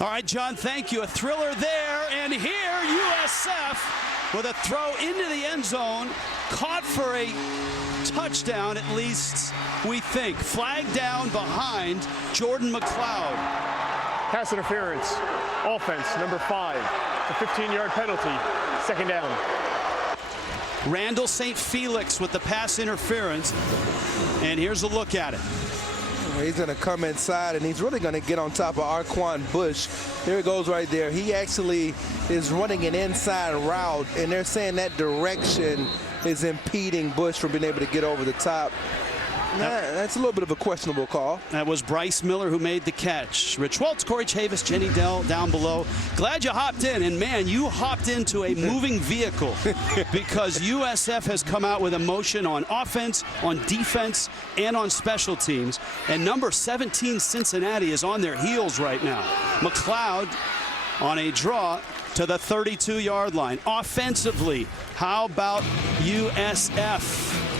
All right, John, thank you. A thriller there, and here USF with a throw into the end zone, caught for a touchdown, at least we think. Flag down behind Jordan McLeod. Pass interference, offense, number 5, a 15-yard penalty, second down. Randall St. Felix with the pass interference, and here's a look at it. He's going to come inside, and he's really going to get on top of Arquan Bush. There it goes right there. He actually is running an inside route, and they're saying that direction is impeding Bush from being able to get over the top. That's a little bit of a questionable call. That was Bryce Miller who made the catch. Rich Waltz, Corey Chavis, Jenny Dell down below. Glad you hopped in, and man, you hopped into a moving vehicle because USF has come out with emotion on offense, on defense, and on special teams. And number 17 Cincinnati is on their heels right now. McLeod on a draw to the 32-yard line. Offensively, how about USF?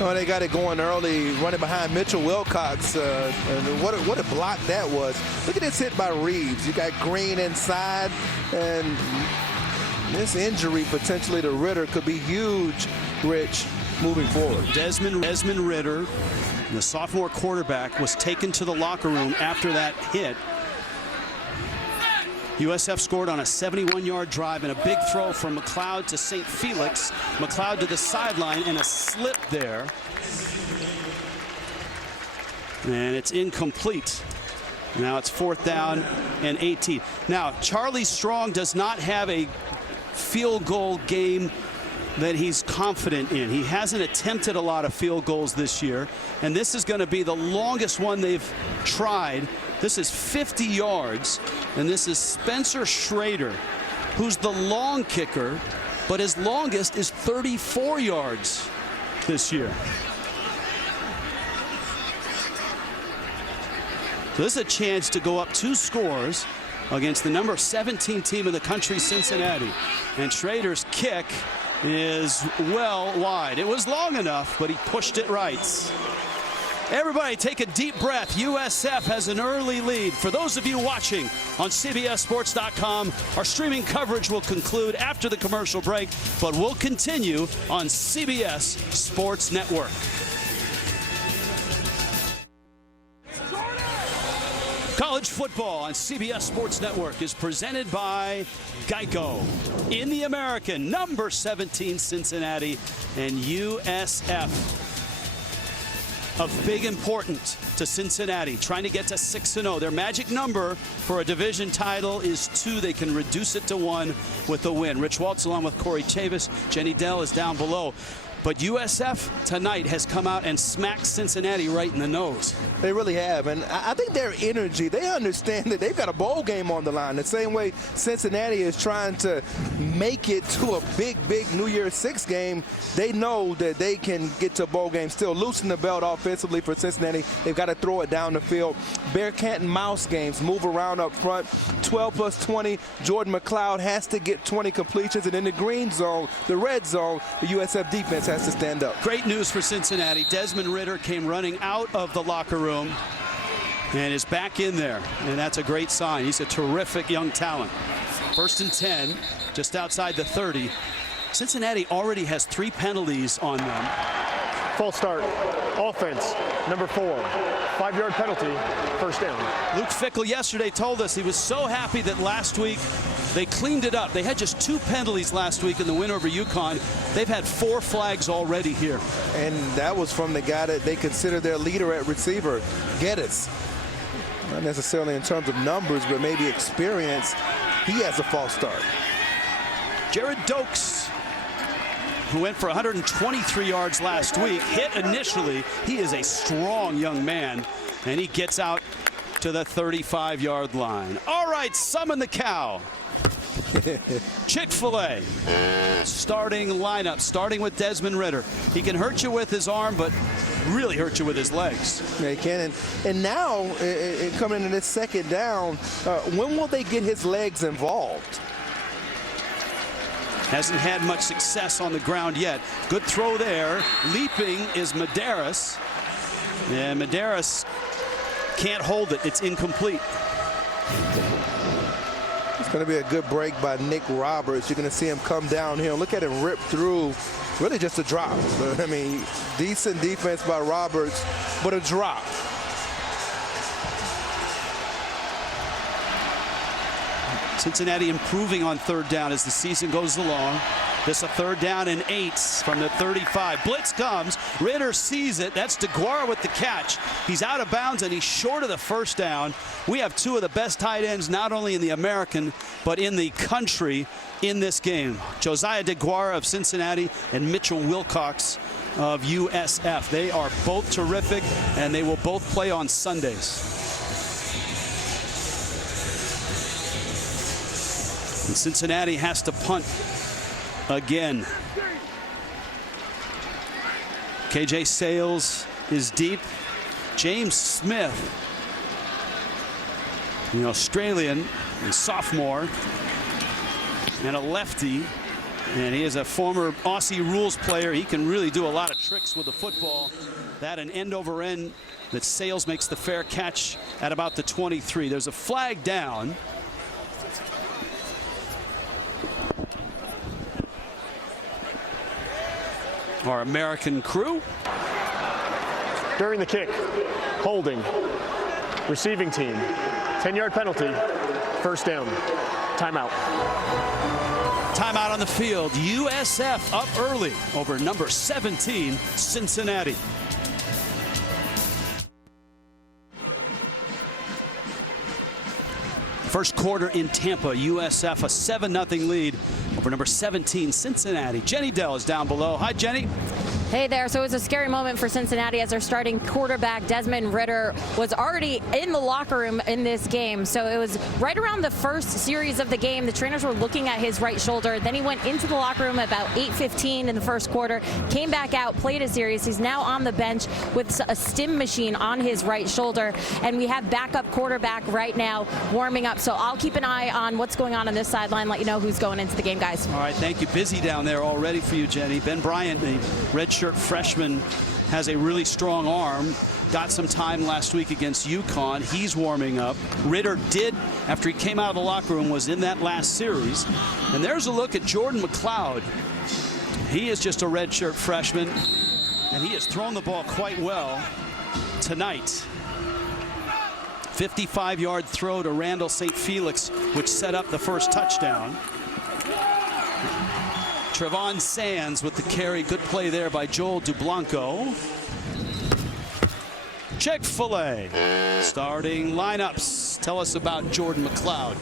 Oh, they got it going early, running behind Mitchell Wilcox. And what a block that was. Look at this hit by Reeves. You got Green inside, and this injury potentially to Ritter could be huge, Rich, moving forward. Desmond Ritter, the sophomore quarterback, was taken to the locker room after that hit. USF scored on a 71-yard drive and a big throw from McLeod to St. Felix. McLeod to the sideline and a slip there. And it's incomplete. Now it's 4th down and 18. Now, Charlie Strong does not have a field goal game that he's confident in. He hasn't attempted a lot of field goals this year, and this is going to be the longest one they've tried. This is 50 yards, and this is Spencer Schrader, who's the long kicker, but his longest is 34 yards this year. So this is a chance to go up 2 scores against the number 17 team in the country, Cincinnati. And Schrader's kick is well wide. It was long enough, but he pushed it right. Everybody take a deep breath. USF has an early lead. For those of you watching on CBSSports.com, our streaming coverage will conclude after the commercial break, but we'll continue on CBS Sports Network. College football on CBS Sports Network is presented by Geico. In the American, number 17 Cincinnati, and USF of big importance to Cincinnati, trying to get to 6-0. Their magic number for a division title is 2. They can reduce it to 1 with a win. Rich Waltz along with Corey Chavis. Jenny Dell is down below. But USF tonight has come out and smacked Cincinnati right in the nose. They really have, and I think their energy, they understand that they've got a bowl game on the line. The same way Cincinnati is trying to make it to a big New Year's 6 game, they know that they can get to a bowl game still. Loosen the belt offensively for Cincinnati. They've got to throw it down the field. Bearcat and Mouse games, move around up front. 12 plus 20, Jordan McLeod has to get 20 completions, and in the green zone, the red zone, the USF defense has to stand up. Great news for Cincinnati. Desmond Ritter came running out of the locker room and is back in there, and that's a great sign. He's a terrific young talent. 1st and 10, just outside the 30. Cincinnati already has 3 penalties on them. False start, offense, number 4, 5-yard penalty, 1st down. Luke Fickell yesterday told us he was so happy that last week they cleaned it up. They had just 2 penalties last week in the win over UConn. They've had 4 flags already here. And that was from the guy that they consider their leader at receiver, Geddes. Not necessarily in terms of numbers, but maybe experience. He has a false start. Jared Dokes, who went for 123 yards last week, hit initially. He is a strong young man, and he gets out to the 35-yard line. All right, summon the cow. Chick-fil-A starting lineup, starting with Desmond Ritter. He can hurt you with his arm, but really hurt you with his legs. Yeah, he can. And now, coming into this 2nd down, when will they get his legs involved? Hasn't had much success on the ground yet. Good throw there. Leaping is Medeiros. And Medeiros can't hold it. It's incomplete. It's going to be a good break by Nick Roberts. You're going to see him come down here. Look at him rip through. Really just a drop. I mean, decent defense by Roberts, but a drop. Cincinnati improving on third down as the season goes along. This a 3rd down and 8 from the 35. Blitz comes. Ritter sees it. That's DeGuara with the catch. He's out of bounds and he's short of the 1st down. We have 2 of the best tight ends not only in the American but in the country in this game. Josiah DeGuara of Cincinnati and Mitchell Wilcox of USF. They are both terrific and they will both play on Sundays. And Cincinnati has to punt again. KJ Sales is deep. James Smith, the Australian, a sophomore, and a lefty. And he is a former Aussie rules player. He can really do a lot of tricks with the football. That an end over end that Sales makes the fair catch at about the 23. There's a flag down. Our American crew. During the kick, holding, receiving team, 10-yard penalty, 1st down, timeout. Timeout on the field. USF up early over number 17, Cincinnati. First quarter in Tampa, USF a 7-0 lead over number 17, Cincinnati. Jenny Dell is down below. Hi, Jenny. Hey there. So it was a scary moment for Cincinnati as their starting quarterback, Desmond Ridder, was already in the locker room in this game. So it was right around the first series of the game. The trainers were looking at his right shoulder. Then he went into the locker room about 8:15 in the first quarter, came back out, played a series. He's now on the bench with a stim machine on his right shoulder. And we have backup quarterback right now warming up. So I'll keep an eye on what's going on this sideline, let you know who's going into the game, guys. All right, thank you. Busy down there already for you, Jenny. Ben Bryant, the redshirt freshman, has a really strong arm. Got some time last week against UConn. He's warming up. Ridder did, after he came out of the locker room, was in that last series. And there's a look at Jordan McLeod. He is just a redshirt freshman, and he has thrown the ball quite well tonight. 55-yard throw to Randall St. Felix, which set up the first touchdown. Trevon Sands with the carry. Good play there by Joel Dublanco. Chick-fil-A starting lineups. Tell us about Jordan McLeod.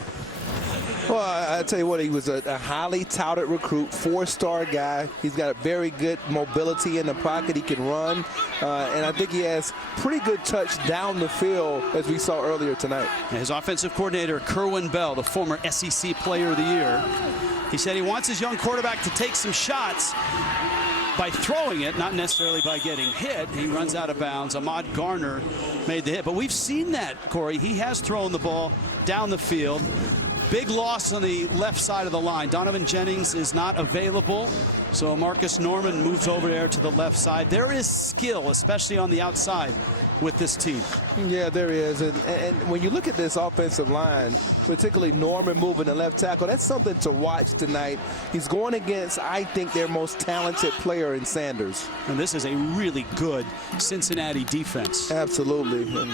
Well, I tell you what, he was a highly touted recruit, 4-star guy. He's got a very good mobility in the pocket. He can run, and I think he has pretty good touch down the field, as we saw earlier tonight. His offensive coordinator, Kerwin Bell, the former SEC Player of the Year, he said he wants his young quarterback to take some shots by throwing it, not necessarily by getting hit. He runs out of bounds. Ahmad Garner made the hit, but we've seen that, Corey. He has thrown the ball down the field. Big loss on the left side of the line. Donovan Jennings is not available, so Marcus Norman moves over there to the left side. There is skill, especially on the outside, with this team. Yeah, there is. And when you look at this offensive line, particularly Norman moving the left tackle, that's something to watch tonight. He's going against, I think, their most talented player in Sanders. And this is a really good Cincinnati defense. Absolutely. And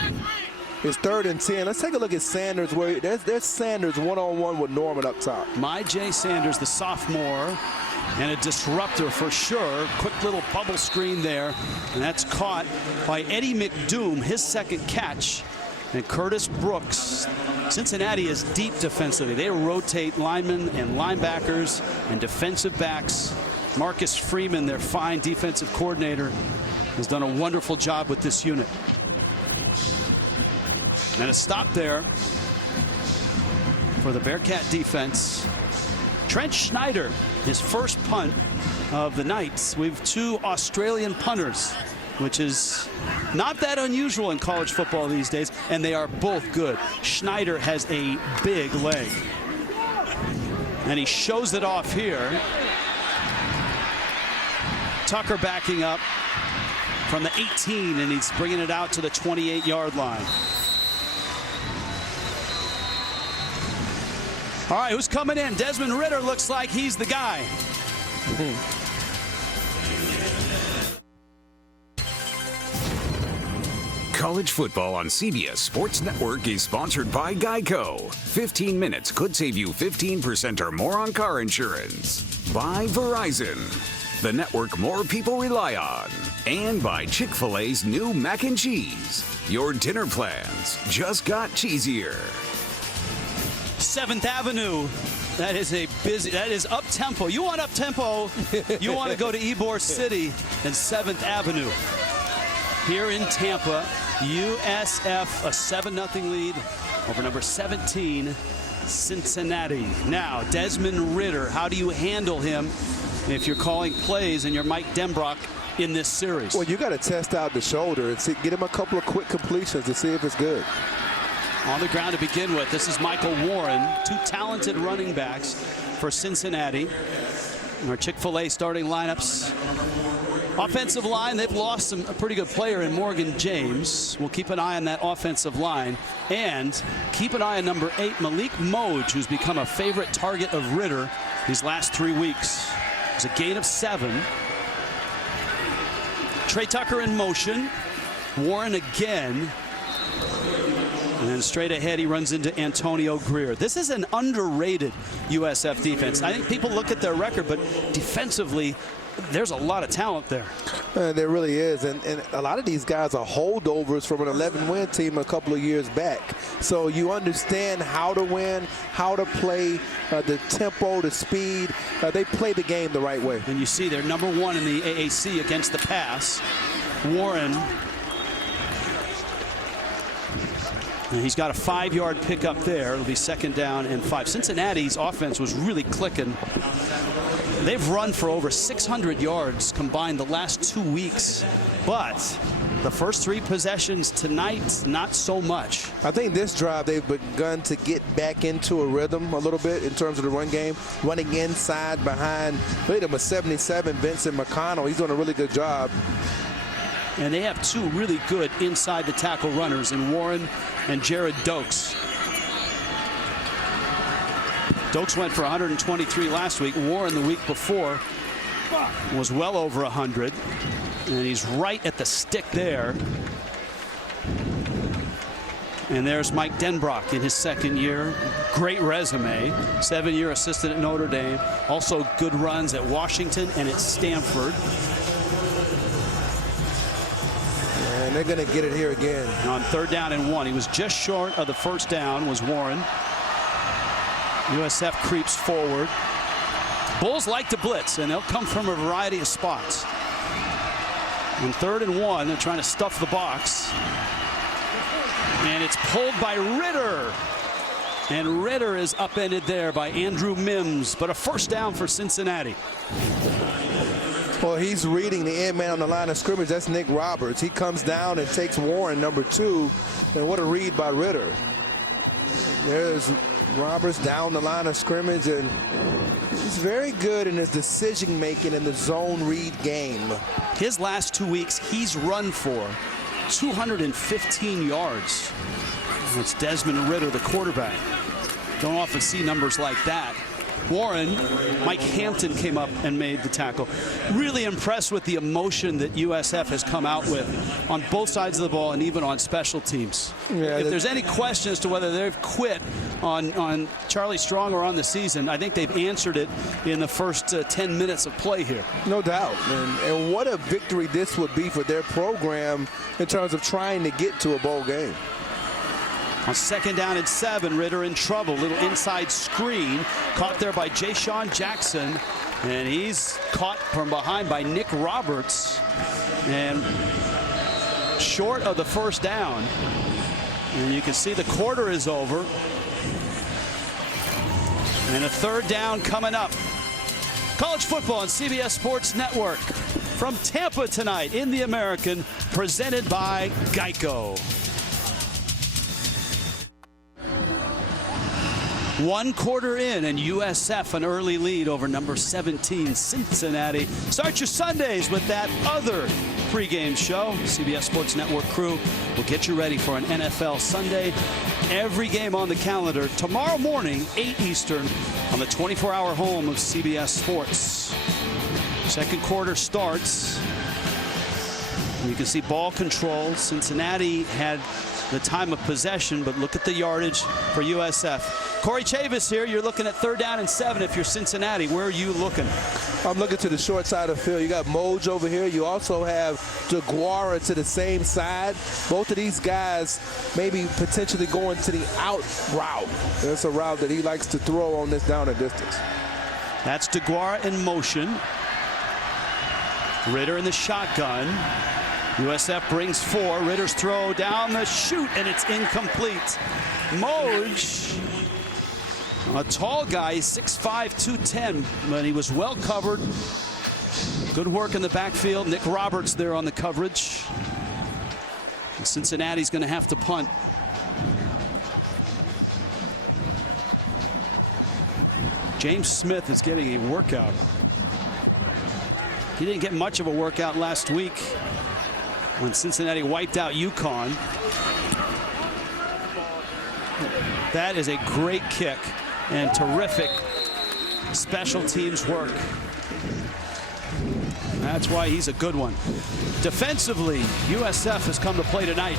it's 3rd and 10. Let's take a look at Sanders, where there's Sanders one-on-one with Norman up top. Myjai Sanders, the sophomore, and a disruptor for sure. Quick little bubble screen there, and that's caught by Eddie McDoom, his 2nd catch. And Curtis Brooks. Cincinnati is deep defensively. They rotate linemen and linebackers and defensive backs. Marcus Freeman, their fine defensive coordinator, has done a wonderful job with this unit. And a stop there for the Bearcat defense. Trent Schneider, his first punt of the night. We have 2 Australian punters, which is not that unusual in college football these days, and they are both good. Schneider has a big leg, and he shows it off here. Tucker backing up from the 18, and he's bringing it out to the 28-yard line. All right, who's coming in? Desmond Ridder looks like he's the guy. College football on CBS Sports Network is sponsored by Geico. 15 minutes could save you 15% or more on car insurance. By Verizon, the network more people rely on. And by Chick-fil-A's new mac and cheese. Your dinner plans just got cheesier. 7th Avenue. That is up-tempo. You want up-tempo, you want to go to Ybor City and 7th Avenue. Here in Tampa, USF a 7-0 lead over number 17, Cincinnati. Now, Desmond Ridder, how do you handle him if you're calling plays and you're Mike Denbrock in this series? Well, you got to test out the shoulder and get him a couple of quick completions to see if it's good. On the ground to begin with, this is Michael Warren, 2 talented running backs for Cincinnati. Our Chick-fil-A starting lineups. Offensive line, they've lost a pretty good player in Morgan James. We'll keep an eye on that offensive line. And keep an eye on number 8, Malik Moj, who's become a favorite target of Ridder these last 3 weeks. It's a gain of 7. Trey Tucker in motion. Warren again. And then straight ahead, he runs into Antonio Greer. This is an underrated USF defense. I think people look at their record, but defensively, there's a lot of talent there. There really is. And a lot of these guys are holdovers from an 11-win team a couple of years back. So you understand how to win, how to play, the tempo, the speed. They play the game the right way. And you see they're number 1 in the AAC against the pass. Warren. And he's got a 5-yard pickup there. It'll be 2nd down and 5. Cincinnati's offense was really clicking. They've run for over 600 yards combined the last 2 weeks. But the first 3 possessions tonight, not so much. I think this drive they've begun to get back into a rhythm a little bit in terms of the run game. Running inside behind, look at him, a 77, Vincent McConnell. He's doing a really good job. And they have 2 really good inside the tackle runners in Warren and Jared Dokes. Dokes went for 123 last week. Warren the week before was well over 100. And he's right at the stick there. And there's Mike Denbrock in his 2nd year. Great resume. 7-year assistant at Notre Dame. Also good runs at Washington and at Stanford. And they're going to get it here again. And on 3rd down and 1, he was just short of the 1st down, was Warren. USF creeps forward. Bulls like to blitz, and they'll come from a variety of spots. On 3rd and 1, they're trying to stuff the box. And it's pulled by Ridder. And Ridder is upended there by Andrew Mims, but a 1st down for Cincinnati. Well, he's reading the end man on the line of scrimmage. That's Nick Roberts. He comes down and takes Warren, number 2. And what a read by Ridder. There's Roberts down the line of scrimmage, and he's very good in his decision making in the zone read game. His last 2 weeks, he's run for 215 yards. It's Desmond Ridder, the quarterback. Don't often see numbers like that. Warren, Mike Hampton came up and made the tackle. Really impressed with the emotion that USF has come out with on both sides of the ball and even on special teams. Yeah, if there's any question as to whether they've quit on Charlie Strong or on the season, I think they've answered it in the first 10 minutes of play here. No doubt. And what a victory this would be for their program in terms of trying to get to a bowl game. On 2nd down and 7, Ridder in trouble. Little inside screen. Caught there by Ja'Shawn Jackson. And he's caught from behind by Nick Roberts. And short of the 1st down. And you can see the quarter is over. And a 3rd down coming up. College football on CBS Sports Network. From Tampa tonight in the American, presented by Geico. 1 quarter in, and USF an early lead over number 17 Cincinnati. Start your Sundays with that other pregame show. CBS Sports Network crew will get you ready for an NFL Sunday. Every game on the calendar tomorrow morning, 8 Eastern, on the 24-hour home of CBS Sports. Second quarter starts. You can see ball control. Cincinnati had the time of possession, but look at the yardage for USF. Corey Chavis here. You're looking at 3rd down and 7 if you're Cincinnati. Where are you looking? I'm looking to the short side of the field. You got Moj over here. You also have DeGuara to the same side. Both of these guys maybe potentially going to the out route. That's a route that he likes to throw on this down and distance. That's DeGuara in motion. Ritter in the shotgun. USF brings 4. Ritter's throw down the chute, and it's incomplete. Moj, a tall guy, 6'5", 210, but he was well covered. Good work in the backfield. Nick Roberts there on the coverage. And Cincinnati's going to have to punt. James Smith is getting a workout. He didn't get much of a workout last week when Cincinnati wiped out UConn. That is a great kick and terrific special teams work. That's why he's a good one. Defensively, USF has come to play tonight.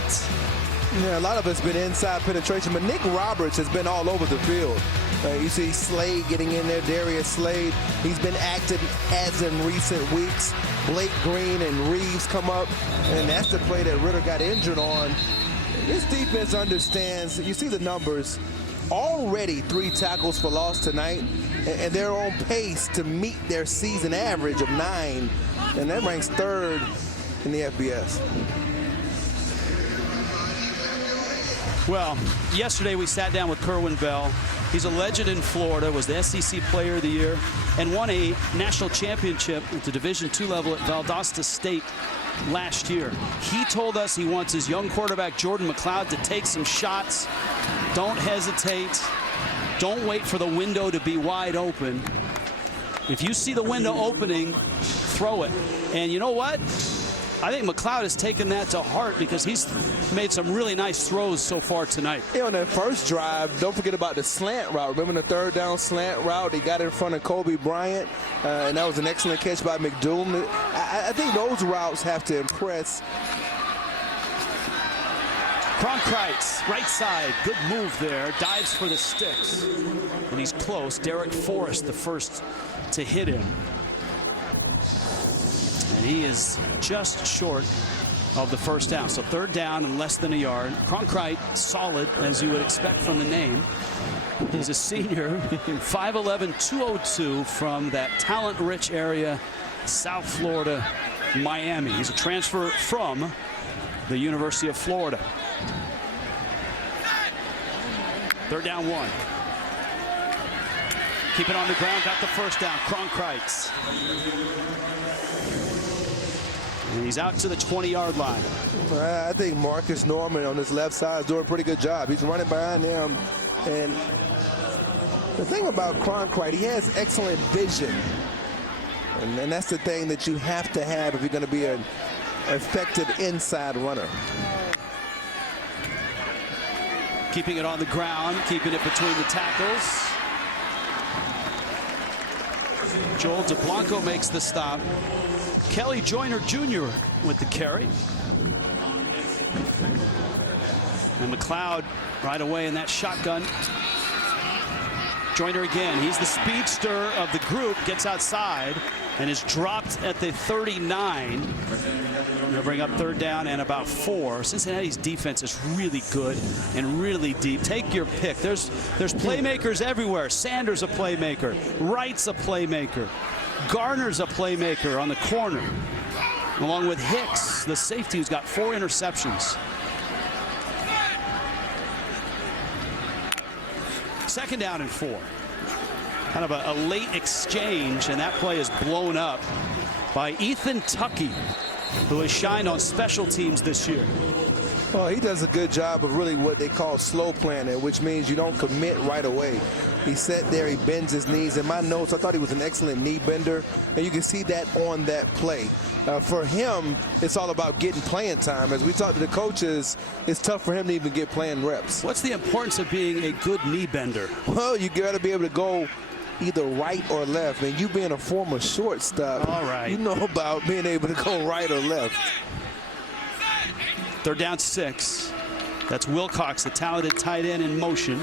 Yeah, a lot of it's been inside penetration, but Nick Roberts has been all over the field. You see Slade getting in there, Darius Slade. He's been active as in recent weeks. Blake Green and Reeves come up, and that's the play that Ritter got injured on. This defense understands. You see the numbers. Already 3 tackles for loss tonight, and they're on pace to meet their season average of 9, and that ranks 3rd in the FBS. Well, yesterday we sat down with Kerwin Bell. He's a legend in Florida, was the SEC Player of the Year, and won a national championship at the Division II level at Valdosta State last year. He told us he wants his young quarterback Jordan McLeod to take some shots. Don't hesitate. Don't wait for the window to be wide open. If you see the window opening, throw it. And you know what? I think McLeod has taken that to heart because he's made some really nice throws so far tonight. Yeah, on that first drive, don't forget about the slant route. Remember the 3rd down slant route? He got in front of Kobe Bryant, and that was an excellent catch by McDoom. I think those routes have to impress. Cronkite's right side, good move there, dives for the sticks, and he's close. Derek Forrest, the first to hit him. And he is just short of the 1st down. So 3rd down and less than a yard. Cronkite, solid, as you would expect from the name. He's a senior, 5'11", 202 from that talent-rich area, South Florida, Miami. He's a transfer from the University of Florida. 3rd down 1. Keep it on the ground, got the 1st down. Cronkite. And he's out to the 20-yard line. I think Marcus Norman on his left side is doing a pretty good job. He's running behind him. And the thing about Cronkite, he has excellent vision. And that's the thing that you have to have if you're going to be an effective inside runner. Keeping it on the ground, keeping it between the tackles. Joel DeBlanco makes the stop. Kelly Joyner Jr. with the carry. And McLeod right away in that shotgun. Joyner again. He's the speedster of the group. Gets outside and is dropped at the 39. They'll bring up 3rd down and about 4. Cincinnati's defense is really good and really deep. Take your pick. There's playmakers everywhere. Sanders a playmaker. Wright's a playmaker. Garner's a playmaker on the corner, along with Hicks, the safety, who's got 4 interceptions. 2nd down and 4. Kind of a late exchange, and that play is blown up by Ethan Tuckey, who has shined on special teams this year. Well, he does a good job of really what they call slow planning, which means you don't commit right away. He sat there, he bends his knees. In my notes, I thought he was an excellent knee bender, and you can see that on that play. For him, it's all about getting playing time. As we talk to the coaches, it's tough for him to even get playing reps. What's the importance of being a good knee bender? Well, you got to be able to go either right or left. And you being a former shortstop, all right, you know about being able to go right or left. They're down 6. That's Wilcox, the talented tight end, in motion.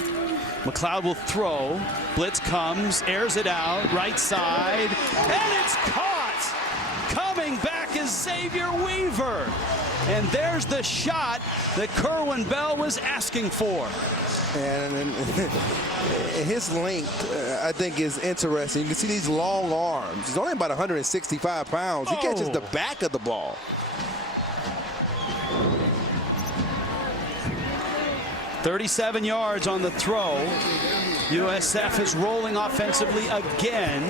McLeod will throw. Blitz comes, airs it out, right side, and it's caught. Coming back is Xavier Weaver. And there's the shot that Kerwin Bell was asking for. And his length, I think, is interesting. You can see these long arms. He's only about 165 pounds. He catches the back of the ball. "37 yards on the throw. USF is rolling offensively again.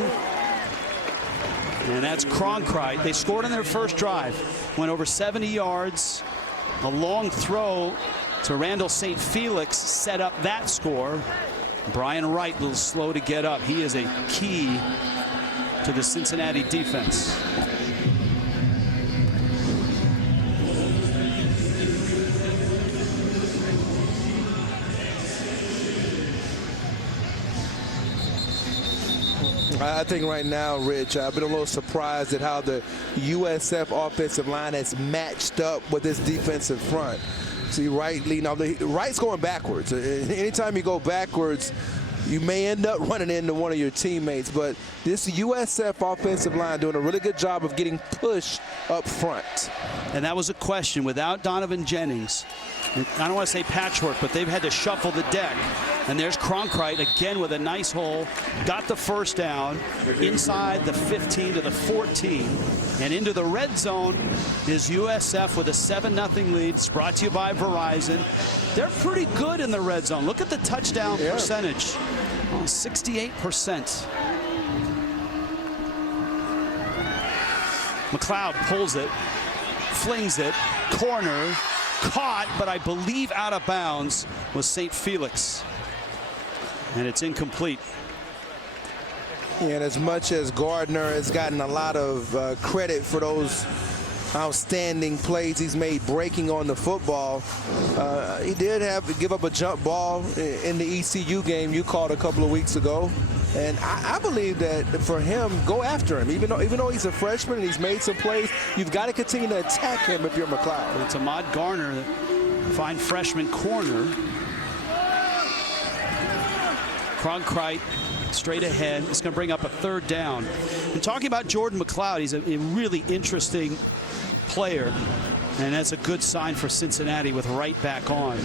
And that's Cronkite. They scored on their first drive. Went over 70 yards. A long throw to Randall St. Felix set up that score. Brian Wright a little slow to get up. He is a key to the Cincinnati defense. I think right now, Rich, I've been a little surprised at how the USF offensive line has matched up with this defensive front. See, Wright leading off. Wright's going backwards. Anytime you go backwards, you may end up running into one of your teammates. But this USF offensive line doing a really good job of getting push up front. And that was a question. Without Donovan Jennings, I don't want to say patchwork, but they've had to shuffle the deck. And there's Cronkite again with a nice hole. Got the first down inside the 15 to the 14. And into the red zone is USF with a 7-0 lead. It's brought to you by Verizon. They're pretty good in the red zone. Look at the touchdown percentage. 68%. McLeod pulls it, flings it, corner, caught, but I believe out of bounds was St. Felix. And it's incomplete. And as much as Gardner has gotten a lot of credit for those outstanding plays he's made breaking on the football, he did have to give up a jump ball in the ECU game you called a couple of weeks ago. And I believe that for him, go after him. Even though he's a freshman and he's made some plays, you've got to continue to attack him if you're McLeod. It's Ahmad Garner, the fine freshman corner. Cronkite straight ahead. It's going to bring up a third down. And talking about Jordan McLeod, he's a really interesting player. And that's a good sign for Cincinnati with Wright back on.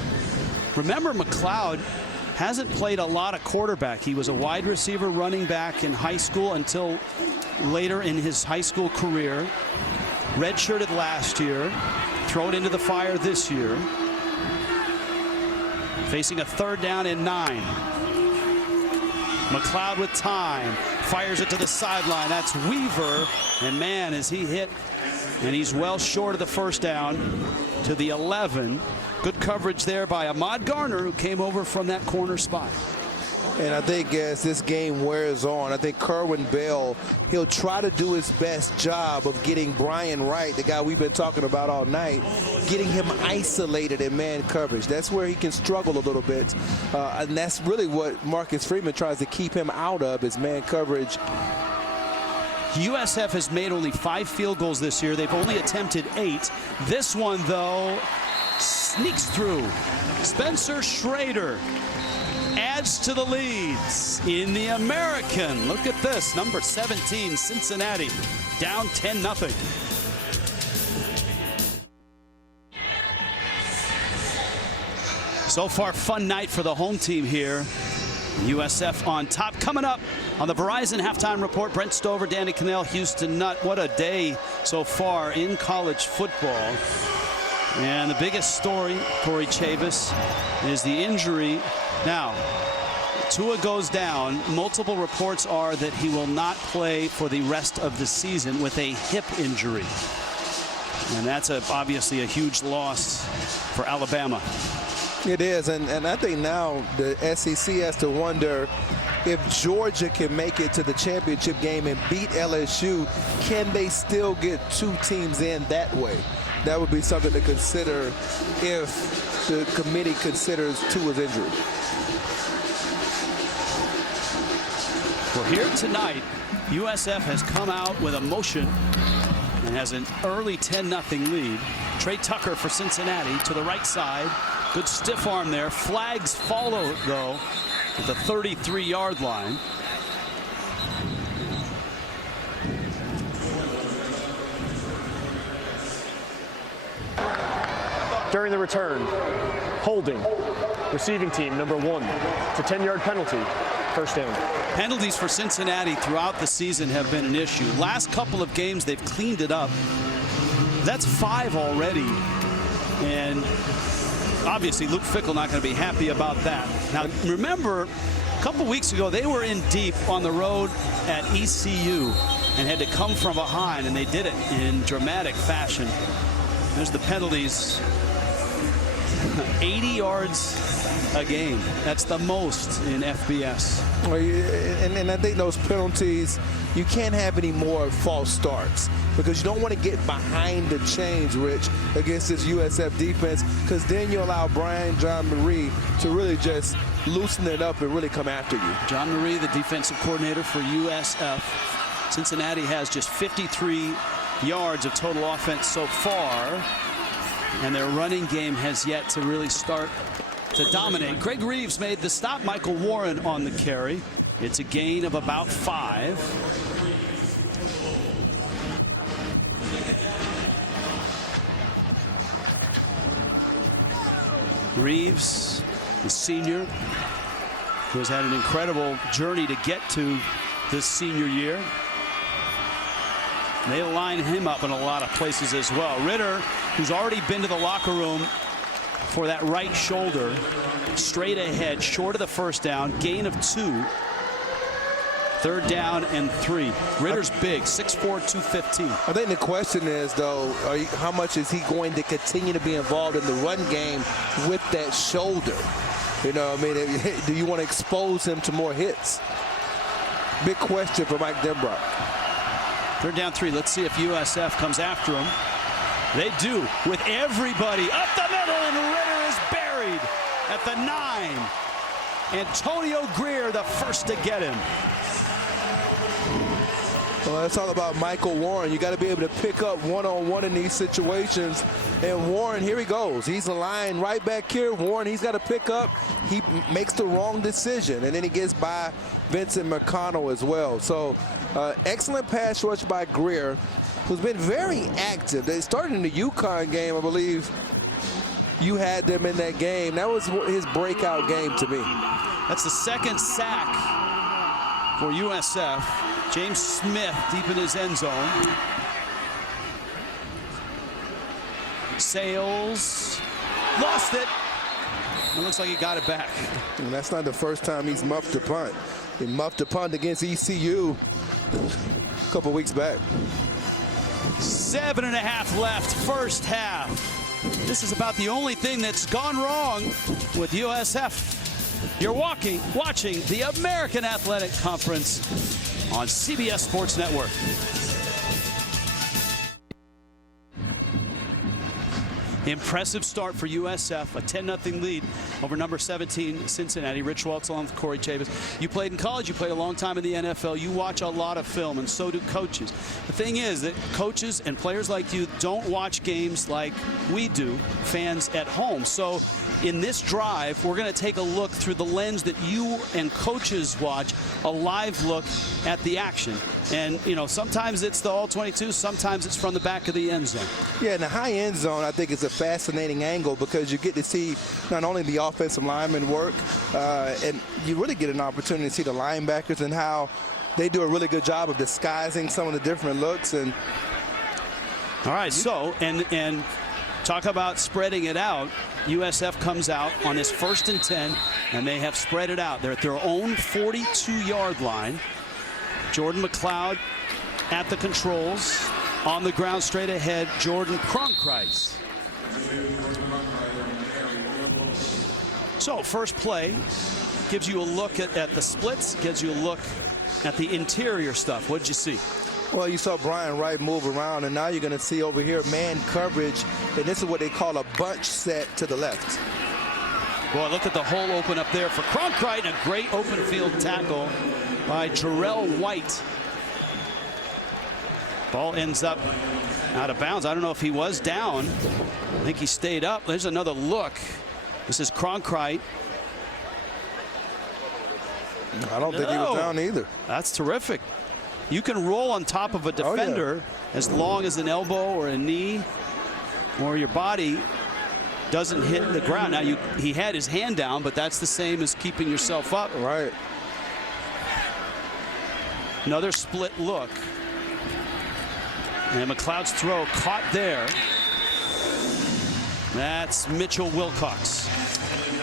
Remember, McLeod hasn't played a lot of quarterback. He was a wide receiver running back in high school until later in his high school career. Redshirted last year, thrown into the fire this year. Facing a 3rd down and 9. McLeod with time, fires it to the sideline. That's Weaver, and man, is he hit. And he's well short of the first down to the 11. Good coverage there by Ahmad Garner, who came over from that corner spot. And I think as this game wears on, I think Kerwin Bell, he'll try to do his best job of getting Brian Wright, the guy we've been talking about all night, getting him isolated in man coverage. That's where he can struggle a little bit. And that's really what Marcus Freeman tries to keep him out of, is man coverage. USF has made only 5 field goals this year. They've only attempted 8. This one, though, sneaks through. Spencer Schrader adds to the leads in the American. Look at this, number 17, Cincinnati, down 10-0. So far, fun night for the home team here. USF on top. Coming up on the Verizon Halftime Report, Brent Stover, Danny Cannell, Houston Nutt. What a day so far in college football. And the biggest story, Corey Chavis, is the injury. Now, Tua goes down. Multiple reports are that he will not play for the rest of the season with a hip injury. And that's obviously a huge loss for Alabama. It is, and I think now the SEC has to wonder if Georgia can make it to the championship game and beat LSU, can they still get two teams in that way? That would be something to consider if the committee considers Tua's injury. Well, here tonight, USF has come out with emotion and has an early 10-0 lead. Trey Tucker for Cincinnati to the right side. Good stiff arm there. Flags follow, though, at the 33-yard line. During the return, holding, receiving team number 1. It's a 10-yard penalty, first down. Penalties for Cincinnati throughout the season have been an issue. Last couple of games, they've cleaned it up. That's 5 already. And obviously, Luke Fickell not going to be happy about that. Now, remember, a couple weeks ago, they were in deep on the road at ECU and had to come from behind, and they did it in dramatic fashion. There's the penalties. 80 yards a game. That's the most in FBS. And I think those penalties, you can't have any more false starts because you don't want to get behind the chains, Rich, against this USF defense, because then you allow John Marie to really just loosen it up and really come after you. John Marie, the defensive coordinator for USF. Cincinnati has just 53 yards of total offense so far, and their running game has yet to really start to dominate. Greg Reeves made the stop. Michael Warren on the carry. It's a gain of about 5. Reeves, the senior, who has had an incredible journey to get to this senior year. They line him up in a lot of places as well. Ritter, who's already been to the locker room for that right shoulder, straight ahead, short of the first down, gain of 2. 3rd down and 3. Ritter's big, 6'4", 215. I think the question is, though, how much is he going to continue to be involved in the run game with that shoulder? You know, I mean, do you want to expose him to more hits? Big question for Mike Denbrock. 3rd down 3. Let's see if USF comes after him. They do, with everybody up the middle, and Ritter is buried at the 9. Antonio Greer, the first to get him. Well, that's all about Michael Warren. You got to be able to pick up one-on-one in these situations. And Warren, here he goes. He's aligned right back here. Warren, he's got to pick up. He makes the wrong decision, and then he gets by Vincent McConnell as well. So excellent pass rush by Greer, who's been very active. They started in the UConn game, I believe. You had them in that game. That was his breakout game to me. That's the 2nd sack for USF. James Smith deep in his end zone. Sales lost it. It looks like he got it back. And that's not the first time he's muffed a punt. He muffed a punt against ECU a couple weeks back. 7.5 left, first half. This is about the only thing that's gone wrong with USF. You're watching the American Athletic Conference on CBS Sports Network. Impressive start for USF, a 10-0 lead over number 17 Cincinnati. Rich Waltz along with Corey Chavis. You played in college, you played a long time in the NFL. You watch a lot of film, and so do coaches. The thing is that coaches and players like you don't watch games like we do, fans at home. So in this drive, we're going to take a look through the lens that you and coaches watch, a live look at the action. And, you know, sometimes it's the all-22, sometimes it's from the back of the end zone. Yeah, in the high end zone, I think it's a fascinating angle because you get to see not only the offensive linemen work, and you really get an opportunity to see the linebackers and how they do a really good job of disguising some of the different looks. And all right, so, and talk about spreading it out. USF comes out on this 1st and 10, and they have spread it out. They're at their own 42-yard line. Jordan McLeod at the controls. On the ground straight ahead, Jordan Cronkreis. So first play gives you a look at the splits, gives you a look at the interior stuff. What did you see? Well, you saw Brian Wright move around, and now you're going to see over here man coverage, and this is what they call a bunch set to the left. Boy, look at the hole open up there for Cronkreis, and a great open field tackle by Jarrell White. Ball ends up out of bounds. I don't know if he was down. I think he stayed up. There's another look. This is Cronkreis. I don't think he was down either. That's terrific. You can roll on top of a defender as long as an elbow or a knee or your body doesn't hit the ground. Now, he had his hand down, but that's the same as keeping yourself up. Right. Another split look. And McLeod's throw caught there. That's Mitchell Wilcox.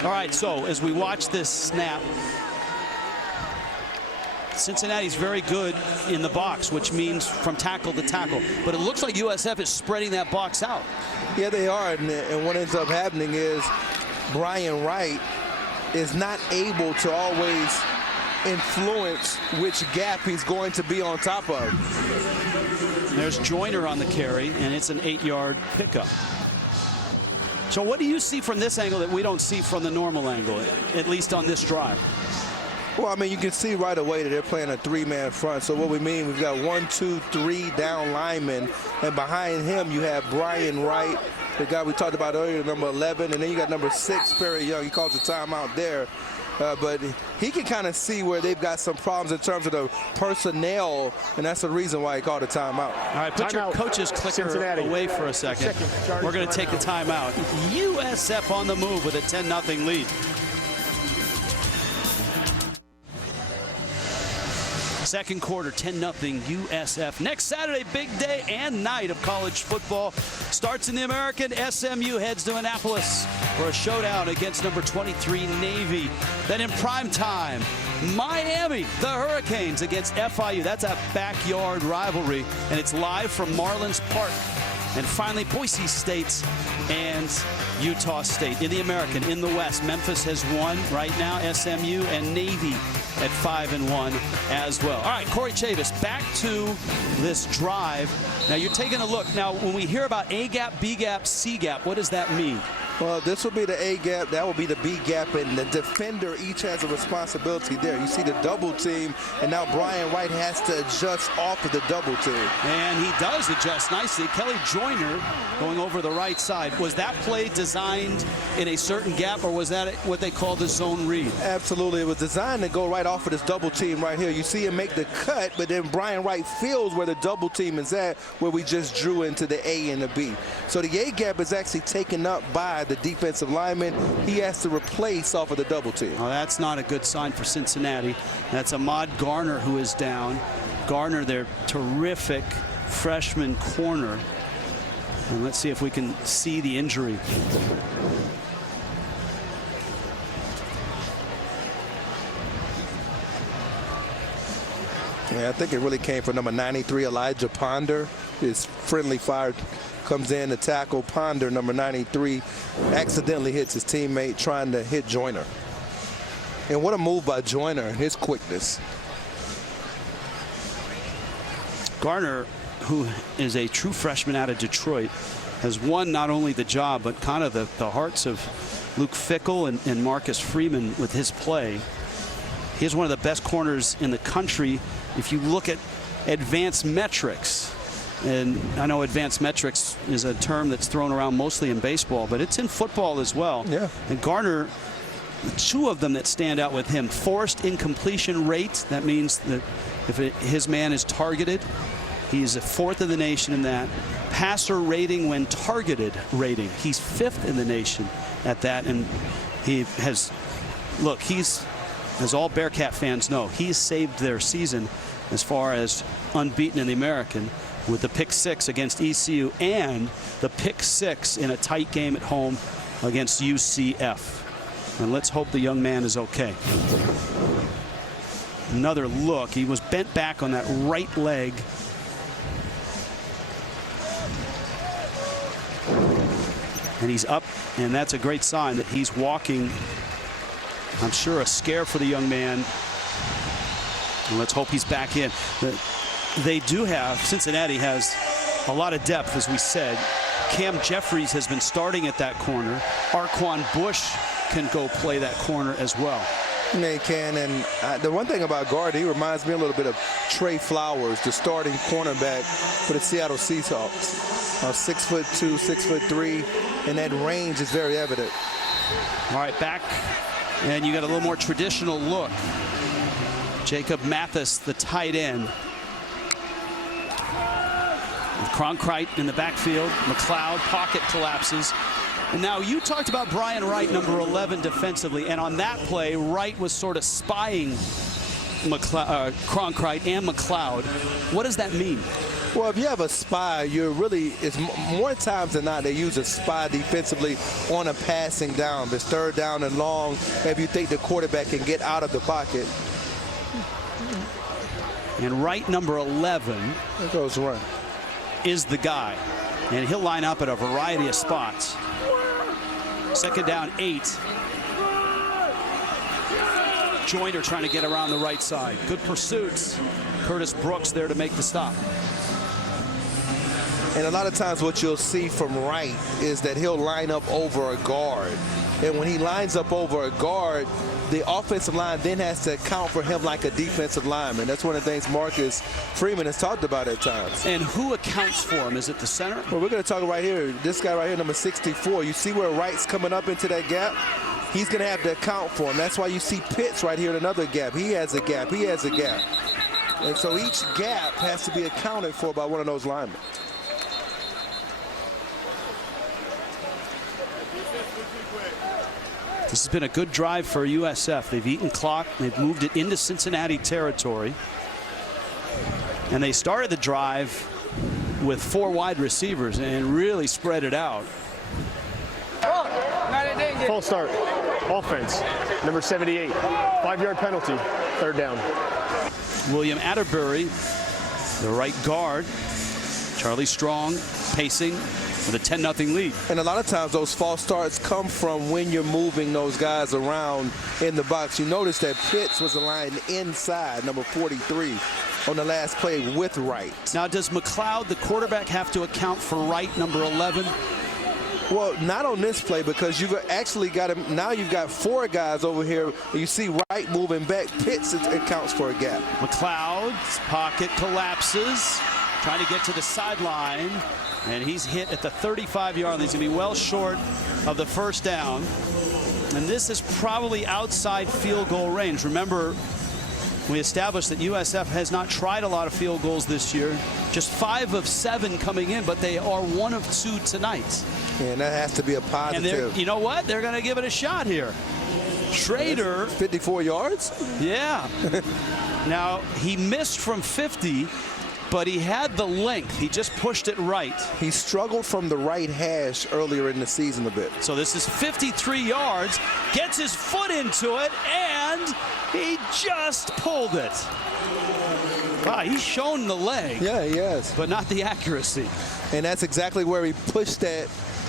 All right, so as we watch this snap, Cincinnati's very good in the box, which means from tackle to tackle. But it looks like USF is spreading that box out. Yeah, they are. And what ends up happening is Brian Wright is not able to always influence which gap he's going to be on top of. There's Joyner on the carry, and it's an 8-yard pickup. So what do you see from this angle that we don't see from the normal angle, at least on this drive? Well, I mean, you can see right away that they're playing a 3-man front. So what we mean, we've got 1, 2, 3 down linemen, and behind him you have Brian Wright, the guy we talked about earlier, number 11, and then you got number 6, Perry Young. He calls a timeout there. But he can kind of see where they've got some problems in terms of the personnel, and that's the reason why he called a timeout. All right, put your coach's clicker away for a second. We're going to take a timeout. USF on the move with a 10-0 lead. Second quarter, 10-0 USF. Next Saturday, big day and night of college football. Starts in the American. SMU heads to Annapolis for a showdown against number 23 Navy. Then in prime time, Miami, the Hurricanes against FIU. That's a backyard rivalry, and it's live from Marlins Park. And finally, Boise State and Utah State. In the American, in the West, Memphis has won right now. SMU and Navy at 5-1 as well. All right, Corey Chavis, back to this drive. Now, you're taking a look. Now, when we hear about A gap, B gap, C gap, what does that mean? Well, this will be the A gap, that will be the B gap, and the defender each has a responsibility there. You see the double team, and now Brian Wright has to adjust off of the double team. And he does adjust nicely. Kelly Joyner going over the right side. Was that play designed in a certain gap, or was that what they call the zone read? Absolutely. It was designed to go right off of this double team right here. You see him make the cut, but then Brian Wright feels where the double team is at, where we just drew into the A and the B. So the A gap is actually taken up by the defensive lineman. He has to replace off of the double team. Well, that's not a good sign for Cincinnati. That's Ahmad Garner who is down. Garner, their terrific freshman corner. And let's see if we can see the injury. Yeah, I think it really came from number 93, Elijah Ponder. His friendly fire comes in to tackle Ponder, number 93, accidentally hits his teammate trying to hit Joyner. And what a move by Joyner and his quickness. Garner, who is a true freshman out of Detroit, has won not only the job, but kind of the hearts of Luke Fickell and Marcus Freeman with his play. He is one of the best corners in the country if you look at advanced metrics. And I know advanced metrics is a term that's thrown around mostly in baseball, but it's in football as well. Yeah. And Garner, two of them that stand out with him: forced incompletion rate. That means that if his man is targeted, he's a 4th in the nation in that. Passer rating when targeted rating, he's 5th in the nation at that. And he has, look, he's, as all Bearcat fans know, he's saved their season as far as unbeaten in the American, with the pick 6 against ECU and the pick 6 in a tight game at home against UCF. And let's hope the young man is okay. Another look. He was bent back on that right leg. And he's up, and that's a great sign that he's walking. I'm sure a scare for the young man. And let's hope he's back in. They do have, Cincinnati has a lot of depth, as we said. Cam Jeffries has been starting at that corner. Arquan Bush can go play that corner as well. They can, and the one thing about guard, he reminds me a little bit of Trey Flowers, the starting cornerback for the Seattle Seahawks. 6'2", 6'3", and that range is very evident. All right, back, and you got a little more traditional look. Jacob Mathis, the tight end. With Cronkite in the backfield, McLeod, pocket collapses. And now you talked about Brian Wright, number 11 defensively, and on that play, Wright was sort of spying Cronkite and McLeod. What does that mean? Well, if you have a spy, you're really, it's more times than not, they use a spy defensively on a passing down. If it's third down and long, if you think the quarterback can get out of the pocket. And Wright, number 11, there goes run, is the guy. And he'll line up at a variety of spots. Second down, 8. Joyner trying to get around the right side. Good pursuits. Curtis Brooks there to make the stop. And a lot of times what you'll see from Wright is that he'll line up over a guard. And when he lines up over a guard, the offensive line then has to account for him like a defensive lineman. That's one of the things Marcus Freeman has talked about at times. And who accounts for him? Is it the center? Well, we're going to talk right here. This guy right here, number 64. You see where Wright's coming up into that gap? He's going to have to account for him. That's why you see Pitts right here in another gap. He has a gap. He has a gap. And so each gap has to be accounted for by one of those linemen. This has been a good drive for USF. They've eaten clock. They've moved it into Cincinnati territory. And they started the drive with 4 wide receivers and really spread it out. False start. Offense. Number 78. 5-yard penalty. Third down. William Atterbury, the right guard. Charlie Strong pacing with a 10-0 lead. And a lot of times those false starts come from when you're moving those guys around in the box. You notice that Pitts was aligned inside, number 43, on the last play with Wright. Now, does McLeod, the quarterback, have to account for Wright, number 11? Well, not on this play, because you've actually got him. Now you've got 4 guys over here. You see Wright moving back. Pitts accounts for a gap. McLeod's pocket collapses, trying to get to the sideline, and he's hit at the 35-yard line. He's going to be well short of the first down. And this is probably outside field goal range. Remember, we established that USF has not tried a lot of field goals this year. Just 5 of 7 coming in, but they are 1 of 2 tonight. And that has to be a positive. And you know what? They're going to give it a shot here. Schrader. 54 yards? Yeah. Now, he missed from 50, but he had the length. He just pushed it right. He struggled from the right hash earlier in the season a bit. So this is 53 yards, gets his foot into it, and he just pulled it. Wow, he's shown the leg. Yeah, he has. But not the accuracy. And that's exactly where he pushed that.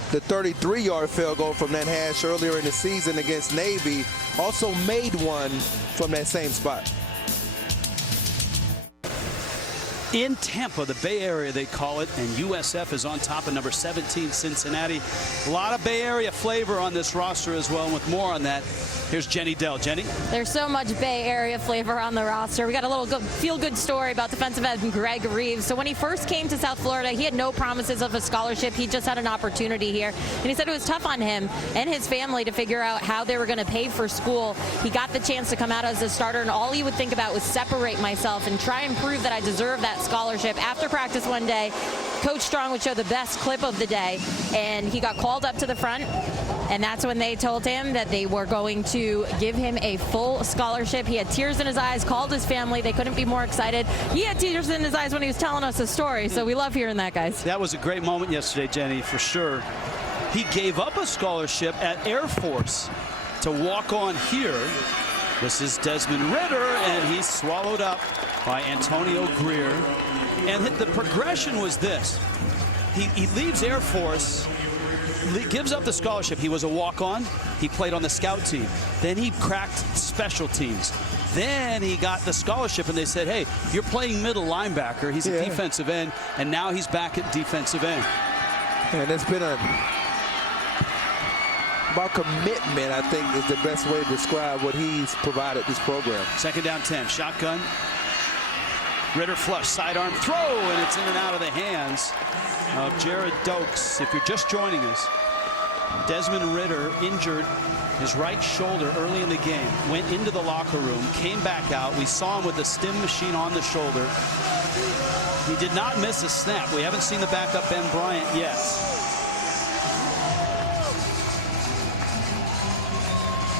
The 33-yard field goal from that hash earlier in the season against Navy. Also made one from that same spot. In Tampa, the Bay Area, they call it, and USF is on top of number 17, Cincinnati. A lot of Bay Area flavor on this roster as well, and with more on that, here's Jenny Dell. Jenny? There's so much Bay Area flavor on the roster. We got a little feel-good story about defensive end Greg Reeves. So when he first came to South Florida, he had no promises of a scholarship. He just had an opportunity here. And he said it was tough on him and his family to figure out how they were going to pay for school. He got the chance to come out as a starter, and all he would think about was separate myself and try and prove that I deserve that scholarship. After practice one day, Coach Strong would show the best clip of the day, and he got called up to the front, and that's when they told him that they were going to give him a full scholarship. He had tears in his eyes, called his family. They couldn't be more excited. He had tears in his eyes when he was telling us the story, so we love hearing that, guys. That was a great moment yesterday, Jenny, for sure. He gave up a scholarship at Air Force to walk on here. This is Desmond Ritter, and he's swallowed up by Antonio Greer. And the progression was this. He leaves Air Force, gives up the scholarship. He was a walk-on. He played on the scout team. Then he cracked special teams. Then he got the scholarship, and they said, hey, you're playing middle linebacker. He's a defensive end, and now he's back at defensive end. And it's been about commitment, I think, is the best way to describe what he's provided this program. 2nd down 10, shotgun. Ritter flush, sidearm throw, and it's in and out of the hands of Jared Dokes. If you're just joining us, Desmond Ritter injured his right shoulder early in the game, went into the locker room, came back out. We saw him with the stim machine on the shoulder. He did not miss a snap. We haven't seen the backup Ben Bryant yet.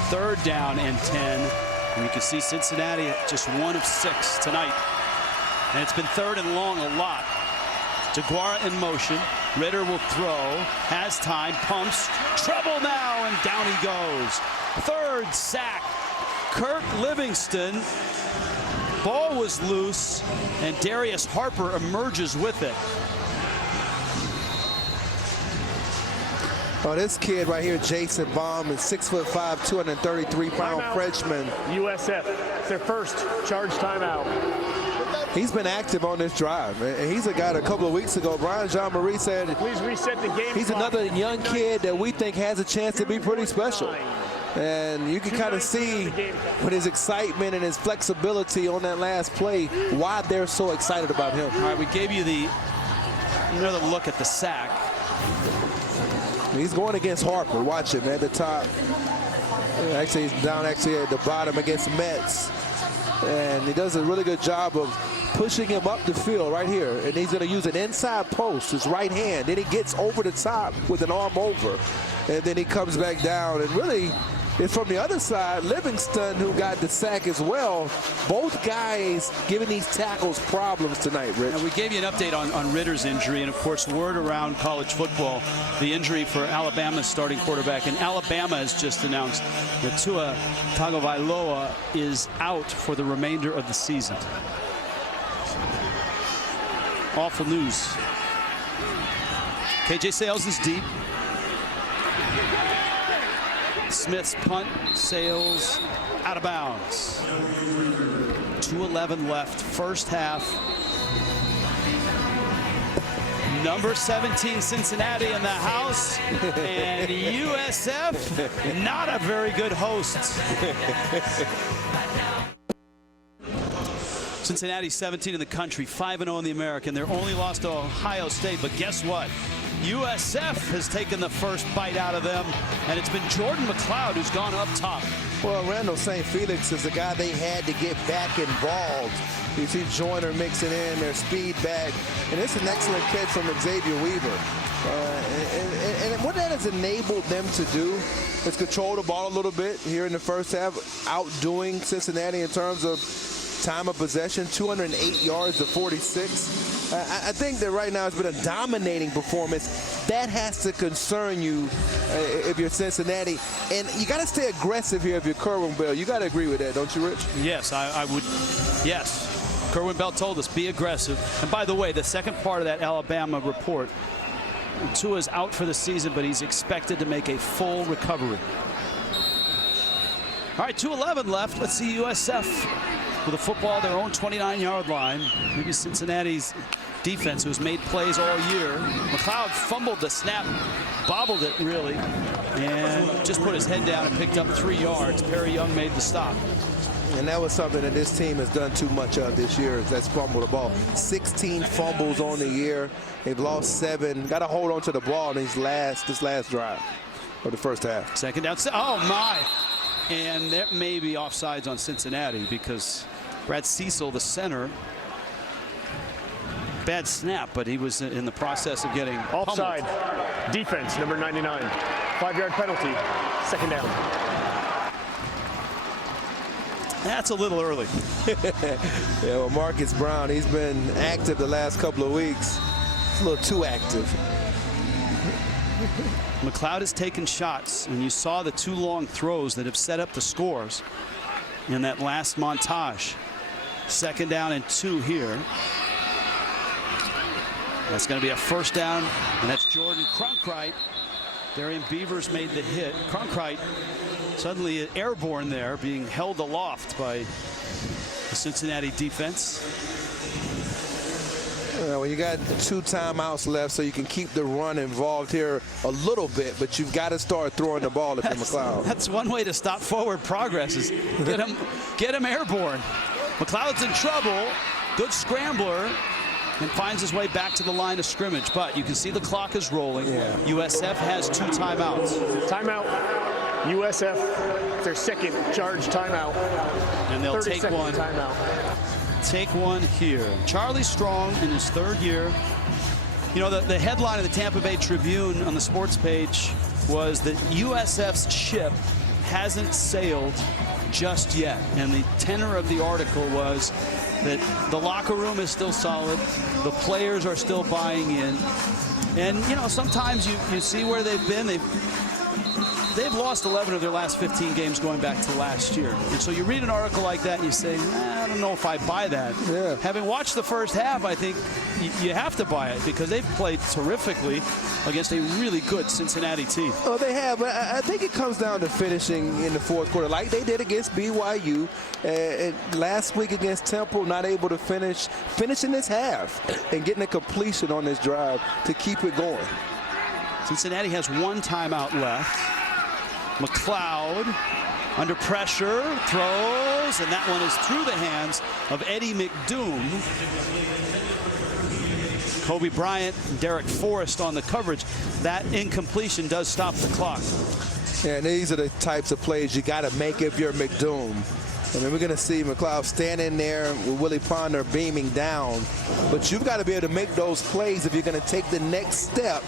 Third down and 10. And you can see Cincinnati just 1 of 6 tonight. And it's been 3rd and long a lot. Jaguara in motion. Ritter will throw. Has time. Pumps. Trouble now. And down he goes. 3rd sack. Kirk Livingston. Ball was loose. And Darius Harper emerges with it. Oh, this kid right here, Jason Baum, is 6'5", 233-pound freshman. USF, it's their first charge timeout. He's been active on this drive. And he's a guy that a couple of weeks ago, Brian Jean-Marie said, please reset the game. He's another young kid that we think has a chance to be pretty special. And you can kind of see with his excitement and his flexibility on that last play why they're so excited about him. All right, we gave you another look at the sack. He's going against Harper. Watch him at the top. Actually, he's down at the bottom against Metz. And he does a really good job of pushing him up the field right here. And he's going to use an inside post, his right hand. Then he gets over the top with an arm over. And then he comes back down. And really, it's from the other side, Livingston, who got the sack as well. Both guys giving these tackles problems tonight, Rich. And we gave you an update on Ritter's injury. And, of course, word around college football, the injury for Alabama's starting quarterback. And Alabama has just announced that Tua Tagovailoa is out for the remainder of the season. Awful news. KJ Sales is deep. Smith's punt, Sales out of bounds. 2:11 left, first half. Number 17 Cincinnati in the house, and USF not a very good host. Cincinnati 17 in the country, 5-0 in the American. Their only loss to Ohio State, but guess what? USF has taken the first bite out of them, and it's been Jordan McLeod who's gone up top. Well, Randall St. Felix is the guy they had to get back involved. You see Joyner mixing in their speed back, and it's an excellent catch from Xavier Weaver. And what that has enabled them to do is control the ball a little bit here in the first half, outdoing Cincinnati in terms of time of possession, 208 yards to 46. I think that right now it's been a dominating performance. That has to concern you if you're Cincinnati. And you got to stay aggressive here if you're Kerwin Bell. You got to agree with that, don't you, Rich? Yes, I would. Yes. Kerwin Bell told us, be aggressive. And by the way, the second part of that Alabama report, Tua's out for the season, but he's expected to make a full recovery. All right, 2:11 left. Let's see USF with a football their own 29-yard line. Maybe Cincinnati's defense, who's made plays all year. McLeod fumbled the snap, bobbled it really, and just put his head down and picked up 3 yards. Perry Young made the stop. And that was something that this team has done too much of this year, is that's fumble the ball. 16 fumbles on the year. They've lost 7. Got to hold on to the ball in this last drive of the first half. Second down. Oh, my. And that may be offsides on Cincinnati because Brad Cecil, the center, bad snap, but he was in the process of getting offside. Pummeled. Defense, number 99. 5-yard penalty. Second down. That's a little early. Yeah, well, Marcus Brown, he's been active the last couple of weeks. It's a little too active. McLeod has taken shots, and you saw the 2 long throws that have set up the scores in that last montage. Second down and 2 here. That's going to be a first down, and that's Jordan Cronkrite Darian Beavers made the hit. Cronkite suddenly airborne there, being held aloft by the Cincinnati defense. Well, you got 2 timeouts left, so you can keep the run involved here a little bit, but you've got to start throwing the ball if you're McLeod. That's one way to stop forward progress, is get him airborne. McLeod's in trouble. Good scrambler, and finds his way back to the line of scrimmage. But you can see the clock is rolling. Yeah. USF has 2 timeouts. Timeout. USF, their second charge timeout. And they'll take one. Timeout. Take one here. Charlie Strong in his 3rd year. You know, the headline of the Tampa Bay Tribune on the sports page was that USF's ship hasn't sailed just yet. And the tenor of the article was that the locker room is still solid. The players are still buying in. And, you know, sometimes you see where they've been. They've lost 11 of their last 15 games going back to last year. And so you read an article like that and you say, I don't know if I buy that. Yeah. Having watched the first half, I think you have to buy it, because they've played terrifically against a really good Cincinnati team. Oh, they have. But I think it comes down to finishing in the 4th quarter, like they did against BYU. And last week against Temple, not able to finishing this half and getting a completion on this drive to keep it going. Cincinnati has 1 timeout left. McLeod under pressure, throws, and that one is through the hands of Eddie McDoom. Kobe Bryant and Derek Forrest on the coverage. That incompletion does stop the clock. Yeah, and these are the types of plays you got to make if you're McDoom. I mean, we're going to see McLeod standing there with Willie Ponder beaming down. But you've got to be able to make those plays if you're going to take the next step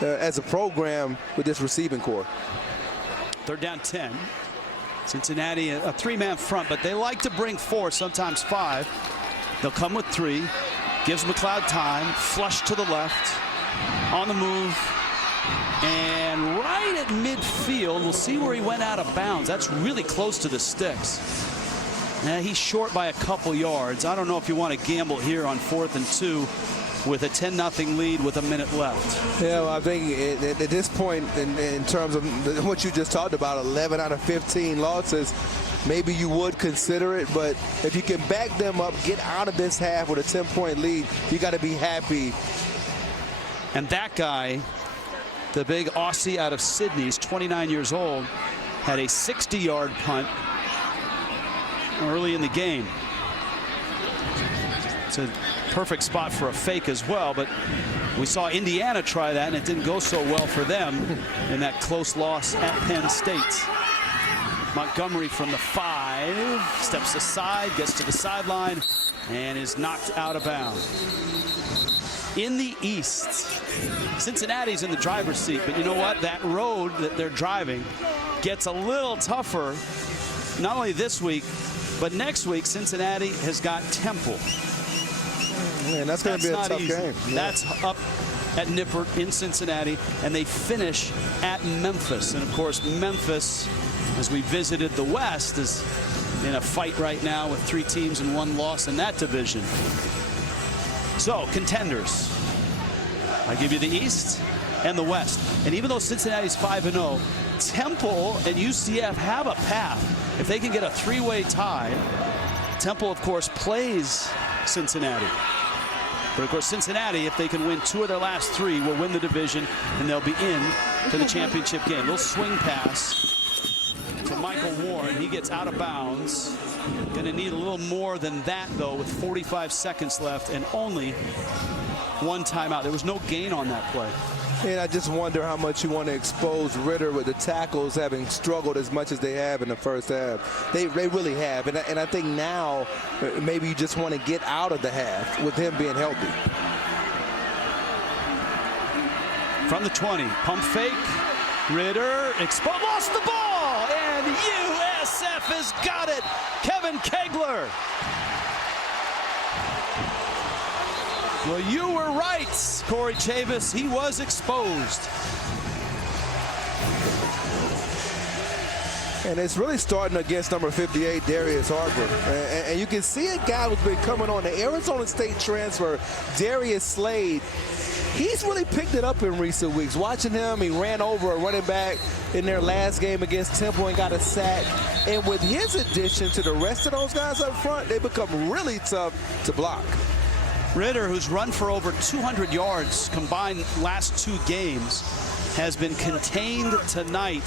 as a program with this receiving corps. 3rd down 10. Cincinnati a 3-man front, but they like to bring 4, sometimes 5. They'll come with 3. Gives McLeod time. Flush to the left. On the move. And right at midfield, we'll see where he went out of bounds. That's really close to the sticks. He's short by a couple yards. I don't know if you want to gamble here on 4th and 2 with a 10-0 lead with a minute left. Yeah, well, I think at this point, in terms of what you just talked about, 11 out of 15 losses, maybe you would consider it. But if you can back them up, get out of this half with a 10-point lead, you got to be happy. And that guy, the big Aussie out of Sydney, he's 29 years old, had a 60-yard punt early in the game. It's a perfect spot for a fake as well, but we saw Indiana try that, and it didn't go so well for them in that close loss at Penn State. Montgomery from the 5 steps aside, gets to the sideline, and is knocked out of bounds. In the East, Cincinnati's in the driver's seat, but you know what? That road that they're driving gets a little tougher, not only this week, but next week. Cincinnati has got Temple. Man, that's going to be a tough game. Yeah. That's up at Nippert in Cincinnati, and they finish at Memphis. And of course, Memphis, as we visited the West, is in a fight right now with 3 teams and 1 loss in that division. So, contenders. I give you the East and the West. And even though Cincinnati's 5-0, Temple and UCF have a path. If they can get a 3-way tie, Temple, of course, plays Cincinnati. But of course, Cincinnati, if they can win 2 of their last 3, will win the division, and they'll be in to the championship game. Little swing pass to Michael Warren. He gets out of bounds. Going to need a little more than that, though, with 45 seconds left and only 1 timeout. There was no gain on that play. And I just wonder how much you want to expose Ritter with the tackles having struggled as much as they have in the first half. They really have. And I think now maybe you just want to get out of the half with him being healthy. From the 20, pump fake. Ritter lost the ball, and USF has got it. Kevin Kegler. Well, you were right, Corey Chavis. He was exposed. And it's really starting against number 58, Darius Harper. And you can see a guy who's been coming on the Arizona State transfer, Darius Slade. he's really picked it up in recent weeks. Watching him, he ran over a running back in their last game against Tampa and got a sack. And with his addition to the rest of those guys up front, they become really tough to block. Ritter, who's run for over 200 yards combined last 2 games, has been contained tonight.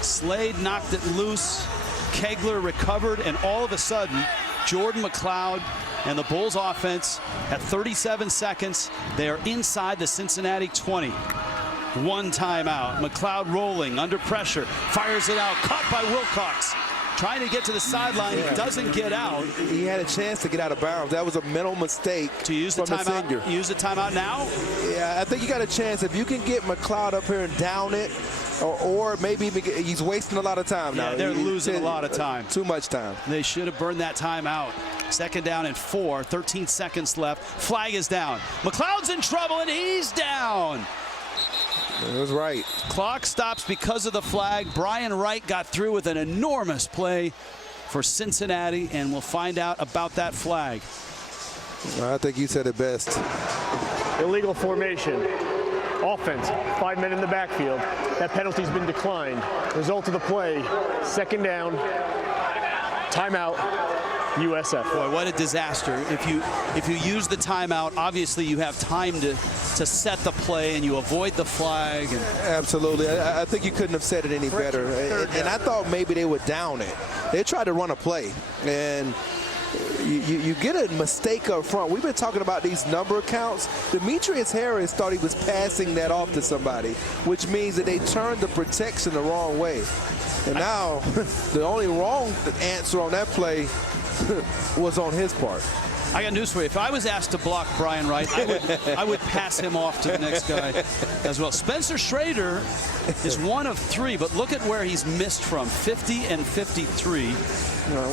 Slade knocked it loose. Kegler recovered, and all of a sudden, Jordan McLeod and the Bulls offense at 37 seconds, they are inside the Cincinnati 20. 1 timeout. McLeod rolling under pressure, fires it out, caught by Wilcox. Trying to get to the sideline, he doesn't get out. He had a chance to get out of bounds. That was a mental mistake to use the timeout. Use the timeout now? Yeah, I think you got a chance. If you can get McLeod up here and down it, or maybe he's wasting a lot of time now. Yeah, they're losing a lot of time. Too much time. They should have burned that timeout. 2nd down and 4, 13 seconds left. Flag is down. McLeod's in trouble, and he's down. It was right. Clock stops because of the flag. Brian Wright got through with an enormous play for Cincinnati, and we'll find out about that flag. I think you said it best. Illegal formation. Offense, 5 men in the backfield. That penalty's been declined. Result of the play, 2nd down, timeout, USF. Boy, what a disaster. If you use the timeout, obviously you have time to set the play and you avoid the flag. Absolutely. I think you couldn't have said it any better. And I thought maybe they would down it. They tried to run a play, and you get a mistake up front. We've been talking about these number counts. Demetrius Harris thought he was passing that off to somebody, which means that they turned the protection the wrong way. And now the only wrong answer on that play was on his part. I got news for you. If I was asked to block Brian Wright, I would pass him off to the next guy as well. Spencer Schrader is 1 of 3, but look at where he's missed from, 50 and 53.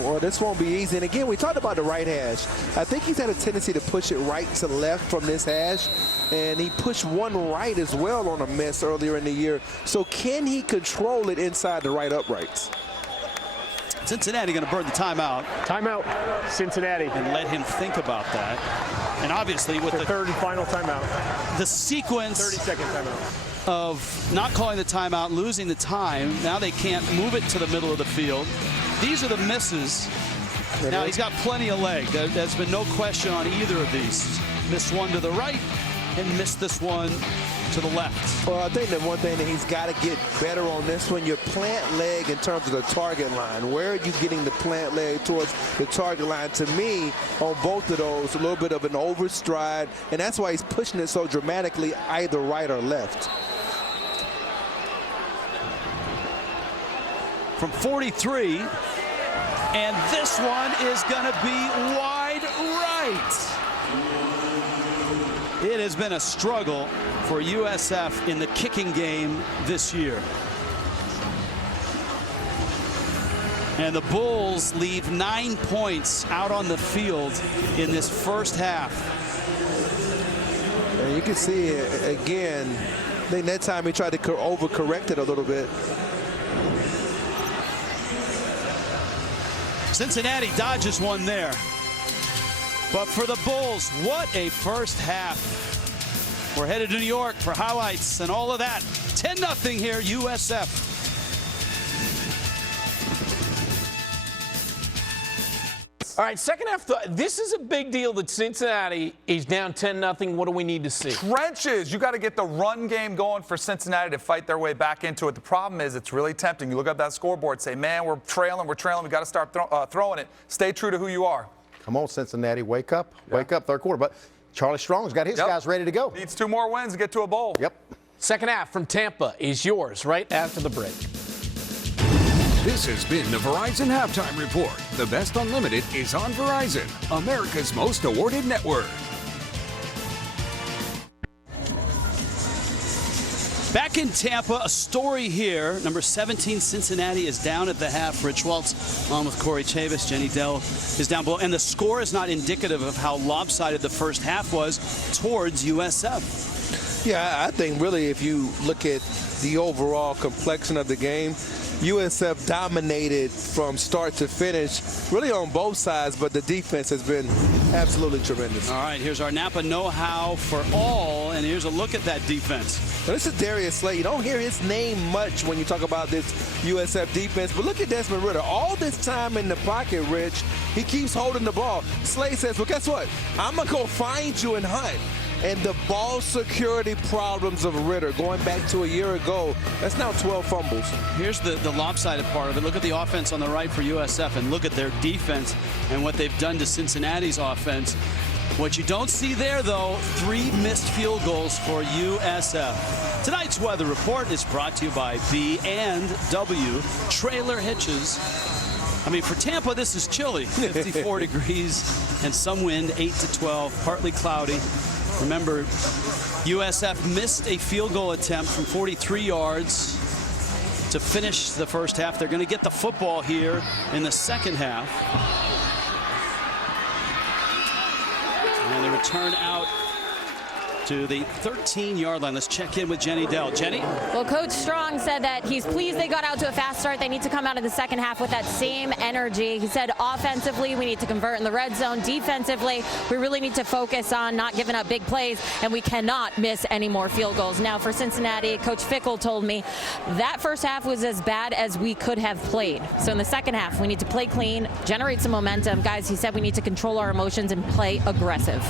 Well, this won't be easy. And again, we talked about the right hash. I think he's had a tendency to push it right to left from this hash, and he pushed one right as well on a miss earlier in the year. So can he control it inside the right uprights? Cincinnati going to burn the timeout. Timeout, Cincinnati. And let him think about that. And obviously with the 3rd and final timeout. The sequence 30-second timeout. Of not calling the timeout, losing the time. Now they can't move it to the middle of the field. These are the misses. Now he's got plenty of leg. There's been no question on either of these. Missed one to the right and missed this one to the left. Well, I think that one thing that he's got to get better on this one, your plant leg in terms of the target line. Where are you getting the plant leg towards the target line? To me, on both of those, a little bit of an overstride, and that's why he's pushing it so dramatically either right or left. From 43, and this one is going to be wide right. It has been a struggle for USF in the kicking game this year. And the Bulls leave 9 points out on the field in this first half. And you can see it again. I think that time he tried to overcorrect it a little bit. Cincinnati dodges one there. But for the Bulls, what a first half. We're headed to New York for highlights and all of that. 10-0 here, USF. All right, second half, this is a big deal that Cincinnati is down 10-0. What do we need to see? Trenches. You got to get the run game going for Cincinnati to fight their way back into it. The problem is it's really tempting. You look at that scoreboard, say, man, we're trailing. We got to start throwing it. Stay true to who you are. Come on, Cincinnati, wake up. Yeah. Wake up, third quarter. But Charlie Strong's got his guys ready to go. Needs 2 more wins to get to a bowl. Yep. Second half from Tampa is yours right after the break. This has been the Verizon Halftime Report. The best unlimited is on Verizon, America's most awarded network. Back in Tampa, a story here. Number 17, Cincinnati, is down at the half. Rich Waltz on with Corey Chavis. Jenny Dell is down below. And the score is not indicative of how lopsided the first half was towards USF. Yeah, I think really if you look at the overall complexion of the game, USF dominated from start to finish, really on both sides, but the defense has been absolutely tremendous. All right, here's our Napa know-how for all, and here's a look at that defense. Now, this is Darius Slay. You don't hear his name much when you talk about this USF defense, but look at Desmond Ridder. All this time in the pocket, Rich, he keeps holding the ball. Slay says, well, guess what? I'm going to go find you and hunt. And the ball security problems of Ridder going back to a year ago, that's now 12 fumbles. Here's the lopsided part of it. Look at the offense on the right for USF and look at their defense and what they've done to Cincinnati's offense. What you don't see there, though, 3 missed field goals for USF. Tonight's weather report is brought to you by B&W Trailer Hitches. I mean, for Tampa, this is chilly. 54 degrees and some wind, 8 to 12, partly cloudy. Remember, USF missed a field goal attempt from 43 yards to finish the first half. They're going to get the football here in the second half. And they return out to the 13-yard line. Let's check in with Jenny Dell. Jenny? Well, Coach Strong said that he's pleased they got out to a fast start. They need to come out in the second half with that same energy. He said offensively, we need to convert in the red zone. Defensively, we really need to focus on not giving up big plays, and we cannot miss any more field goals. Now, for Cincinnati, Coach Fickell told me that first half was as bad as we could have played. So in the second half, we need to play clean, generate some momentum. Guys, he said we need to control our emotions and play aggressive.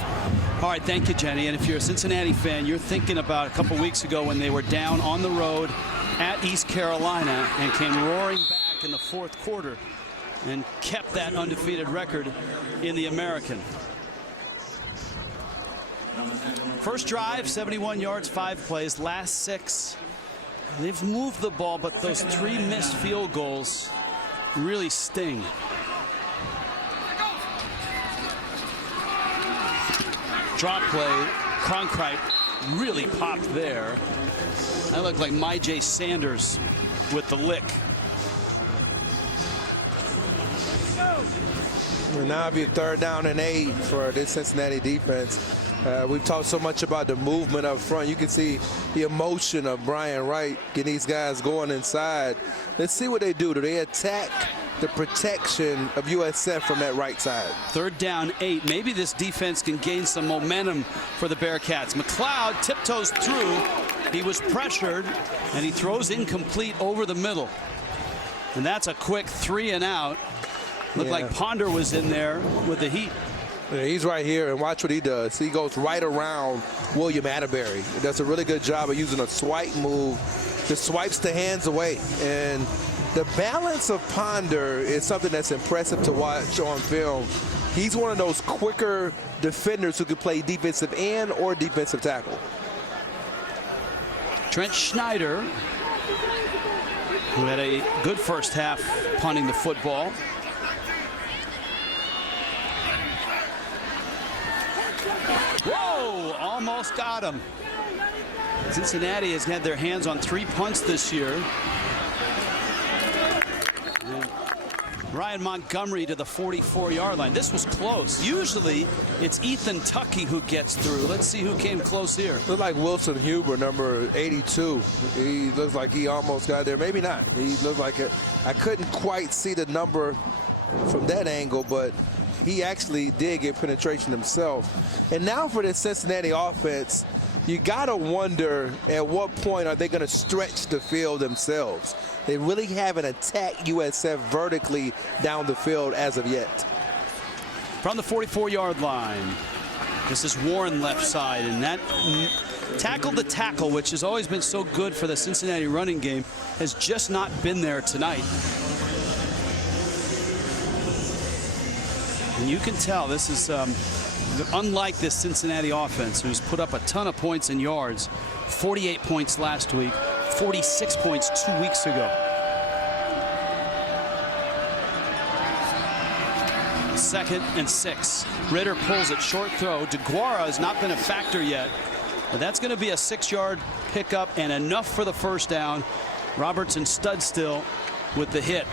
All right, thank you, Jenny. And if you're a Cincinnati fan, you're thinking about a couple weeks ago when they were down on the road at East Carolina and came roaring back in the fourth quarter and kept that undefeated record in the American. First drive, 71 yards, 5 plays. Last 6, they've moved the ball, but those 3 missed field goals really sting. Drop play, Cronkite really popped there. That looked like Myjai Sanders with the lick. And now it'll be 3rd down and 8 for this Cincinnati defense. We've talked so much about the movement up front. You can see the emotion of Brian Wright getting these guys going inside. Let's see what they do. Do they attack the protection of USF from that right side? 3rd down 8. Maybe this defense can gain some momentum for the Bearcats. McLeod tiptoes through. He was pressured, and he throws incomplete over the middle. And that's a quick 3 and out. Looked like Ponder was in there with the heat. Yeah, he's right here, and watch what he does. He goes right around William Atterbury. He does a really good job of using a swipe move. Just swipes the hands away. And the balance of Ponder is something that's impressive to watch on film. He's one of those quicker defenders who can play defensive end or defensive tackle. Trent Schneider, who had a good first half punting the football. Whoa, almost got him. Cincinnati has had their hands on 3 punts this year. And Ryan Montgomery to the 44-yard line. This was close. Usually it's Ethan Tuckey who gets through. Let's see who came close here. Looks like Wilson Huber, number 82. He looks like he almost got there. Maybe not. He looked like it. I couldn't quite see the number from that angle, but he actually did get penetration himself. And now for this Cincinnati offense, you got to wonder at what point are they going to stretch the field themselves. They really haven't attacked USF vertically down the field as of yet. From the 44-yard line, this is Warren left side, and that tackle to tackle, which has always been so good for the Cincinnati running game, has just not been there tonight. And you can tell this is unlike this Cincinnati offense, who's put up a ton of points and yards. 48 points last week, 46 points 2 weeks ago. 2nd and 6. Ridder pulls it, short throw. DeGuara has not been a factor yet, but that's going to be a 6-yard pickup and enough for the first down. Robertson Studstill with the hit.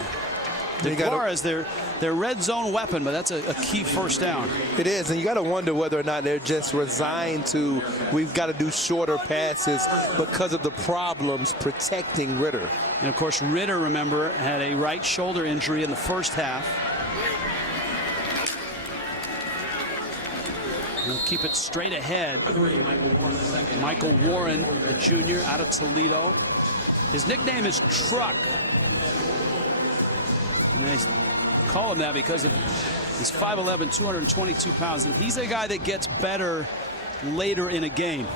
DeGuara is their red zone weapon, but that's a key first down. It is, and you got to wonder whether or not they're just resigned to we've got to do shorter passes because of the problems protecting Ritter. And of course, Ritter, remember, had a right shoulder injury in the first half. He'll keep it straight ahead. Michael Warren, the junior out of Toledo. His nickname is Truck. And they call him that because of his 5'11", 222 pounds. And he's a guy that gets better later in a game.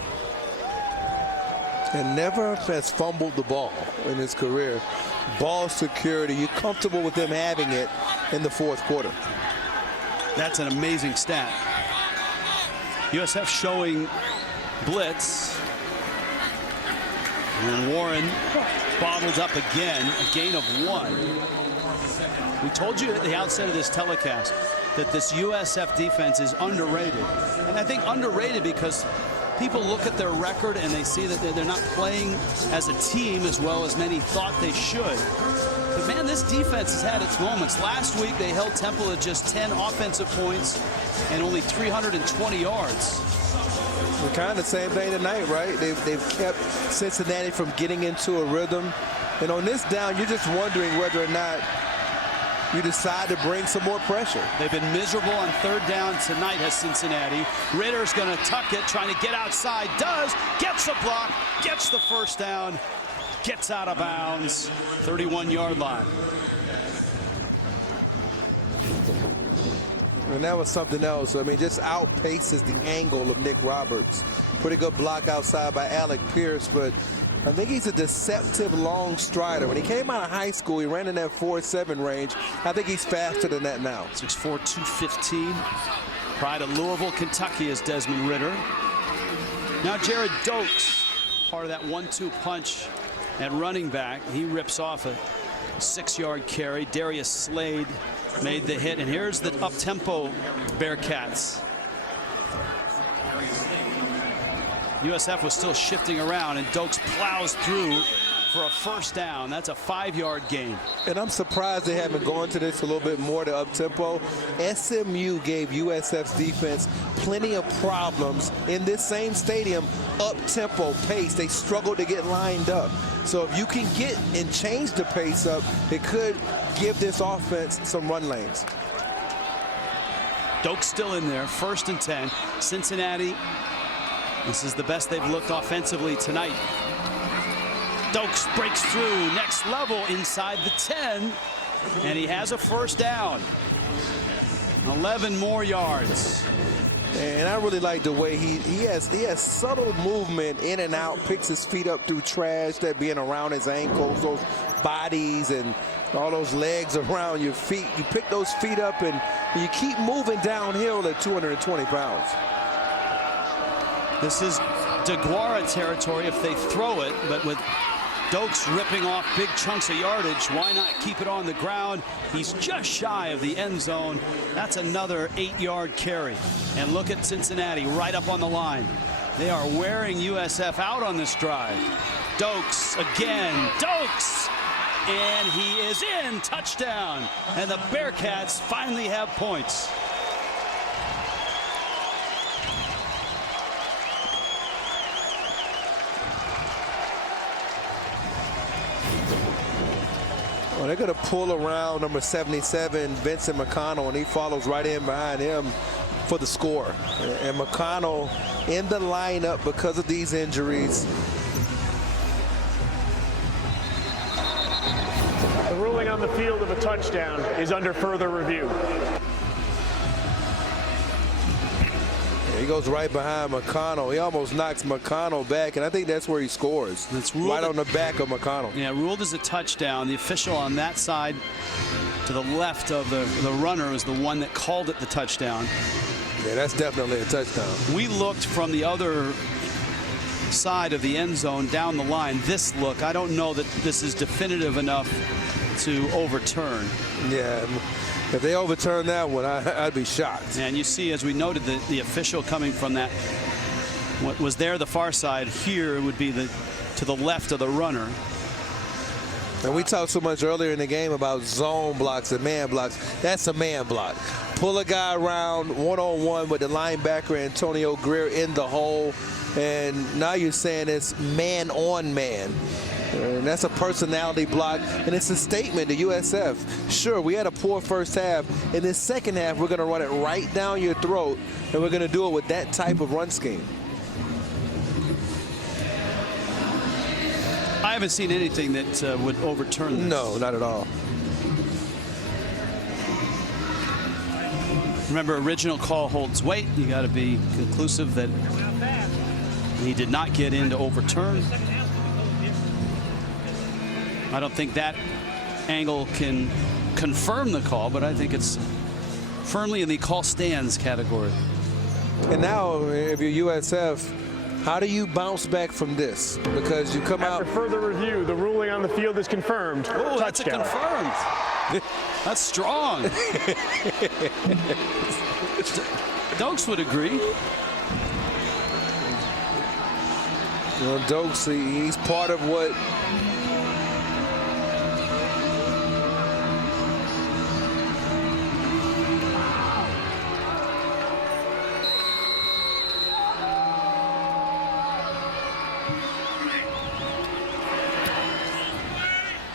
And never has fumbled the ball in his career. Ball security, you're comfortable with them having it in the fourth quarter. That's an amazing stat. USF showing blitz. And Warren bottled up again, a gain of 1. We told you at the outset of this telecast that this USF defense is underrated. And I think underrated because people look at their record and they see that they're not playing as a team as well as many thought they should. But man, this defense has had its moments. Last week they held Temple at just 10 offensive points and only 320 yards. We're kind of the same thing tonight, right? They've kept Cincinnati from getting into a rhythm. And on this down, you're just wondering whether or not you decide to bring some more pressure. They've been miserable on third down tonight as Cincinnati. Ritter's going to tuck it, trying to get outside. Does, gets a block, gets the first down, gets out of bounds, 31-yard line. And that was something else. I mean, just outpaces the angle of Nick Roberts. Pretty good block outside by Alec Pierce, but I think he's a deceptive long strider. When he came out of high school, he ran in that 4.7 range. I think he's faster than that now. 6'4", 215. Pride of Louisville, Kentucky is Desmond Ritter. Now Jared Dokes, part of that 1-2 punch at running back. He rips off a 6-yard carry. Darius Slade made the hit. And here's the up-tempo Bearcats. USF was still shifting around, and Dokes plows through for a first down. That's a 5-yard gain. And I'm surprised they haven't gone to this a little bit more to up-tempo. SMU gave USF's defense plenty of problems in this same stadium, up-tempo pace. They struggled to get lined up. So if you can get and change the pace up, it could give this offense some run lanes. Dokes still in there, 1st and 10. Cincinnati, this is the best they've looked offensively tonight. Dokes breaks through, next level inside the 10, and he has a first down. 11 more yards. And I really like the way he has subtle movement in and out, picks his feet up through trash that being around his ankles, those bodies and all those legs around your feet. You pick those feet up and you keep moving downhill at 220 pounds. This is DeGuara territory if they throw it, but with Dokes ripping off big chunks of yardage, why not keep it on the ground? He's just shy of the end zone. That's another 8-yard carry. And look at Cincinnati right up on the line. They are wearing USF out on this drive. Dokes again. Dokes! And he is in. Touchdown. And the Bearcats finally have points. Well, they're going to pull around number 77, Vincent McConnell, and he follows right in behind him for the score. And McConnell in the lineup because of these injuries. The ruling on the field of a touchdown is under further review. He goes right behind McConnell. He almost knocks McConnell back, and I think that's where he scores. That's right on the back of McConnell. Yeah, ruled as a touchdown. The official on that side to the left of the runner was the one that called it the touchdown. Yeah, that's definitely a touchdown. We looked from the other side of the end zone down the line. This look, I don't know that this is definitive enough to overturn. Yeah. If they overturn that one, I'd be shocked. And you see, as we noted, the official coming from that, what was there the far side, here would be to the left of the runner. And we talked so much earlier in the game about zone blocks and man blocks. That's a man block. Pull a guy around one-on-one with the linebacker Antonio Greer in the hole, and now you're saying it's man-on-man. And that's a personality block, and it's a statement to USF. Sure, we had a poor first half. In this second half, we're going to run it right down your throat, and we're going to do it with that type of run scheme. I haven't seen anything that would overturn this. No, not at all. Remember, original call holds weight. You got to be conclusive that he did not get in to overturn. I don't think that angle can confirm the call, but I think it's firmly in the call stands category. And now, if you're USF, how do you bounce back from this? Because you come out. After further review, the ruling on the field is confirmed. Oh, that's a confirmed. That's strong. Dokes would agree. You know, Dokes, he's part of what.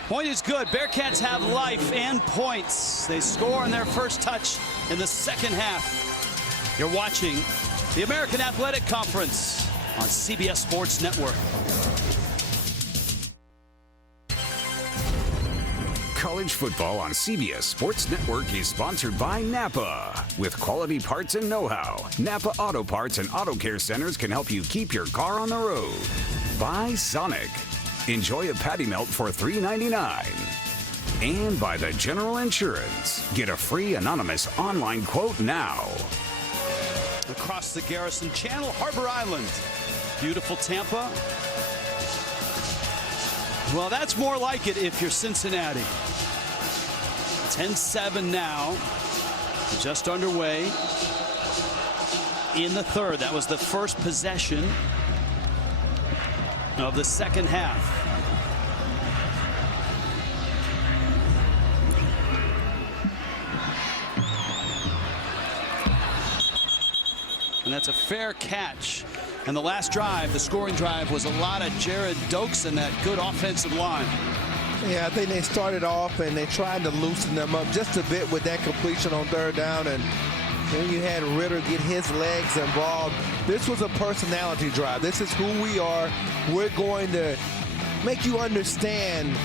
Point is good. Bearcats have life and points. They score on their first touch in the second half. You're watching the American Athletic Conference on CBS Sports Network. College football on CBS Sports Network is sponsored by Napa. With quality parts and know-how, Napa Auto Parts and Auto Care Centers can help you keep your car on the road. By Sonic. Enjoy a patty melt for $3.99. And by the General Insurance. Get a free anonymous online quote now. Across the Garrison Channel, Harbor Island. Beautiful Tampa. Well, that's more like it if you're Cincinnati. 10-7 now. Just underway in the third. That was the first possession of the second half. And that's a fair catch. And the last drive, the scoring drive, was a lot of Jared Dokes and that good offensive line. Yeah, I think they started off and they tried to loosen them up just a bit with that completion on third down, and then you had Ritter get his legs involved. This was a personality drive. This is who we are. We're going to make you understand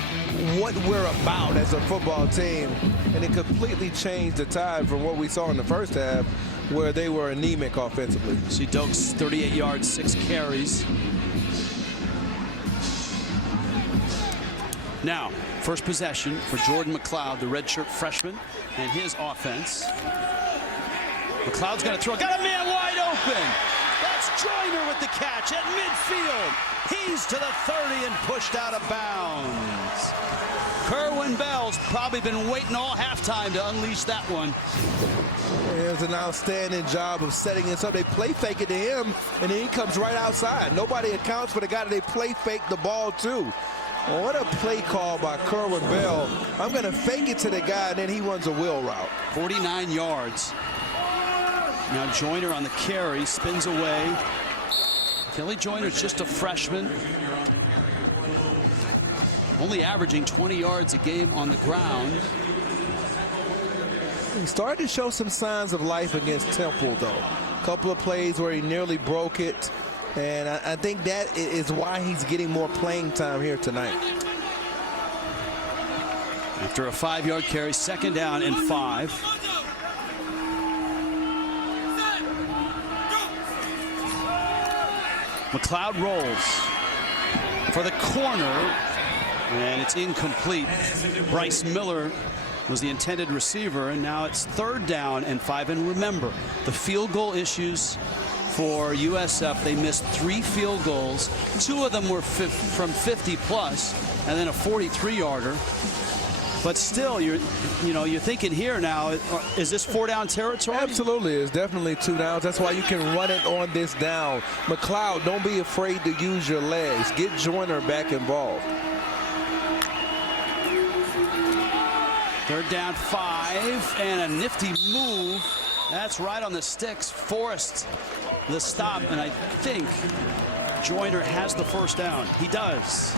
what we're about as a football team. And it completely changed the tide from what we saw in the first half, where they were anemic offensively. See Dokes, 38 yards, 6 carries. Now, first possession for Jordan McLeod, the redshirt freshman, and his offense. McLeod's going to throw. Got a man wide open. That's Joyner with the catch at midfield. He's to the 30 and pushed out of bounds. Kerwin Bell's probably been waiting all halftime to unleash that one. It was an outstanding job of setting this up. They play fake it to him, and then he comes right outside. Nobody accounts for the guy that they play fake the ball to. Well, what a play call by Kerwin Bell. I'm going to fake it to the guy, and then he runs a wheel route. 49 yards. Now Joyner on the carry, spins away. Kelly Joyner's just a freshman. Only averaging 20 yards a game on the ground. He started to show some signs of life against Temple, though. A couple of plays where he nearly broke it. And I think that is why he's getting more playing time here tonight. After a 5-yard carry, second down and 5. McLeod rolls for the corner, and it's incomplete. Bryce Miller was the intended receiver, and now it's third down and 5. And remember, the field goal issues for USF, they missed 3 field goals. 2 of them were from 50 plus, and then a 43-yarder. But still, you're thinking here now, is this 4-down territory? Absolutely, it's definitely 2 downs. That's why you can run it on this down. McLeod, don't be afraid to use your legs. Get Joyner back involved. Third down 5, and a nifty move. That's right on the sticks. Forced the stop, and I think Joyner has the first down. He does.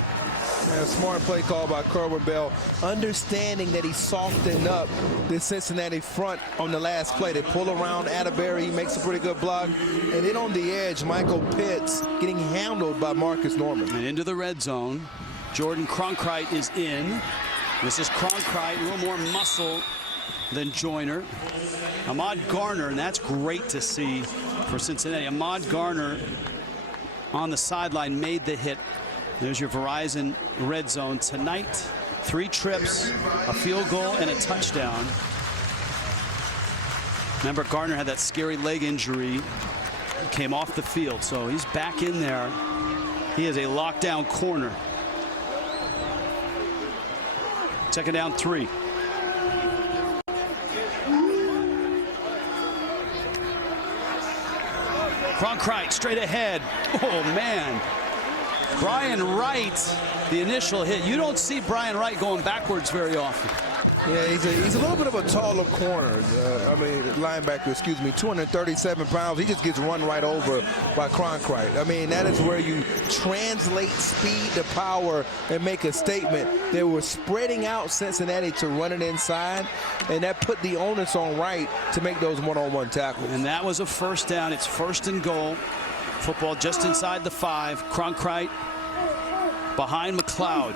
A smart play call by Kerwin Bell, understanding that he softened up the Cincinnati front on the last play. They pull around Atterbury, he makes a pretty good block, and then on the edge, Michael Pitts getting handled by Marcus Norman. And into the red zone, Jordan Cronkrite is in. This is Cronkrite, a little more muscle than Joyner. Ahmad Garner, and that's great to see for Cincinnati. Ahmad Garner on the sideline made the hit. There's your Verizon red zone tonight. 3 trips, a field goal, and a touchdown. Remember, Garner had that scary leg injury, came off the field, so he's back in there. He is a lockdown corner. Second down 3. Cronkrite straight ahead. Oh, man. Brian Wright, the initial hit. You don't see Brian Wright going backwards very often. Yeah, he's a little bit of a taller corner. Linebacker, 237 pounds. He just gets run right over by Cronkrite. I mean, that is where you translate speed to power and make a statement. They were spreading out Cincinnati to run it inside, and that put the onus on Wright to make those one-on-one tackles. And that was a first down. It's 1st and goal. Football just inside the 5. Cronkrite behind McLeod.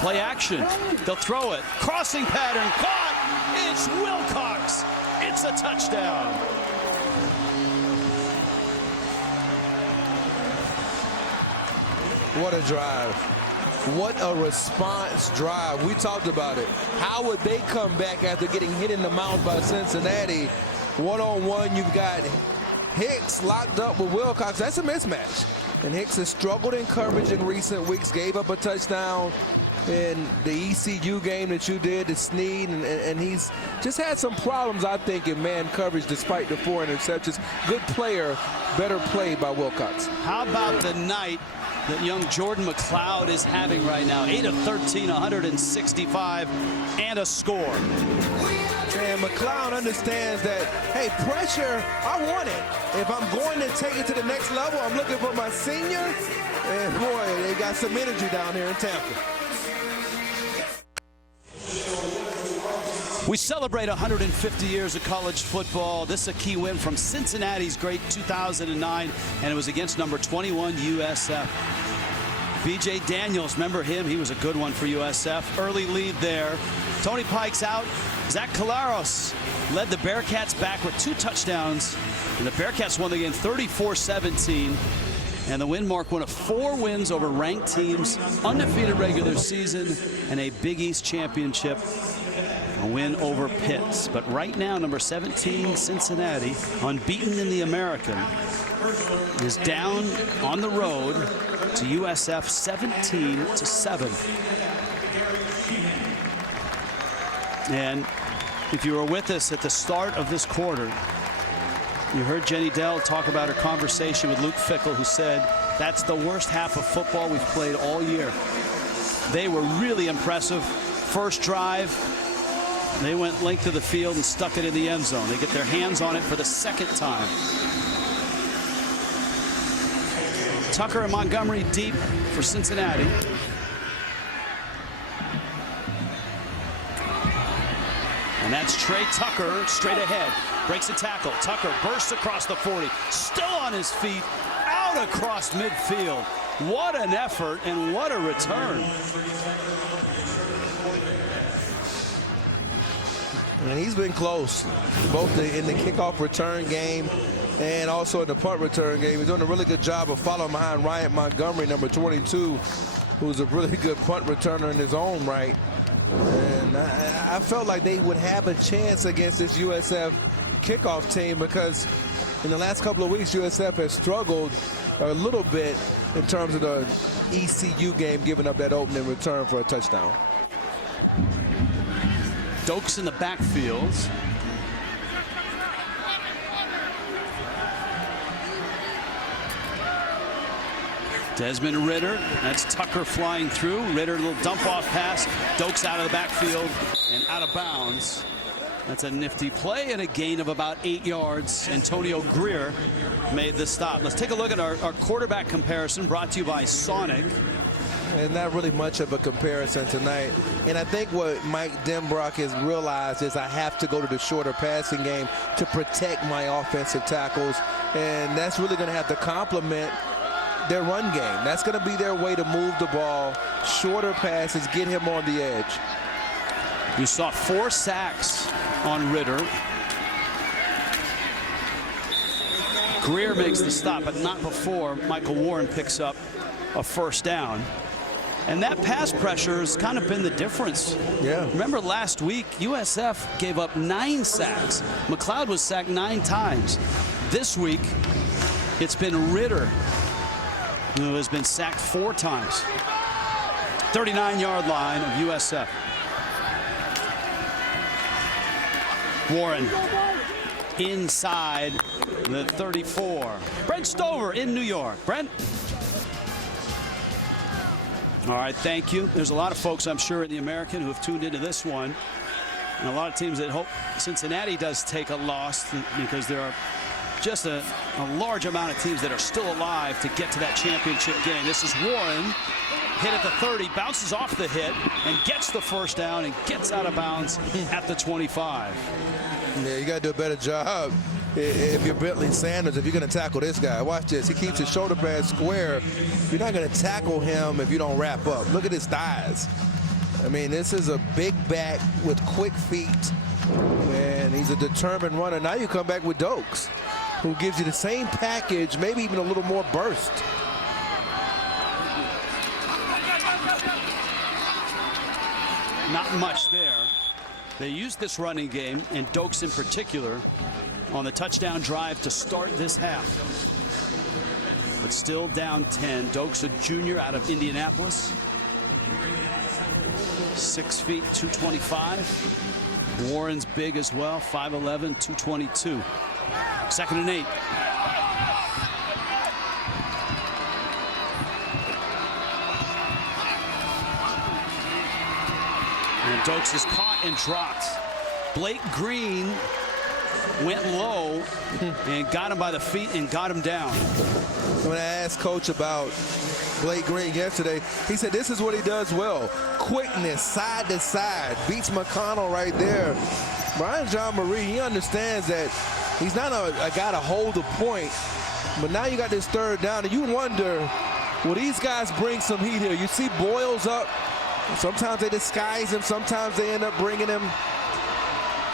Play action. They'll throw it. Crossing pattern. Caught. It's Wilcox. It's a touchdown. What a drive. What a response drive. We talked about it. How would they come back after getting hit in the mouth by Cincinnati? One-on-one, you've got Hicks locked up with Wilcox. That's a mismatch. And Hicks has struggled in coverage in recent weeks, gave up a touchdown in the ECU game that you did to Snead, and he's just had some problems, I think, in man coverage despite the 4 interceptions. Good player, better play by Wilcox. How about the night that young Jordan McLeod is having right now? 8 of 13, 165, and a score. And McLeod understands that, hey, pressure, I want it. If I'm going to take it to the next level, I'm looking for my senior. And boy, they got some energy down here in Tampa. We celebrate 150 years of college football. This is a key win from Cincinnati's great 2009, and it was against number 21 USF. B.J. Daniels, remember him? He was a good one for USF. Early lead there. Tony Pike's out. Zach Collaros led the Bearcats back with 2 touchdowns, and the Bearcats won the game 34-17. And the win mark one of 4 wins over ranked teams, undefeated regular season, and a Big East championship. A win over Pitt. But right now, number 17, Cincinnati, unbeaten in the American, is down on the road to USF 17-7. And if you were with us at the start of this quarter, you heard Jenny Dell talk about her conversation with Luke Fickell, who said that's the worst half of football we've played all year. They were really impressive. First drive, they went length of the field and stuck it in the end zone. They get their hands on it for the 2nd time. Tucker and Montgomery deep for Cincinnati. And that's Trey Tucker straight ahead. Breaks a tackle. Tucker bursts across the 40. Still on his feet. Out across midfield. What an effort and what a return. And he's been close, both in the kickoff return game and also in the punt return game. He's doing a really good job of following behind Ryan Montgomery, number 22, who's a really good punt returner in his own right. And I felt like they would have a chance against this USF kickoff team because in the last couple of weeks, USF has struggled a little bit in terms of the ECU game, giving up that opening return for a touchdown. Dokes in the backfield. Desmond Ridder, that's Tucker flying through. Ridder, a little dump off pass. Dokes out of the backfield and out of bounds. That's a nifty play and a gain of about 8 yards. Antonio Greer made the stop. Let's take a look at our quarterback comparison brought to you by Sonic. And not really much of a comparison tonight. And I think what Mike Denbrock has realized is I have to go to the shorter passing game to protect my offensive tackles. And that's really going to have to complement their run game. That's going to be their way to move the ball. Shorter passes, get him on the edge. You saw 4 sacks on Ridder. Greer makes the stop, but not before Michael Warren picks up a first down. And that pass pressure has kind of been the difference. Yeah. Remember last week, USF gave up 9 sacks. McLeod was sacked 9 times. This week, it's been Ridder who has been sacked 4 times. 39-yard line of USF. Warren inside the 34. Brent Stover in New York. Brent? All right, thank you. There's a lot of folks, I'm sure, in the American who have tuned into this one. And a lot of teams that hope Cincinnati does take a loss because there are just a large amount of teams that are still alive to get to that championship game. This is Warren, hit at the 30, bounces off the hit, and gets the first down and gets out of bounds at the 25. Yeah, you got to do a better job. If you're Bentley Sanders, if you're going to tackle this guy, watch this. He keeps his shoulder pad square. You're not going to tackle him if you don't wrap up. Look at his thighs. I mean, this is a big back with quick feet, and he's a determined runner. Now you come back with Dokes, who gives you the same package, maybe even a little more burst. Not much there. They used this running game, and Dokes in particular, on the touchdown drive to start this half. But still down 10. Dokes, a junior out of Indianapolis. 6 feet, 225. Warren's big as well, 5'11", 222. 2nd and 8. And Dokes is caught and dropped. Blake Green went low and got him by the feet and got him down. When I asked Coach about Blake Green yesterday, he said this is what he does well. Quickness, side to side, beats McConnell right there. Brian John Marie, he understands that he's not a guy to hold the point, but now you got this 3rd down, and you wonder, will these guys bring some heat here? You see Boyles up. Sometimes they disguise him. Sometimes they end up bringing him.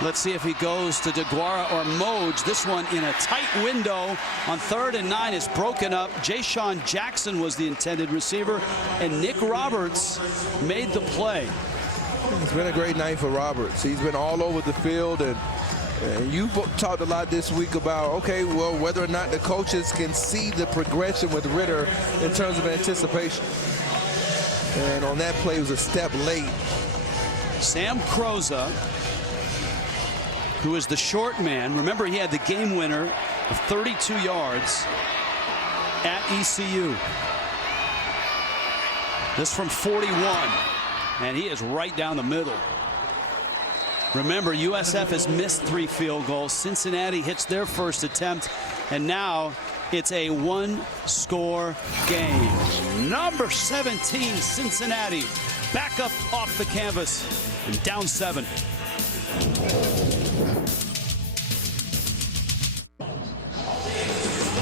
Let's see if he goes to DeGuara or Moj. This one in a tight window on 3rd and 9 is broken up. Ja'Shawn Jackson was the intended receiver, and Nick Roberts made the play. It's been a great night for Roberts. He's been all over the field, and you've talked a lot this week about, okay, well, whether or not the coaches can see the progression with Ridder in terms of anticipation. And on that play, it was a step late. Sam Croza, who is the short man. Remember, he had the game winner of 32 yards at ECU. This from 41, and he is right down the middle. Remember, USF has missed 3 field goals. Cincinnati hits their first attempt, and now it's a 1-score game. Number 17, Cincinnati, back up off the canvas and down 7.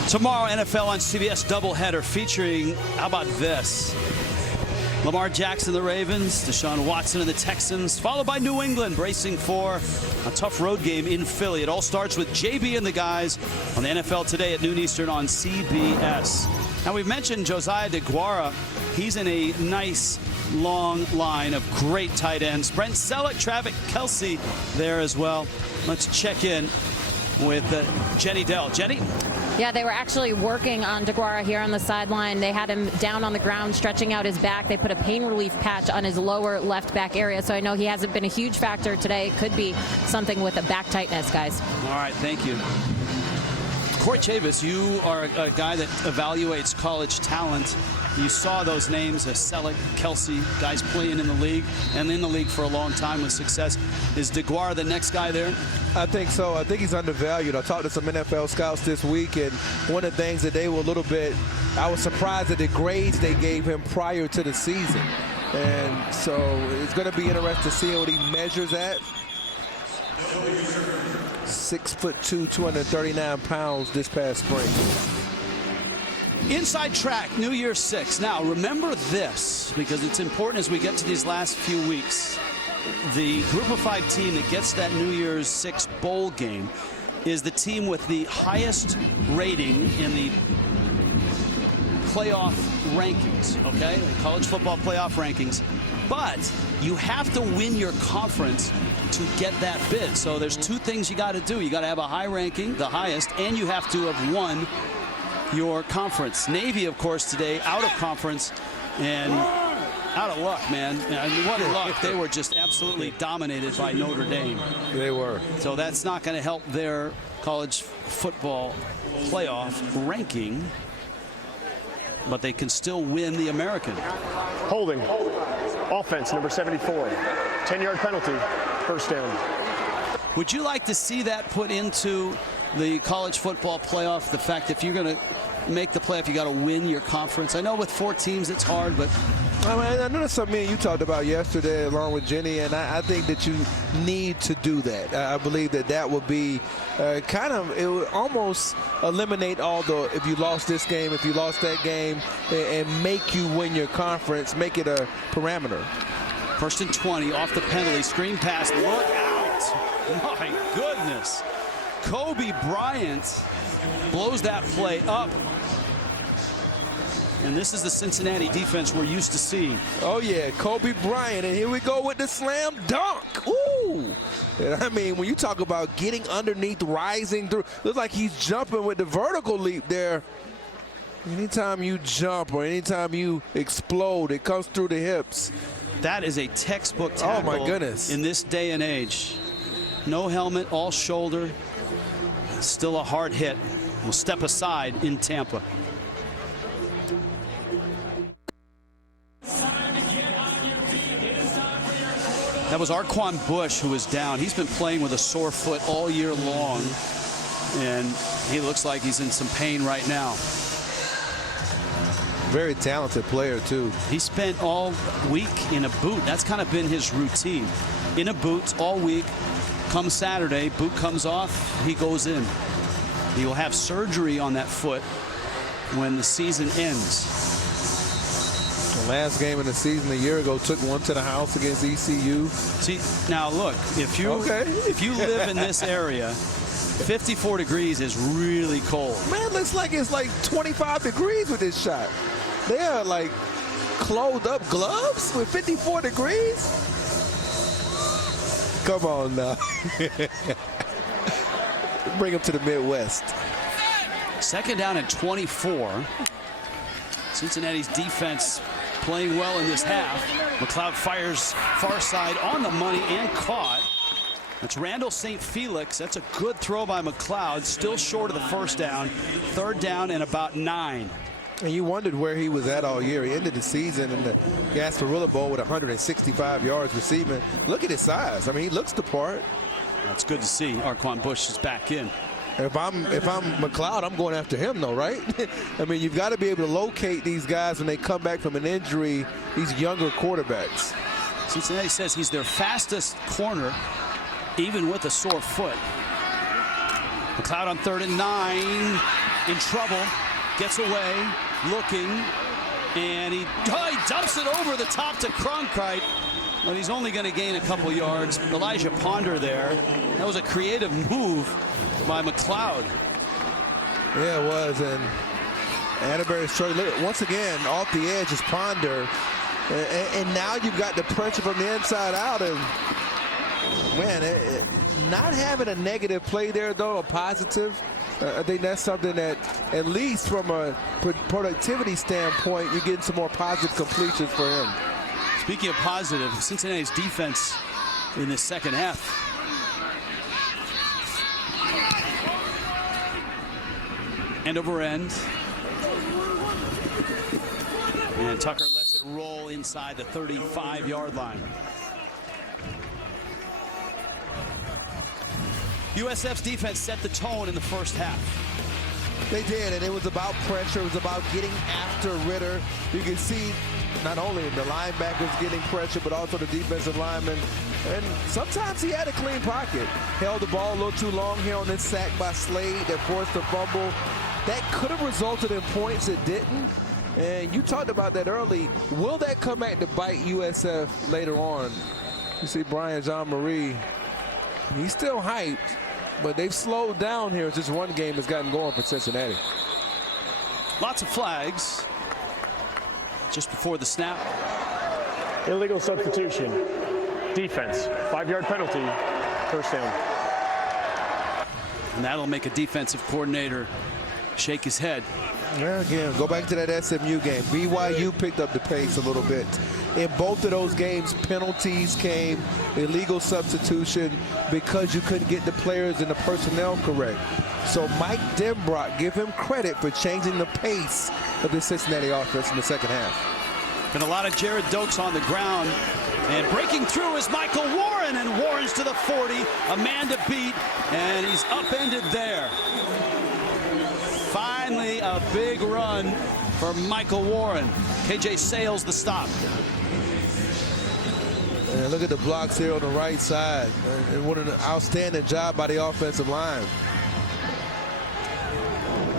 Tomorrow, NFL on CBS doubleheader featuring, how about this? Lamar Jackson, the Ravens, Deshaun Watson and the Texans, followed by New England bracing for a tough road game in Philly. It all starts with JB and the guys on the NFL Today at noon Eastern on CBS. Now, we've mentioned Josiah DeGuara. He's in a nice long line of great tight ends. Brent Selleck, Travis Kelce there as well. Let's check in with Jenny Dell. Jenny? Yeah, they were actually working on DeGuara here on the sideline. They had him down on the ground, stretching out his back. They put a pain relief patch on his lower left back area. So I know he hasn't been a huge factor today. It could be something with a back tightness, guys. All right, thank you. Corey Chavis, you are a guy that evaluates college talent. You saw those names, Selleck, Kelsey, guys playing in the league and in the league for a long time with success. Is DeGuara the next guy there? I think so. I think he's undervalued. I talked to some NFL scouts this week, and one of the things that they were a little bit, I was surprised at the grades they gave him prior to the season. And so it's going to be interesting to see what he measures at. 6'2", 239 pounds this past spring. Inside track, New Year's 6. Now, remember this, because it's important as we get to these last few weeks. The Group of 5 team that gets that New Year's 6 bowl game is the team with the highest rating in the playoff rankings, okay? The college football playoff rankings. But you have to win your conference to get that bid. So there's two things you got to do. You got to have a high ranking, the highest, and you have to have won your conference. Navy, of course, today out of conference and out of luck, man. I mean, what luck. They were just absolutely dominated by Notre Dame. They were. So that's not going to help their college football playoff ranking, but they can still win the American. Holding. Offense, number 74. 10-yard penalty. First down. Would you like to see that put into the college football playoff? The fact if you're going to make the playoff, you got to win your conference. I know with 4 teams it's hard, but I know that's something you talked about yesterday along with Jenny, and I think that you need to do that. I believe that that would be it would almost eliminate all the, if you lost this game, if you lost that game, and make you win your conference, make it a parameter. First and 20 off the penalty, screen pass, look out. My goodness. Kobe Bryant blows that play up. And this is the Cincinnati defense we're used to seeing. Oh, yeah, Kobe Bryant. And here we go with the slam dunk. Ooh. And I mean, when you talk about getting underneath, rising through, looks like he's jumping with the vertical leap there. Anytime you jump or anytime you explode, it comes through the hips. That is a textbook tackle. Oh, my goodness. In this day and age. No helmet, all shoulder. Still a hard hit. Will step aside in Tampa. That was Arquan Bush who was down. He's been playing with a sore foot all year long, and he looks like he's in some pain right now. Very talented player, too. He spent all week in a boot. That's kind of been his routine. In a boot all week. Come Saturday, boot comes off, he goes in. He will have surgery on that foot when the season ends. The last game of the season a year ago took one to the house against ECU. See, now look, if you live in this area, 54 degrees is really cold. Man, looks like it's like 25 degrees with this shot. They are like clothed up gloves with 54 degrees. Come on now. Bring them to the Midwest. Second down and 24. Cincinnati's defense playing well in this half. McLeod fires far side on the money and caught. That's Randall St. Felix. That's a good throw by McLeod. Still short of the first down. Third down and about 9. And you wondered where he was at all year. He ended the season in the Gasparilla Bowl with 165 yards receiving. Look at his size. I mean, he looks the part. That's good to see. Arquan Bush is back in. If I'm McLeod, I'm going after him, though, right? I mean, you've got to be able to locate these guys when they come back from an injury, these younger quarterbacks. Cincinnati says he's their fastest corner, even with a sore foot. McLeod on 3rd and 9, in trouble, gets away, looking, and he dumps it over the top to Cronkite. But he's only going to gain a couple yards. Elijah Ponder there. That was a creative move by McLeod. Yeah, it was. And Atterbury struggled. Once again, off the edge is Ponder. And now you've got the pressure from the inside out. And, man, not having a negative play there, though, a positive. I think that's something that, at least from a productivity standpoint, you're getting some more positive completions for him. Speaking of positive, Cincinnati's defense in the second half. End over end. And Tucker lets it roll inside the 35-yard line. USF's defense set the tone in the first half. They did, and it was about pressure. It was about getting after Ritter. You can see not only the linebackers getting pressure, but also the defensive linemen. And sometimes he had a clean pocket. Held the ball a little too long here on this sack by Slade that forced a fumble. That could have resulted in points. It didn't. And you talked about that early. Will that come back to bite USF later on? You see Brian Jean-Marie. He's still hyped, but they've slowed down here. Just one game has gotten going for Cincinnati. Lots of flags just before the snap. Illegal substitution. Defense. 5-yard penalty. First down. And that'll make a defensive coordinator shake his head. Well, again, go back to that SMU game. BYU picked up the pace a little bit. In both of those games, penalties came, illegal substitution, because you couldn't get the players and the personnel correct. So Mike Denbrock, give him credit for changing the pace of the Cincinnati offense in the second half. Been a lot of Jared Dokes on the ground. And breaking through is Michael Warren, and Warren's to the 40. A man to beat, and he's upended there. Finally, a big run for Michael Warren. KJ Sales the stop. And look at the blocks here on the right side. And what an outstanding job by the offensive line.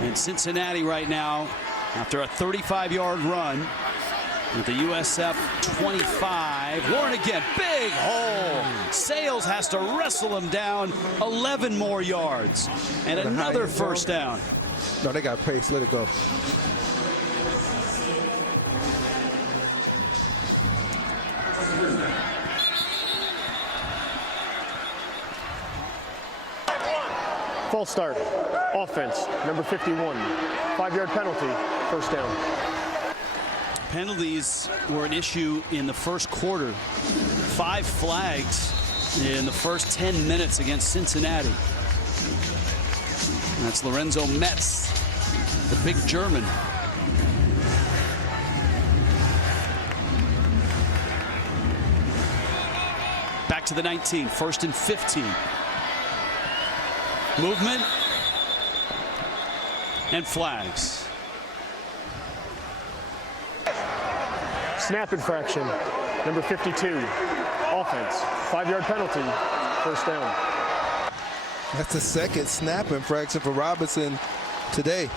And Cincinnati right now, after a 35-yard run, with the USF 25. Warren again, big hole. Sales has to wrestle him down 11 more yards. And another first down. No, they got pace. Let it go. False start. Offense. Number 51. 5-yard penalty. First down. Penalties were an issue in the first quarter. 5 flags in the first 10 minutes against Cincinnati. And that's Lorenzo Metz, the big German. Back to the 19, 1st and 15. Movement and flags. Snap infraction. Number 52. Offense. 5-yard penalty. First down. That's the second snap infraction for Robinson today.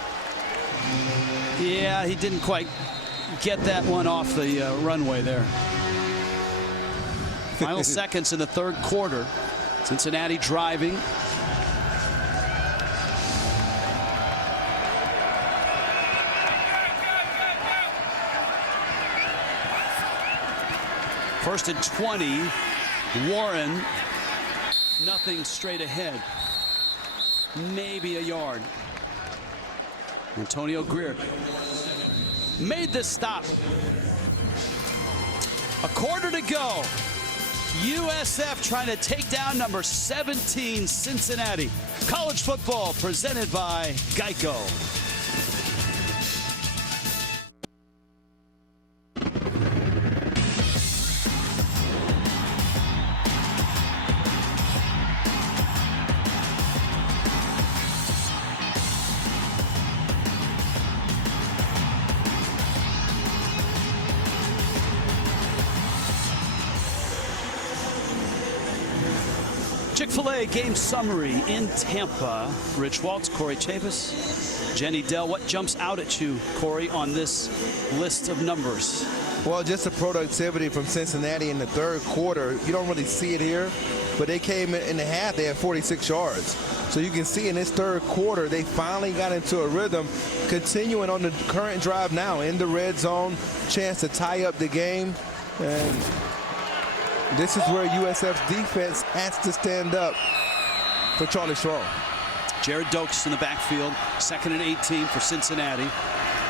Yeah, he didn't quite get that one off the runway there. Final seconds in the third quarter. Cincinnati driving. First and 20. Warren, nothing straight ahead. Maybe a yard. Antonio Greer made this stop. A quarter to go. USF trying to take down number 17 Cincinnati. College football presented by Geico. Chick-fil-A game summary in Tampa. Rich Waltz, Corey Chavis, Jenny Dell. What jumps out at you, Corey, on this list of numbers? Well, just the productivity from Cincinnati in the third quarter. You don't really see it here, but they came in the half. They had 46 yards. So you can see in this third quarter, they finally got into a rhythm, continuing on the current drive now in the red zone, chance to tie up the game. And this is where USF's defense has to stand up for Charlie Strong. Jared Dokes in the backfield. 2nd and 18 for Cincinnati.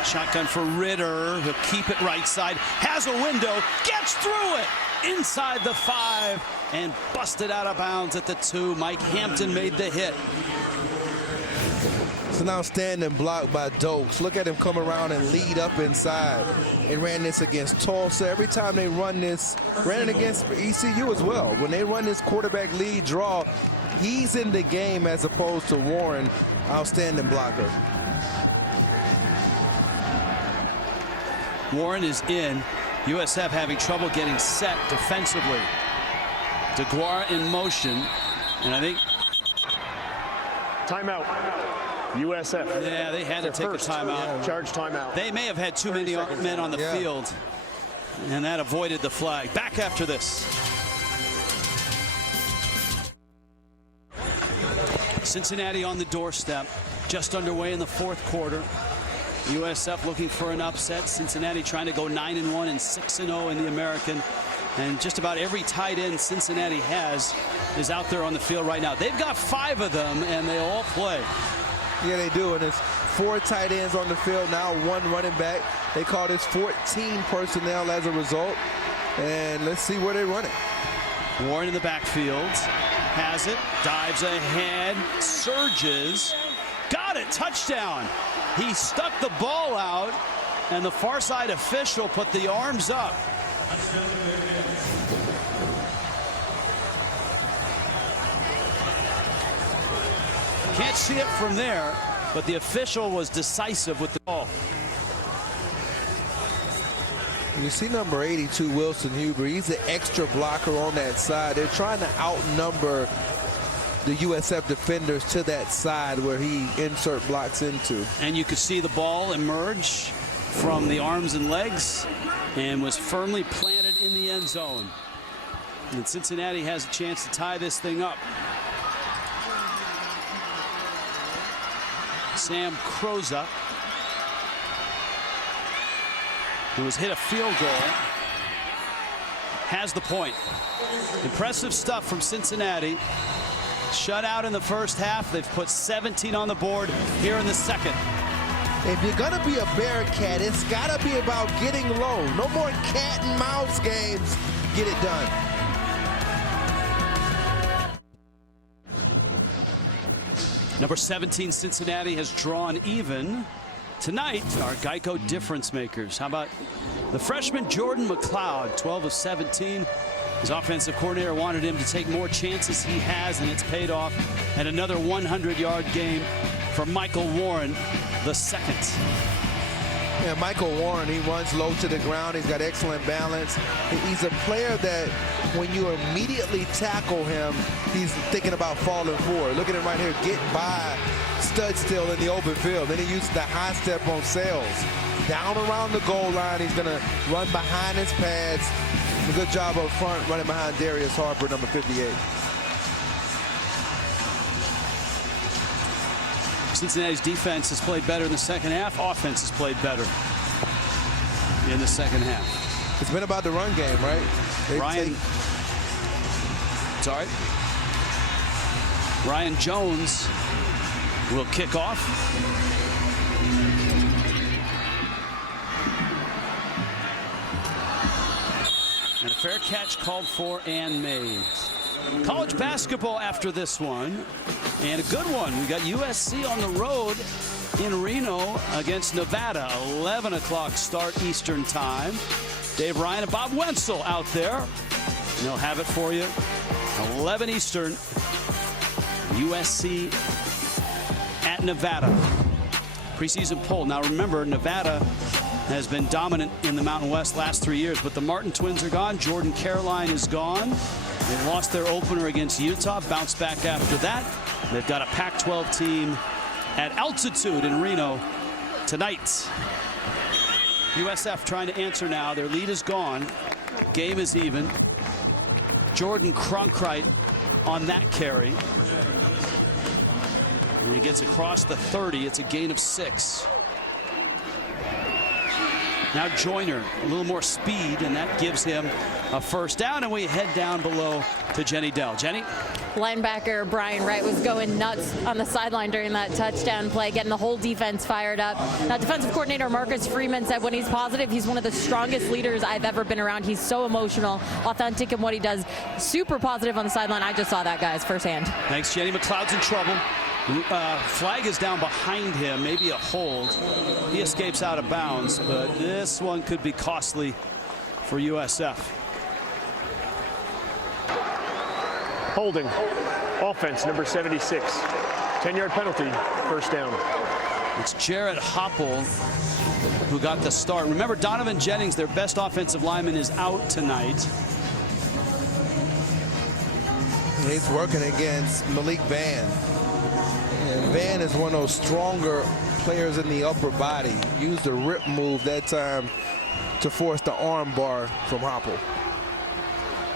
Shotgun for Ritter. He'll keep it right side. Has a window. Gets through it. Inside the 5 and busted out of bounds at the 2. Mike Hampton made the hit. It's an outstanding block by Dokes. Look at him come around and lead up inside. And ran this against Tulsa. Every time they run this, ran it against ECU as well. When they run this quarterback lead draw, he's in the game as opposed to Warren. Outstanding blocker. Warren is in. USF having trouble getting set defensively. DeGuara in motion, and I think Timeout. USF. Yeah, they had to take a timeout. Charge timeout. They may have had too many men on the field, and that avoided the flag. Back after this. Cincinnati on the doorstep, just underway in the fourth quarter. USF looking for an upset. Cincinnati trying to go 9-1 and 6-0 in the American. And just about every tight end Cincinnati has is out there on the field right now. They've got 5 of them, and they all play. Yeah, they do. And it's 4 tight ends on the field now, 1 running back. They call this 14 personnel as a result. And let's see where they run it. Warren in the backfield. Has it. Dives ahead. Surges. Got it. Touchdown. He stuck the ball out, and the far side official put the arms up. Can't see it from there, but the official was decisive with the ball. You see number 82, Wilson Huber. He's the extra blocker on that side. They're trying to outnumber the USF defenders to that side where he insert blocks into. And you could see the ball emerge from the arms and legs and was firmly planted in the end zone. And Cincinnati has a chance to tie this thing up. Sam Kroza, who has hit a field goal, has the point. Impressive stuff from Cincinnati. Shut out in the first half. They've put 17 on the board here in the second. If you're going to be a Bearcat, it's got to be about getting low. No more cat and mouse games. Get it done. Number 17, Cincinnati, has drawn even. Tonight, our Geico difference makers. How about the freshman Jordan McLeod, 12 of 17. His offensive coordinator wanted him to take more chances. He has, and it's paid off. And another 100-yard game for Michael Warren, the second. Yeah, Michael Warren, he runs low to the ground. He's got excellent balance. He's a player that when you immediately tackle him, he's thinking about falling forward. Look at him right here, get by, stud still in the open field. Then he uses the high step on Sales. Down around the goal line, he's gonna run behind his pads. A good job up front, running behind Darius Harper, number 58. Cincinnati's defense has played better in the second half. Offense has played better in the second half. It's been about the run game, right? Ryan Jones will kick off. And a fair catch called for and made. College basketball after this one, and a good one. We got USC on the road in Reno against Nevada. 11 o'clock start Eastern time. Dave Ryan and Bob Wenzel out there. And they'll have it for you. 11 Eastern. USC at Nevada. Preseason poll. Now remember, Nevada has been dominant in the Mountain West last 3 years, but the Martin twins are gone. Jordan Caroline is gone. They lost their opener against Utah, bounced back after that. They've got a Pac-12 team at altitude in Reno tonight. USF trying to answer now. Their lead is gone. Game is even. Jordan Cronkrite on that carry. When he gets across the 30, it's a gain of 6. Now Joyner, a little more speed, and that gives him a first down, and we head down below to Jenny Dell. Jenny? Linebacker Brian Wright was going nuts on the sideline during that touchdown play, getting the whole defense fired up. Now, defensive coordinator Marcus Freeman said when he's positive, he's one of the strongest leaders I've ever been around. He's so emotional, authentic in what he does. Super positive on the sideline. I just saw that, guys, firsthand. Thanks, Jenny. McLeod's in trouble. Flag is down behind him, maybe a hold. He escapes out of bounds, but this one could be costly for USF. Holding. Offense, number 76. 10-yard penalty, first down. It's Jared Hopple who got the start. Remember, Donovan Jennings, their best offensive lineman, is out tonight. He's working against Malik Van. And Van is one of those stronger players in the upper body. Used the rip move that time to force the arm bar from Hopple.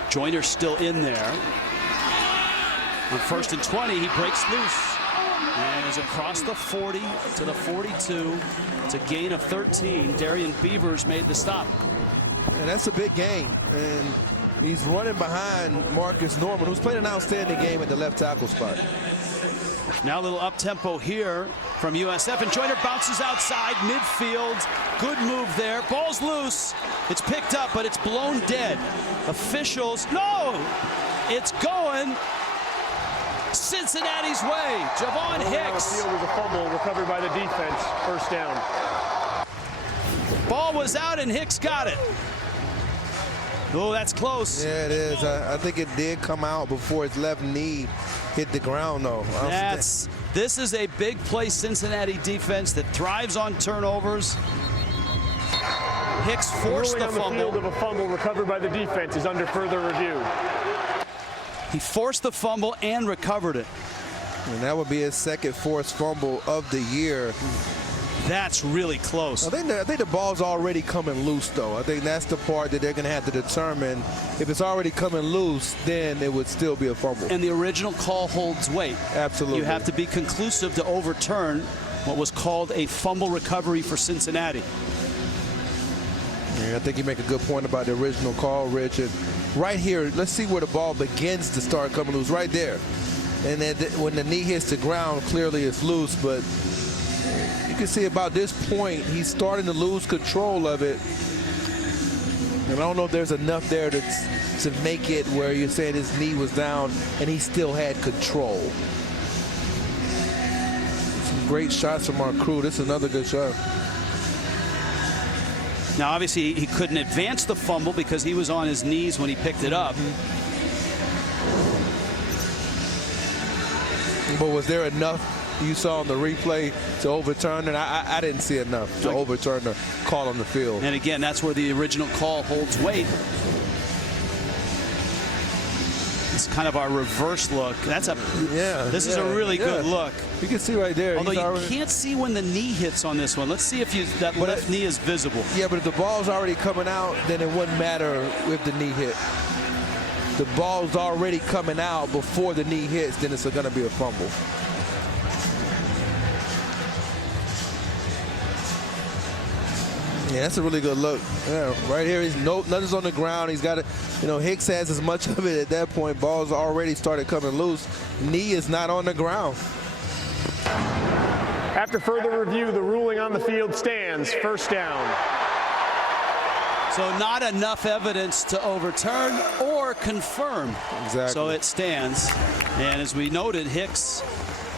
Joyner's still in there. On 1st and 20, he breaks loose. And is across the 40 to the 42. It's a gain of 13. Darian Beavers made the stop. And that's a big gain. And he's running behind Marcus Norman, who's played an outstanding game at the left tackle spot. Now a little up-tempo here from USF. And Joyner bounces outside midfield. Good move there. Ball's loose. It's picked up, but it's blown dead. Officials. No! It's going Cincinnati's way. Javon Hicks. The field was a fumble recovered by the defense. First down. Ball was out and Hicks got it. Oh, that's close. Yeah, it is. I think it did come out before his left knee hit the ground, though. This is a big play Cincinnati defense that thrives on turnovers. Hicks forced the on fumble. The field of a fumble recovered by the defense is under further review. He forced the fumble and recovered it. And that would be his second forced fumble of the year. That's really close. I think the ball's already coming loose, though. I think that's the part that they're going to have to determine. If it's already coming loose, then it would still be a fumble. And the original call holds weight. Absolutely. You have to be conclusive to overturn what was called a fumble recovery for Cincinnati. Yeah, I think you make a good point about the original call, Rich. And right here, let's see where the ball begins to start coming loose, right there. And then when the knee hits the ground, clearly it's loose, but you can see about this point, he's starting to lose control of it. And I don't know if there's enough there to make it where you're saying his knee was down and he still had control. Some great shots from our crew. This is another good shot. Now, obviously, he couldn't advance the fumble because he was on his knees when he picked it up. But was there enough you saw on the replay to overturn it? I didn't see enough to overturn the call on the field. And again, that's where the original call holds weight. It's kind of our reverse look. This is a really good look. You can see right there. Although you can't see when the knee hits on this one. Let's see if that left knee is visible. Yeah, but if the ball's already coming out, then it wouldn't matter if the knee hit. The ball's already coming out before the knee hits, then it's going to be a fumble. Yeah, that's a really good look. Yeah, right here, nothing's on the ground. He's got it. You know, Hicks has as much of it at that point. Ball's already started coming loose. Knee is not on the ground. After further review, the ruling on the field stands. First down. So not enough evidence to overturn or confirm. Exactly. So it stands. And as we noted, Hicks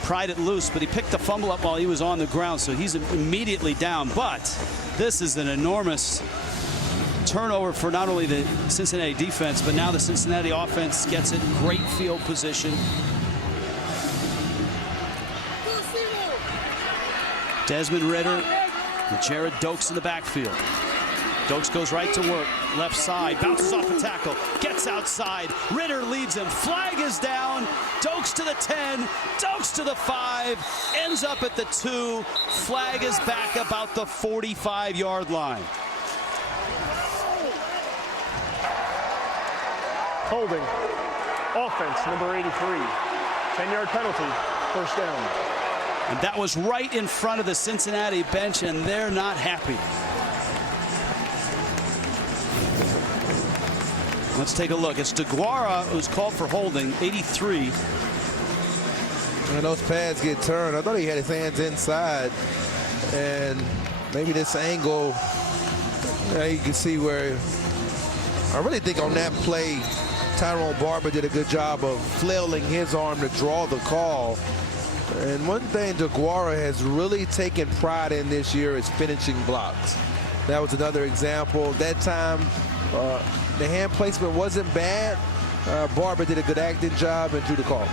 pried it loose, but he picked the fumble up while he was on the ground, so he's immediately down. But this is an enormous turnover for not only the Cincinnati defense, but now the Cincinnati offense gets it in great field position. Desmond Ritter and Jared Dokes in the backfield. Dokes goes right to work, left side, bounces off the tackle, gets outside. Ritter leads him. Flag is down. Dokes to the 10, Dokes to the 5, ends up at the 2. Flag is back about the 45-yard line. Holding. Offense, number 83. 10-yard penalty. First down. And that was right in front of the Cincinnati bench, and they're not happy. Let's take a look. It's DeGuara who's called for holding, 83. And those pads get turned. I thought he had his hands inside. And maybe this angle, you can see where, I really think on that play, Tyrone Barber did a good job of flailing his arm to draw the call. And one thing DeGuara has really taken pride in this year is finishing blocks. That was another example. That time, the hand placement wasn't bad. Barber did a good acting job and drew the call.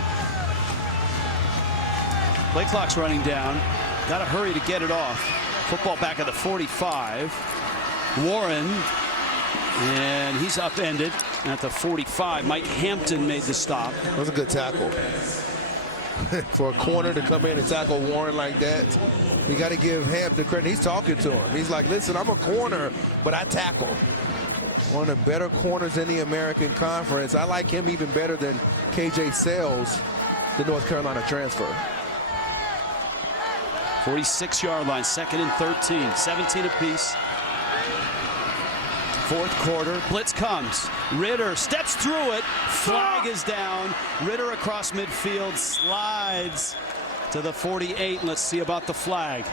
Play clock's running down. Got to hurry to get it off. Football back at the 45. Warren, and he's upended at the 45. Mike Hampton made the stop. That was a good tackle. For a corner to come in and tackle Warren like that, you got to give Hampton credit. He's talking to him. He's like, listen, I'm a corner, but I tackle. One of the better corners in the American Conference. I like him even better than KJ Sales, the North Carolina transfer. 46-yard line, 2nd and 13, 17 apiece. Fourth quarter, blitz comes. Ritter steps through it. Flag is down. Ritter across midfield, slides to the 48. Let's see about the flag.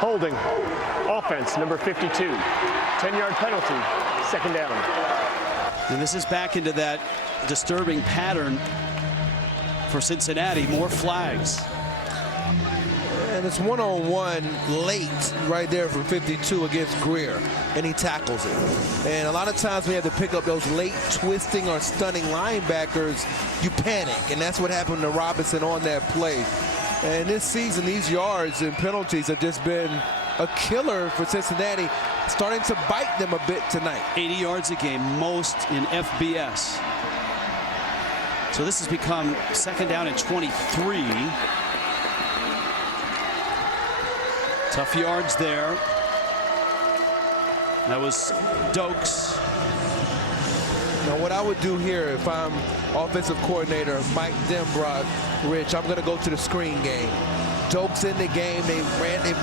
Holding. Offense, number 52. 10-yard penalty. 2nd down. And this is back into that disturbing pattern for Cincinnati. More flags. And it's one-on-one late right there from 52 against Greer, and he tackles it. And a lot of times we have to pick up those late twisting or stunning linebackers. You panic, and that's what happened to Robinson on that play. And this season, these yards and penalties have just been a killer for Cincinnati, starting to bite them a bit tonight. 80 yards a game, most in FBS. So this has become 2nd down and 23. Tough yards there. That was Dokes. Now what I would do here if I'm offensive coordinator Mike Denbrock, Rich, I'm going to go to the screen game. Dokes in the game. They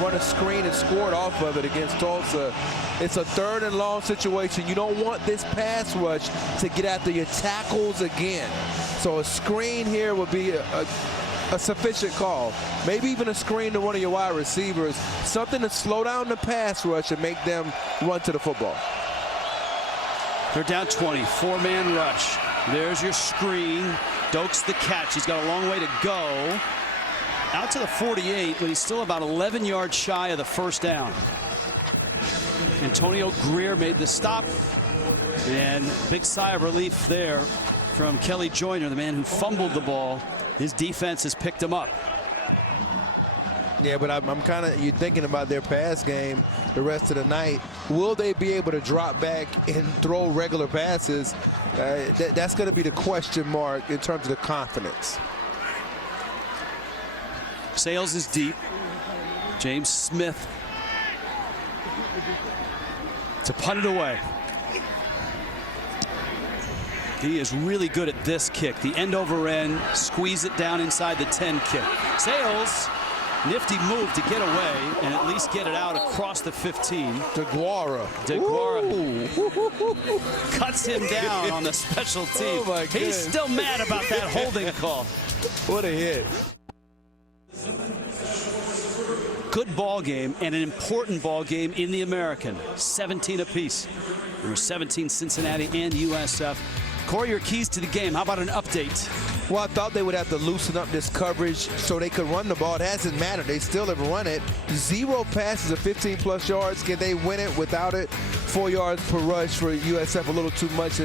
run a screen and scored off of it against Tulsa. It's a 3rd and long situation. You don't want this pass rush to get after your tackles again. So a screen here would be a sufficient call. Maybe even a screen to one of your wide receivers. Something to slow down the pass rush and make them run to the football. They're down 20. 4-man rush. There's your screen. Dokes the catch. He's got a long way to go. Out to the 48, but he's still about 11 yards shy of the 1st down. Antonio Greer made the stop. And big sigh of relief there from Kelly Joyner, the man who fumbled the ball. His defense has picked him up. Yeah, but I'm kind of, you're thinking about their pass game the rest of the night. Will they be able to drop back and throw regular passes? That's going to be the question mark in terms of the confidence. Sales is deep. James Smith to punt it away. He is really good at this kick. The end over end, squeeze it down inside the 10 kick. Sales, nifty move to get away and at least get it out across the 15. DeGuara cuts him down on the special team. Oh my He's goodness. still mad about that holding call. What a hit. Good ball game and an important ball game in the American. 17 apiece. There were 17 Cincinnati and USF. Corey, your keys to the game. How about an update? Well, I thought they would have to loosen up this coverage so they could run the ball. It hasn't mattered. They still have run it. 0 passes of 15-plus yards. Can they win it without it? 4 yards per rush for USF, a little too much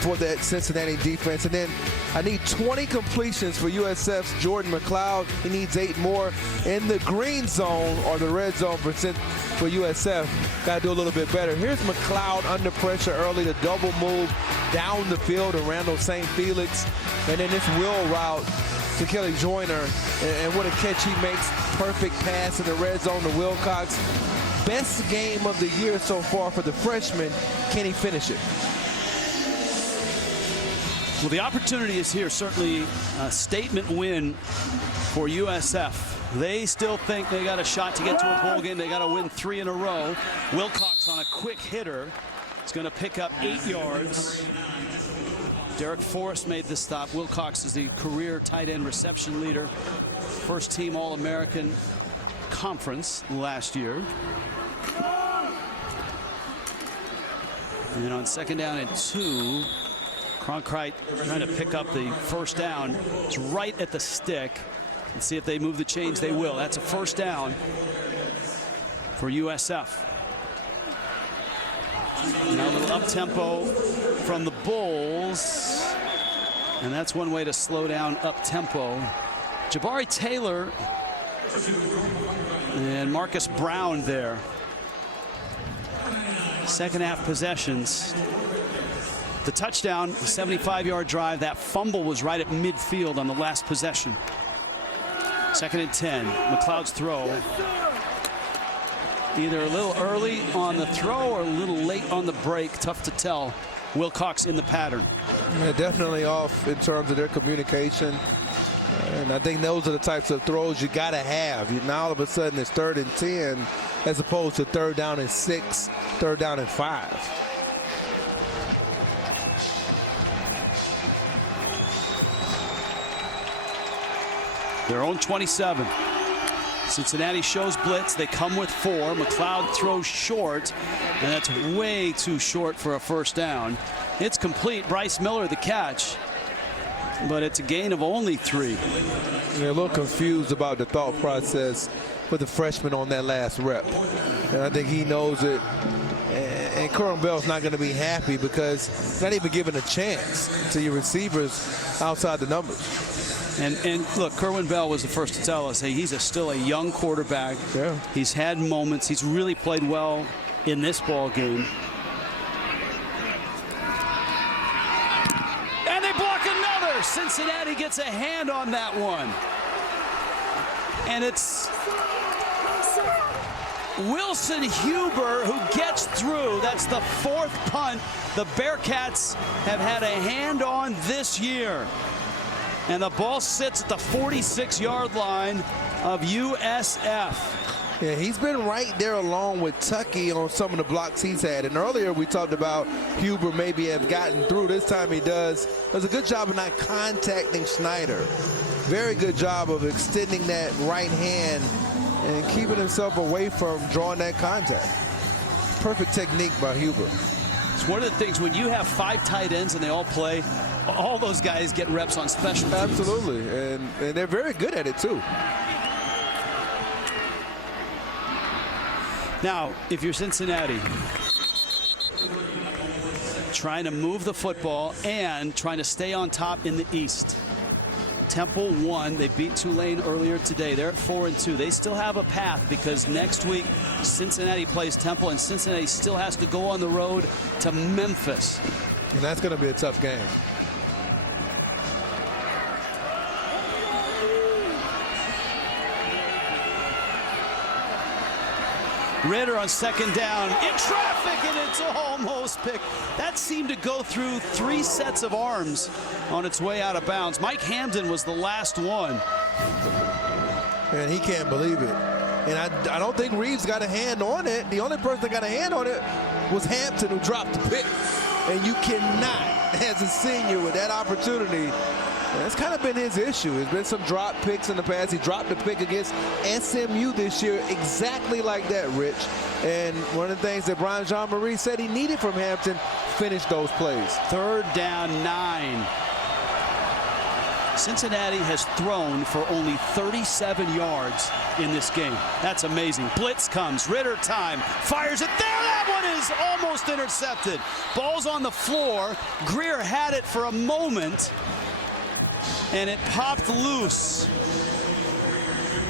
for that Cincinnati defense. And then I need 20 completions for USF's Jordan McLeod. He needs 8 more in the green zone or the red zone for USF. Got to do a little bit better. Here's McLeod under pressure early, the double move down the field to Randall St. Felix. And then this wheel route to Kelly Joyner. And what a catch he makes. Perfect pass in the red zone to Wilcox. Best game of the year so far for the freshman. Can he finish it? Well, the opportunity is here. Certainly a statement win for USF. They still think they got a shot to get to a bowl game. They got to win 3 in a row. Wilcox on a quick hitter. It's going to pick up 8 yards. Derek Forrest made the stop. Wilcox is the career tight end reception leader. First team All-American Conference last year. And on 2nd down and 2, Cronkite trying to pick up the first down. It's right at the stick. And see if they move the chains. They will. That's a first down for USF. Now a little up-tempo from the Bulls. And that's one way to slow down up-tempo. Jabari Taylor and Marcus Brown there. Second half possessions. The touchdown, 75-yard drive. That fumble was right at midfield on the last possession. 2nd and 10. McLeod's throw. Either a little early on the throw or a little late on the break. Tough to tell. Wilcox in the pattern. Yeah, definitely off in terms of their communication. And I think those are the types of throws you got to have. Now all of a sudden it's 3rd and 10 as opposed to 3rd down and 6, 3rd down and 5. Their own 27. Cincinnati shows blitz. They come with 4. McLeod throws short, and that's way too short for a first down. It's complete. Bryce Miller the catch, but it's a gain of only 3. They're a little confused about the thought process for the freshman on that last rep. And I think he knows it. And Kerwin Bell's not going to be happy because he's not even giving a chance to your receivers outside the numbers. And look, Kerwin Bell was the first to tell us, hey, he's still a young quarterback. Yeah. He's had moments. He's really played well in this ball game. And they block another. Cincinnati gets a hand on that one. And it's Wilson Huber who gets through. That's the 4th punt the Bearcats have had a hand on this year. And the ball sits at the 46-yard line of USF. Yeah, he's been right there along with Tucky on some of the blocks he's had. And earlier we talked about Huber maybe have gotten through. This time he does. Does a good job of not contacting Schneider. Very good job of extending that right hand and keeping himself away from drawing that contact. Perfect technique by Huber. It's one of the things when you have 5 tight ends and they all play, all those guys get reps on special teams. Absolutely, and they're very good at it too. Now, if you're Cincinnati, trying to move the football and trying to stay on top in the East. Temple won. They beat Tulane earlier today. They're at 4-2. They still have a path because next week Cincinnati plays Temple, and Cincinnati still has to go on the road to Memphis. And that's going to be a tough game. Ritter on 2nd down in traffic, and it's almost picked. That seemed to go through 3 sets of arms on its way out of bounds. Mike Hamden was the last one. And he can't believe it. And I don't think Reeves got a hand on it. The only person that got a hand on it was Hampton, who dropped the pick. And you cannot, as a senior with that opportunity, that's kind of been his issue. There's been some drop picks in the past. He dropped the pick against SMU this year exactly like that, Rich. And one of the things that Brian Jean-Marie said he needed from Hampton, finish those plays. 3rd down 9. Cincinnati has thrown for only 37 yards in this game. That's amazing. Blitz comes. Ritter time. Fires it there. That one is almost intercepted. Ball's on the floor. Greer had it for a moment, and it popped loose.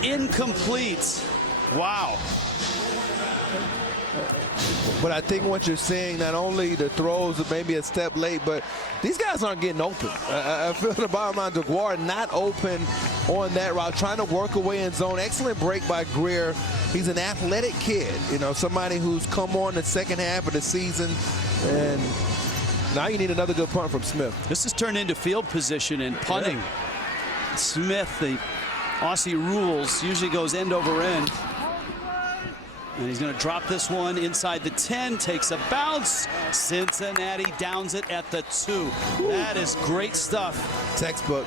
Incomplete. Wow. But I think what you're seeing, not only the throws are maybe a step late, but these guys aren't getting open. I feel the bottom line, DeGuara not open on that route, trying to work away in zone. Excellent break by Greer. He's an athletic kid, you know, somebody who's come on the second half of the season. And now you need another good punt from Smith. This has turned into field position and punting. Yeah. Smith, the Aussie rules, usually goes end over end. And he's going to drop this one inside the 10, takes a bounce. Cincinnati downs it at the 2. That is great stuff. Textbook.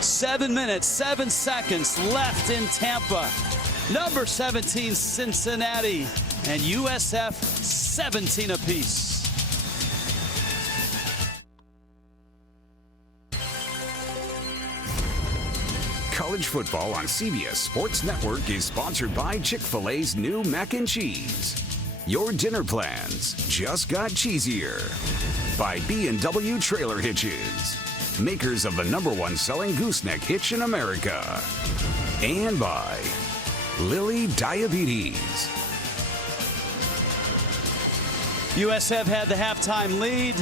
7 minutes, 7 seconds left in Tampa. Number 17, Cincinnati and USF 17 apiece. College football on CBS Sports Network is sponsored by Chick-fil-A's new mac and cheese. Your dinner plans just got cheesier. By B&W Trailer Hitches, makers of the #1 selling gooseneck hitch in America. And by Lilly Diabetes. USF had the halftime lead.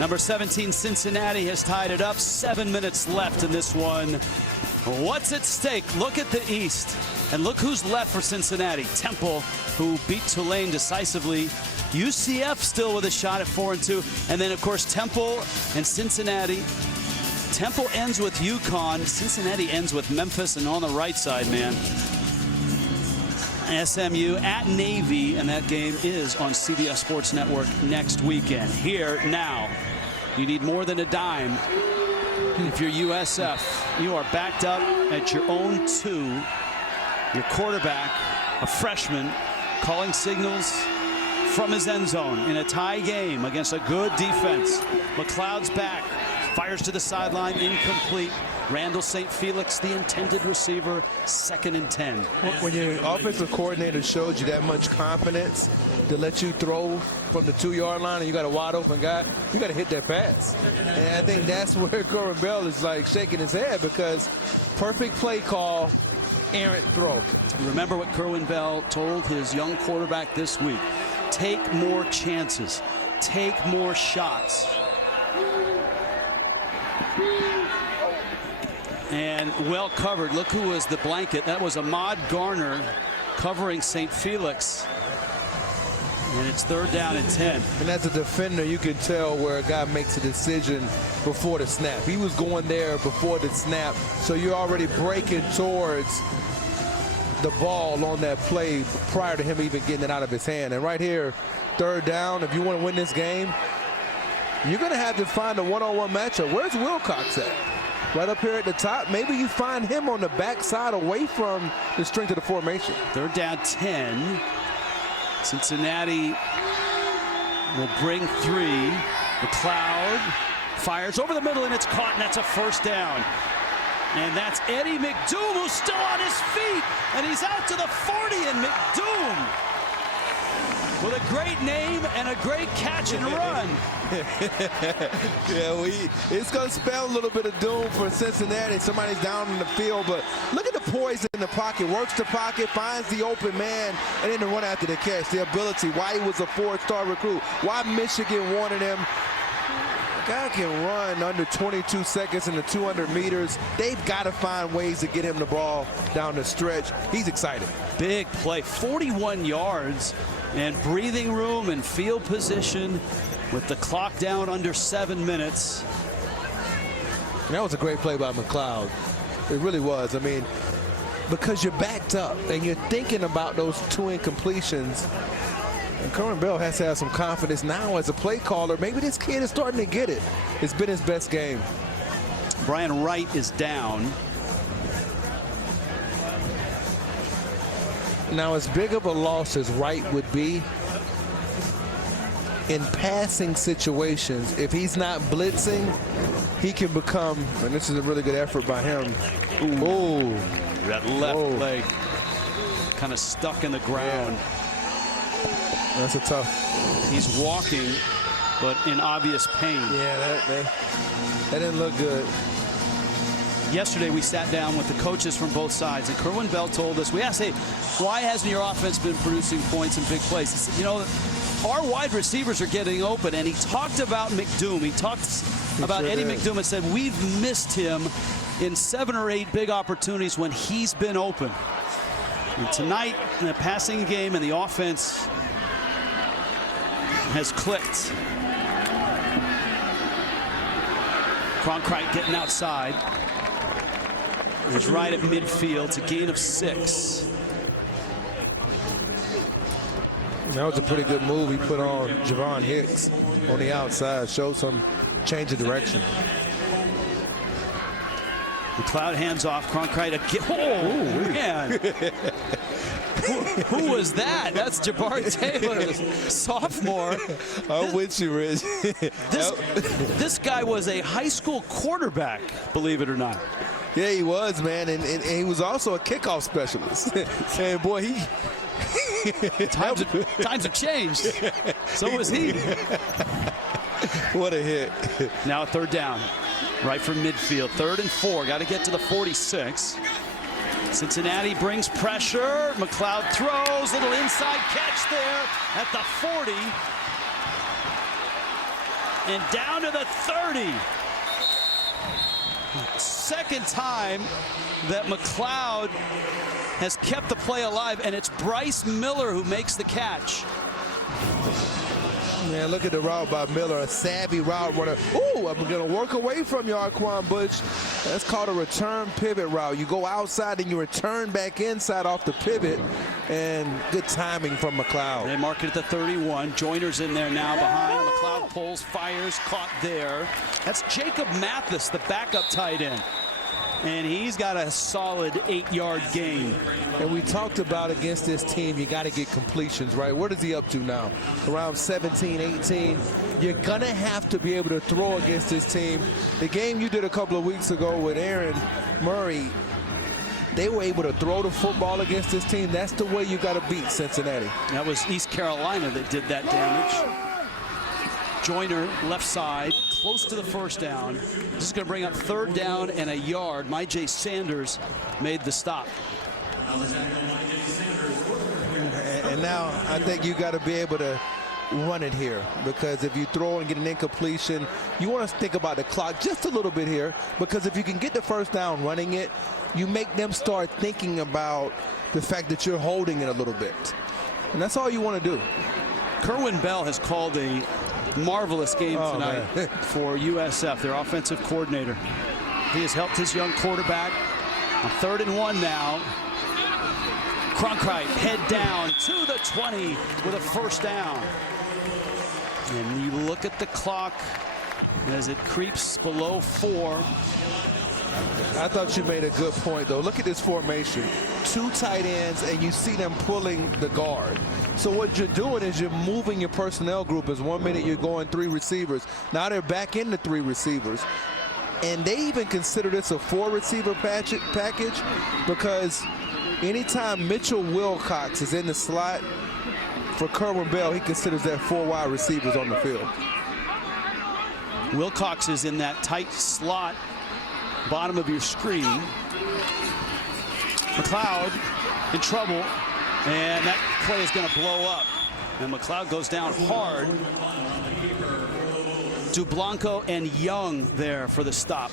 Number 17 Cincinnati has tied it up. 7 minutes left in this one. What's at stake? Look at the East. And look who's left for Cincinnati. Temple, who beat Tulane decisively. UCF still with a shot at 4-2. And then, of course, Temple and Cincinnati. Temple ends with UConn. Cincinnati ends with Memphis. And on the right side, man, SMU at Navy. And that game is on CBS Sports Network next weekend. Here, now, you need more than a dime. If you're USF, you are backed up at your own 2. Your quarterback, a freshman, calling signals from his end zone in a tie game against a good defense. McLeod's back, fires to the sideline, incomplete. Randall St. Felix, the intended receiver, 2nd and 10. When your offensive coordinator shows you that much confidence to let you throw from the 2-yard line and you got a wide open guy, you got to hit that pass. And I think that's where Corbin Bell is like shaking his head, because perfect play call, errant throw. Remember what Kerwin Bell told his young quarterback this week. Take more chances. Take more shots. And well covered. Look who was the blanket. That was Ahmad Garner covering St. Felix. And it's 3rd down and 10. And as a defender, you can tell where a guy makes a decision before the snap. He was going there before the snap, so you're already breaking towards the ball on that play prior to him even getting it out of his hand. And right here, 3rd down, if you want to win this game, you're going to have to find a one-on-one matchup. Where's Wilcox at? Right up here at the top. Maybe you find him on the backside away from the strength of the formation. 3rd down 10. Cincinnati will bring 3. McLeod fires over the middle, and it's caught, and that's a 1st down. And that's Eddie McDoom, who's still on his feet, and he's out to the 40, and McDoom with a great name and a great catch and run. Yeah, it's going to spell a little bit of doom for Cincinnati. Somebody's down in the field, but look at the poise in the pocket. Works the pocket, finds the open man, and then the run after the catch. The ability, why he was a 4-star recruit, why Michigan wanted him. The guy can run under 22 seconds in the 200 meters. They've got to find ways to get him the ball down the stretch. He's excited. Big play, 41 yards, and breathing room and field position with the clock down under 7 minutes. And that was a great play by McLeod. It really was. I mean, because you're backed up and you're thinking about those 2 incompletions. And Corbin Bell has to have some confidence now as a play caller. Maybe this kid is starting to get it. It's been his best game. Brian Wright is down. Now, as big of a loss as Wright would be, in passing situations, if he's not blitzing, he can become, and this is a really good effort by him. Ooh. That left leg kind of stuck in the ground. Yeah. That's a tough. He's walking, but in obvious pain. Yeah, that didn't look good. Yesterday, we sat down with the coaches from both sides, and Kerwin Bell told us, we asked, hey, why hasn't your offense been producing points in big plays? He said, you know, our wide receivers are getting open, and he talked about McDoom. He talked about Eddie McDoom and said, we've missed him in 7 or 8 big opportunities when he's been open. And tonight, in the passing game and the offense has clicked. Cronkite getting outside. He's right at midfield. It's a gain of 6. That was a pretty good move he put on Javon Hicks on the outside. Showed some change of direction. McLeod hands off. Cronkite again. Oh, man. Who was that? That's Jabari Taylor, the sophomore. I'm with you, Rich. This guy was a high school quarterback, believe it or not. Yeah, he was, man, and he was also a kickoff specialist. And boy, times have changed. So was he. What a hit. Now a third down, right from midfield. 3rd and 4. Got to get to the 46. Cincinnati brings pressure. McLeod throws. Little inside catch there at the 40. And down to the 30. Second time that McLeod has kept the play alive, and it's Bryce Miller who makes the catch. Man, look at the route by Miller, a savvy route runner. Ooh, I'm going to work away from you, Arquan Bush. That's called a return pivot route. You go outside and you return back inside off the pivot, and good timing from McLeod. They mark it at the 31. Joyner's in there now behind. McLeod pulls, fires, caught there. That's Jacob Mathis, the backup tight end. And he's got a solid 8-yard gain. And we talked about against this team, you got to get completions, right? What is he up to now? Around 17, 18. You're going to have to be able to throw against this team. The game you did a couple of weeks ago with Aaron Murray, they were able to throw the football against this team. That's the way you got to beat Cincinnati. That was East Carolina that did that damage. Joyner, left side, close to the first down. This is going to bring up 3rd down and a yard. Myjay Sanders made the stop. And now I think you got to be able to run it here, because if you throw and get an incompletion, you want to think about the clock just a little bit here, because if you can get the first down running it, you make them start thinking about the fact that you're holding it a little bit. And that's all you want to do. Kerwin Bell has called a marvelous game tonight for USF, their offensive coordinator. He has helped his young quarterback. On 3rd and 1 now. Cronkite head down to the 20 with a first down. And you look at the clock as it creeps below 4. I thought you made a good point, though. Look at this formation. 2 tight ends, and you see them pulling the guard. So what you're doing is you're moving your personnel group. As 1 minute you're going 3 receivers. Now they're back into 3 receivers. And they even consider this a 4-receiver package, because anytime Mitchell Wilcox is in the slot for Kerwin Bell, he considers that 4 wide receivers on the field. Wilcox is in that tight slot, bottom of your screen. McLeod in trouble, and that play is going to blow up. And McLeod goes down hard. Dublanco and Young there for the stop.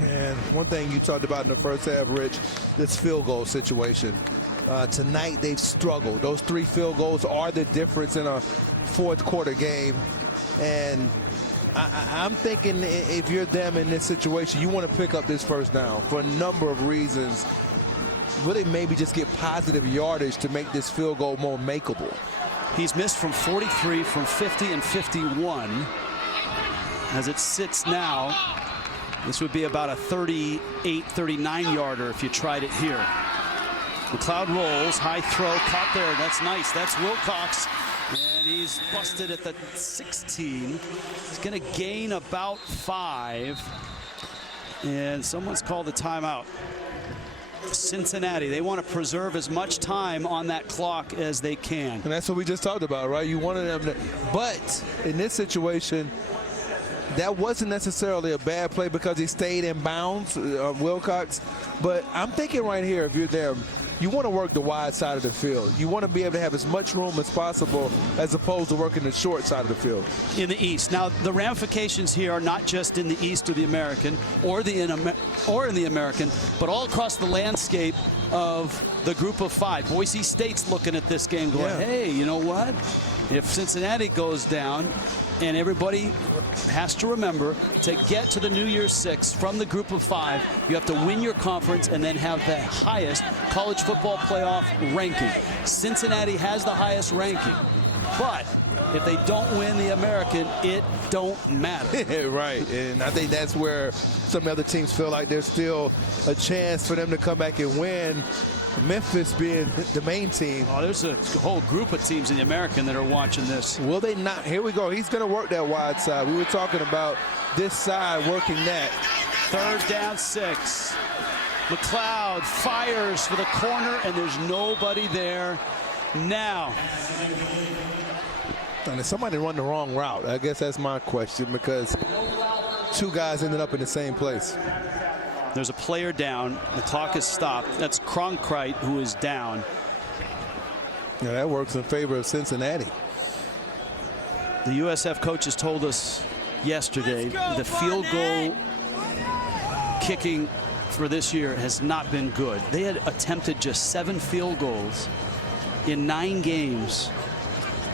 And one thing you talked about in the first half, Rich, this field goal situation. Tonight they've struggled. Those 3 field goals are the difference in a 4th quarter game. And I'm thinking if you're them in this situation, you want to pick up this first down for a number of reasons. Really maybe just get positive yardage to make this field goal more makeable. He's missed from 43, from 50, and 51. As it sits now, this would be about a 38, 39-yarder if you tried it here. McLeod rolls, high throw, caught there. That's nice. That's Wilcox. And he's busted at the 16. He's going to gain about 5. And someone's called a timeout. Cincinnati, they want to preserve as much time on that clock as they can. And that's what we just talked about, right? You wanted them to, but in this situation, that wasn't necessarily a bad play because he stayed in bounds, Wilcox. But I'm thinking right here, if you're there, you want to work the wide side of the field. You want to be able to have as much room as possible as opposed to working the short side of the field. In the East. Now, the ramifications here are not just in the East or the American or in the American, but all across the landscape of the group of 5. Boise State's looking at this game going, hey, you know what? If Cincinnati goes down, and everybody has to remember, to get to the New Year's Six from the group of 5, you have to win your conference and then have the highest college football playoff ranking. Cincinnati has the highest ranking. But if they don't win the American, it don't matter. Right, and I think that's where some other teams feel like there's still a chance for them to come back and win. Memphis being the main team. Oh, there's a whole group of teams in the American that are watching this. Will they not? Here we go. He's going to work that wide side. We were talking about this side working that. 3rd down 6. McLeod fires for the corner, and there's nobody there now. And if somebody run the wrong route, I guess that's my question, because 2 guys ended up in the same place. There's a player down. The clock is stopped. That's Cronkite, who is down. Yeah, that works in favor of Cincinnati. The USF coaches told us yesterday the field goal kicking for this year has not been good. They had attempted just 7 field goals in 9 games.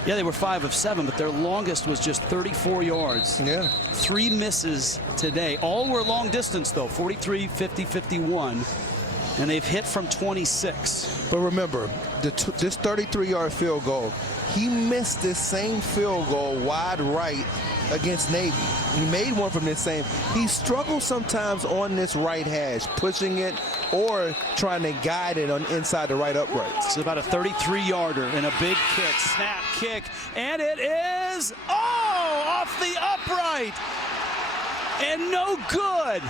Yeah, they were 5 of 7, but their longest was just 34 yards. Yeah. 3 misses today. All were long distance, though, 43, 50, 51. And they've hit from 26. But remember, this 33-yard field goal, he missed this same field goal wide right against Navy. He made one from this same. He struggles sometimes on this right hash, pushing it or trying to guide it on inside the right upright. It's about a 33-yarder and a big kick, snap kick, and it is, oh, off the upright, and no good.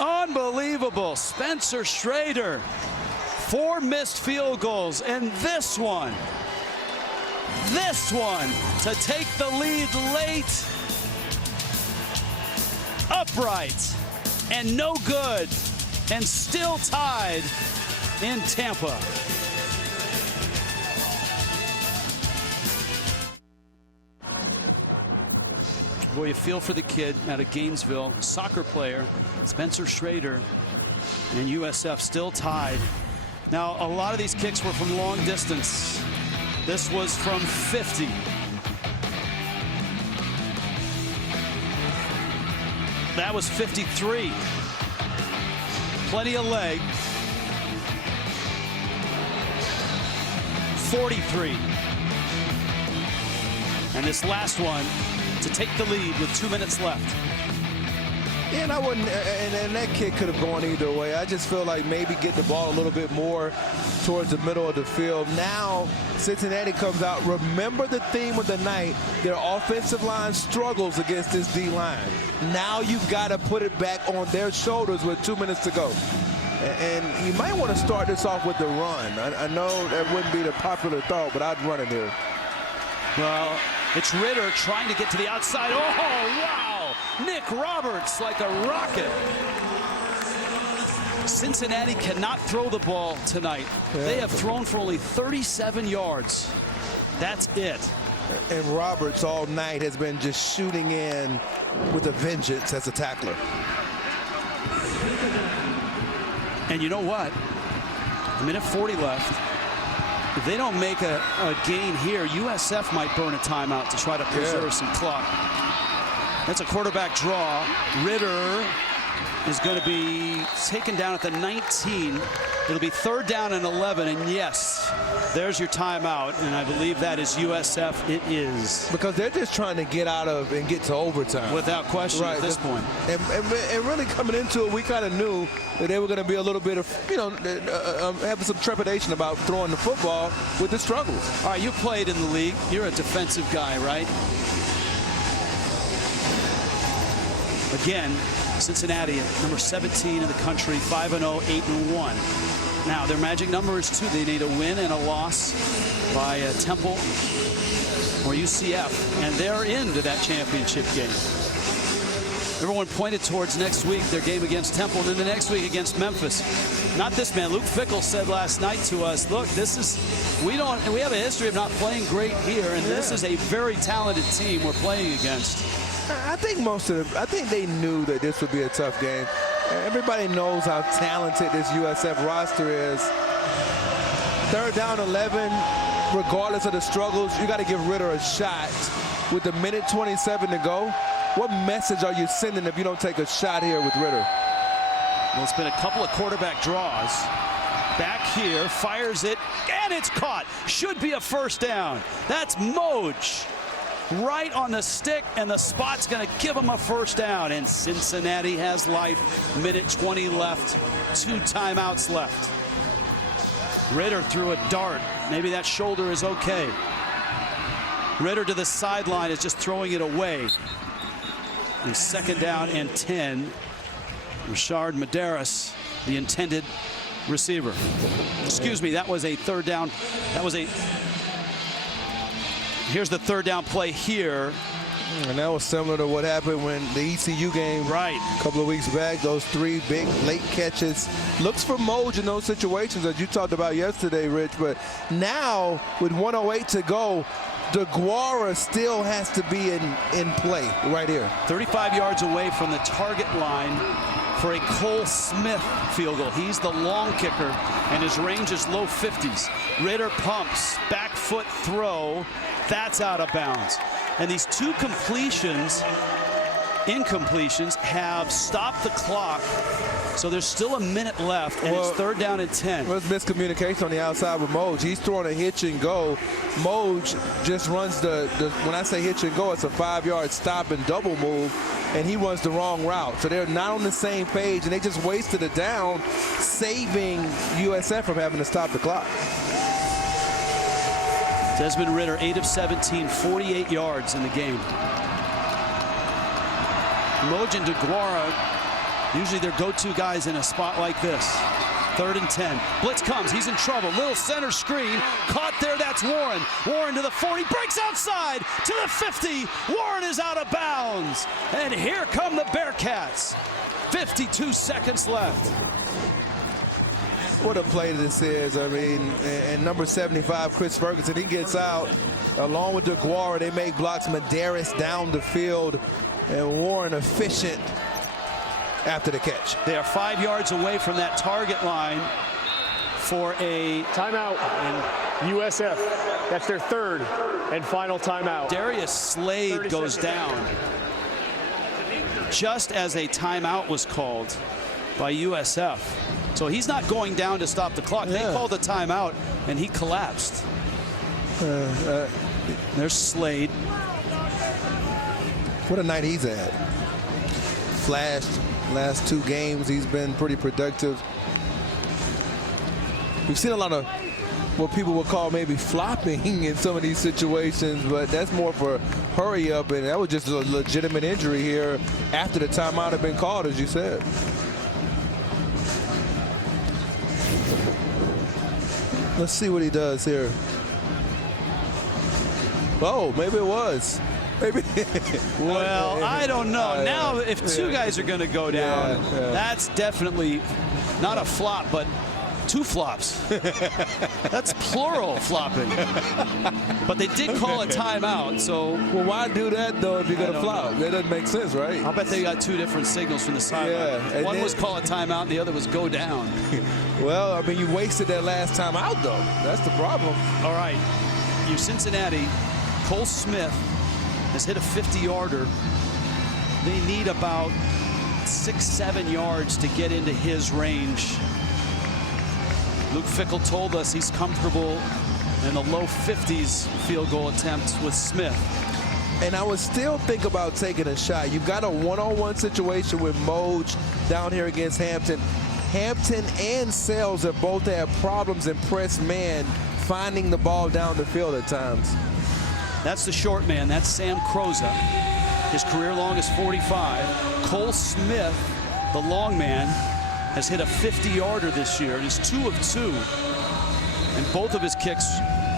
Unbelievable. Spencer Schrader, 4 missed field goals, and this one to take the lead late, upright, and no good, and still tied in Tampa. Boy, you feel for the kid out of Gainesville, soccer player, Spencer Schrader, and USF still tied. Now, a lot of these kicks were from long distance. This was from 50. That was 53. Plenty of leg. 43. And this last one to take the lead with 2 minutes left. Yeah, and I wouldn't, and that kick could have gone either way. I just feel like maybe get the ball a little bit more towards the middle of the field. Now Cincinnati comes out. Remember the theme of the night, their offensive line struggles against this D-line. Now you've got to put it back on their shoulders with 2 minutes to go. And you might want to start this off with the run. I know that wouldn't be the popular thought, but I'd run it here. Well, it's Ritter trying to get to the outside. Oh, wow! Nick Roberts like a rocket. Cincinnati cannot throw the ball tonight. Yeah. They have thrown for only 37 yards. That's it. And Roberts all night has been just shooting in with a vengeance as a tackler. And you know what? A minute 40 left. If they don't make a gain here, USF might burn a timeout to try to preserve some clock. That's a quarterback draw. Ritter is going to be taken down at the 19. It'll be 3rd down and 11, and yes, there's your timeout, and I believe that is USF. It is. Because they're just trying to get out of and get to overtime. Without question at this point. And really coming into it, we kind of knew that they were going to be a little bit of, having some trepidation about throwing the football with the struggles. All right, you played in the league. You're a defensive guy, right? Again, Cincinnati, number 17 in the country, 5-0, 8-1. Now, their magic number is 2. They need a win and a loss by Temple or UCF, and they're into that championship game. Everyone pointed towards next week, their game against Temple, and then the next week against Memphis. Not this man. Luke Fickell said last night to us, look, we have a history of not playing great here, and this is a very talented team we're playing against. I think they knew that this would be a tough game. Everybody knows how talented this USF roster is. 3rd down 11, regardless of the struggles, you got to give Ritter a shot. With the minute 27 to go, what message are you sending if you don't take a shot here with Ritter? Well, it's been a couple of quarterback draws. Back here, fires it, and it's caught. Should be a 1st down. That's Moj. right on the stick, and the spot's going to give him a first down. And Cincinnati has life. Minute 20 left. 2 timeouts left. Ritter threw a dart. Maybe that shoulder is okay. Ritter to the sideline is just throwing it away. And second down and 10. Rashard Medeiros, the intended receiver. Excuse me, that was a third down. Here's the third down play here. And that was similar to what happened when the ECU game a couple of weeks back. Those 3 big late catches. Looks for Moj in those situations, as you talked about yesterday, Rich. But now, with 1:08 to go, DeGuara still has to be in play right here. 35 yards away from the target line for a Cole Smith field goal. He's the long kicker, and his range is low 50s. Ritter pumps, back foot throw. That's out of bounds. And these 2 incompletions have stopped the clock. So there's still a minute left, and it's third down and 10. There's miscommunication on the outside with Moj. He's throwing a hitch and go. Moj just runs when I say hitch and go, it's a 5-yard stop and double move, and he runs the wrong route. So they're not on the same page, and they just wasted a down, saving USF from having to stop the clock. Desmond Ritter, 8 of 17, 48 yards in the game. Moj and DeGuara, usually their go-to guys in a spot like this. Third and 10. Blitz comes. He's in trouble. Little center screen. Caught there. That's Warren. Warren to the 40. Breaks outside to the 50. Warren is out of bounds. And here come the Bearcats. 52 seconds left. What a play this is. I mean, and number 75, Chris Ferguson, he gets out. Along with DeGuara, they make blocks. Medeiros down the field. And Warren efficient after the catch. They are 5 yards away from that target line for a timeout. And USF, that's their third and final timeout. Darius Slade goes down just as a timeout was called by USF. So he's not going down to stop the clock. They called a timeout, and he collapsed. There's Slade. What a night he's had. Flashed last 2 games. He's been pretty productive. We've seen a lot of what people would call maybe flopping in some of these situations, but that's more for hurry up, and that was just a legitimate injury here after the timeout had been called, as you said. Let's see what he does here. Oh, maybe it was. Maybe. Well, I don't know. Now, if 2 guys are going to go down, that's definitely not a flop, but 2 flops. That's plural flopping. But they did call a timeout, so. Well, why do that, though, if you're going to flop? That doesn't make sense, right? I'll bet they got 2 different signals from the sideline. One was call a timeout, and the other was go down. Well, I mean, you wasted that last time out, though. That's the problem. All right. Cincinnati, Cole Smith has hit a 50-yarder. They need about 6-7 yards to get into his range. Luke Fickell told us he's comfortable in the low 50s field goal attempts with Smith. And I would still think about taking a shot. You've got a one-on-one situation with Moj down here against Hampton. Hampton and Sales have both had problems in press man finding the ball down the field at times. That's the short man. That's Sam Croza. His career long is 45. Cole Smith, the long man, has hit a 50-yarder this year. He's 2 of 2. And both of his kicks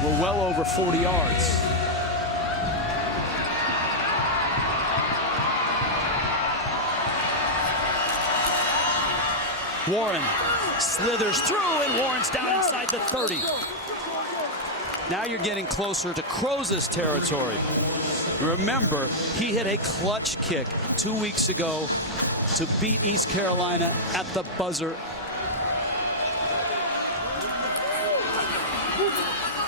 were well over 40 yards. Warren slithers through, and Warren's down inside the 30. Now you're getting closer to Croza's territory. Remember, he hit a clutch kick 2 weeks ago to beat East Carolina at the buzzer.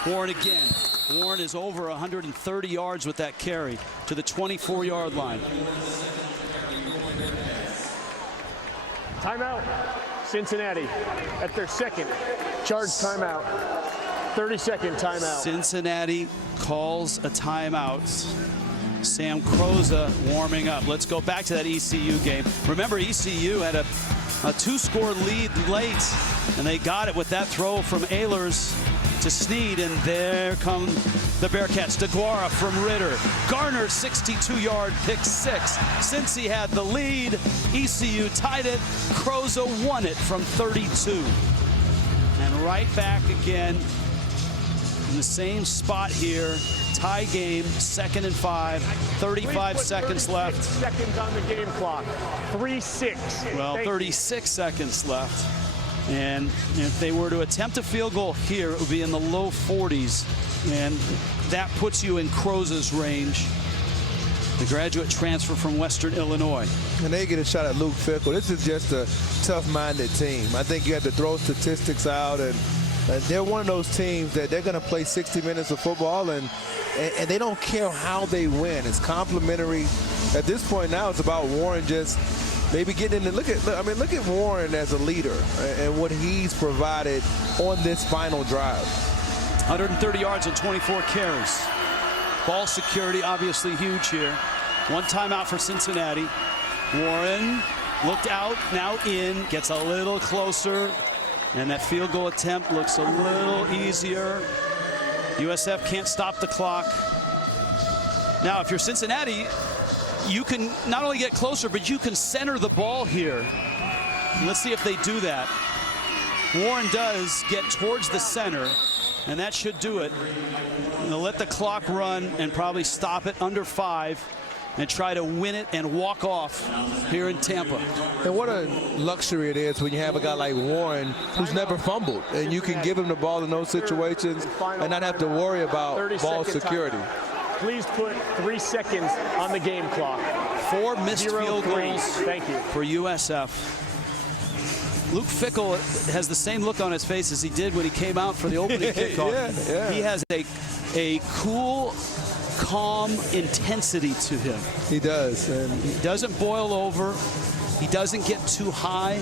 Warren again. Warren is over 130 yards with that carry to the 24-yard line. Timeout. Cincinnati at their second charge timeout. 30-second timeout. Cincinnati calls a timeout. Sam Croza warming up. Let's go back to that ECU game. Remember, ECU had a 2-score lead late, and they got it with that throw from Ehlers to Snead, and there come the Bearcats. DeGuara from Ritter. Garner, 62-yard pick six. Since he had the lead, ECU tied it. Croza won it from 32. And right back again in the same spot here. Tie game, 2nd and 5, 35 seconds left. Seconds on the game clock. 3-6. Well, 36 seconds left. And if they were to attempt a field goal here, it would be in the low 40s. And that puts you in Croza's range. The graduate transfer from Western Illinois. And they get a shot at Luke Fickell. This is just a tough-minded team. I think you have to throw statistics out, and they're one of those teams that they're going to play 60 minutes of football, and they don't care how they win. It's complimentary. At this point now, it's about Warren just maybe getting in. Look at Warren as a leader and what he's provided on this final drive. 130 yards and 24 carries. Ball security obviously huge here. One timeout for Cincinnati. Warren looked out, now in, gets a little closer, and that field goal attempt looks a little easier. USF can't stop the clock. Now, if you're Cincinnati, you can not only get closer, but you can center the ball here. And let's see if they do that. Warren does get towards the center, and that should do it. And they'll let the clock run and probably stop it under 5 and try to win it and walk off here in Tampa. And what a luxury it is when you have a guy like Warren who's never fumbled, and you can give him the ball in those situations and not have to worry about ball security. Please put 3 seconds on the game clock. 4 missed field goals Thank you. for USF. Luke Fickell has the same look on his face as he did when he came out for the opening kickoff. Yeah. He has a cool, calm intensity to him. He does. And he doesn't boil over. He doesn't get too high,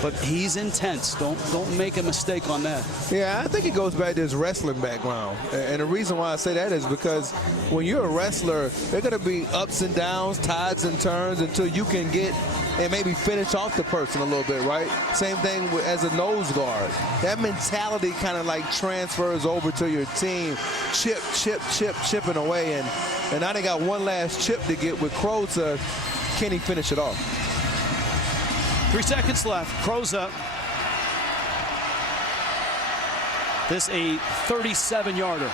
but he's intense. Don't make a mistake on that. Yeah, I think it goes back to his wrestling background. And the reason why I say that is because when you're a wrestler, there are going to be ups and downs, tides and turns until you can get and maybe finish off the person a little bit, right? Same thing as a nose guard. That mentality kind of like transfers over to your team, chipping away. And now they got one last chip to get with Croza. Can he finish it off? 3 seconds left. Croza. This a 37-yarder.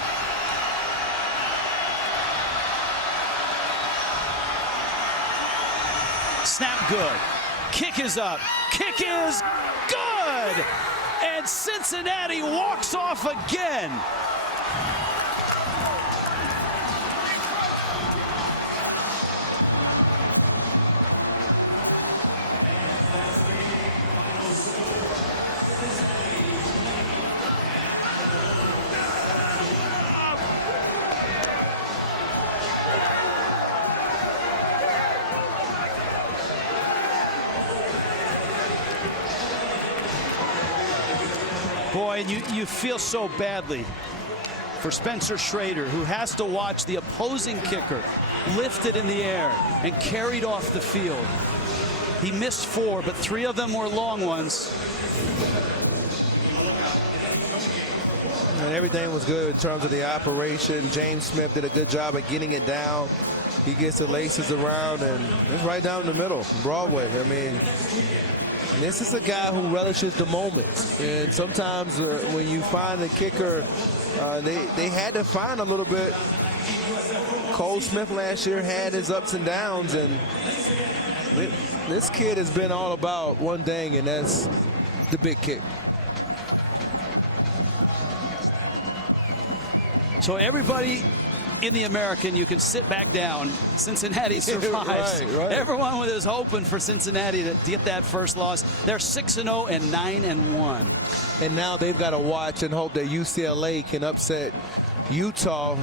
Snap good. Kick is up. Kick is good. And Cincinnati walks off again. Boy, and you feel so badly for Spencer Schrader, who has to watch the opposing kicker lifted in the air and carried off the field. He missed 4, but 3 of them were long ones. And everything was good in terms of the operation. James Smith did a good job of getting it down. He gets the laces around, and it's right down the middle, Broadway. I mean, this is a guy who relishes the moment. And sometimes when you find a kicker, they had to find a little bit. Cole Smith last year had his ups and downs, and this kid has been all about one thing, and that's the big kick. So everybody in the American, you can sit back down. Cincinnati survives. Right. Everyone was hoping for Cincinnati to get that first loss. They're 6-0 and 9-1. And now they've got to watch and hope that UCLA can upset Utah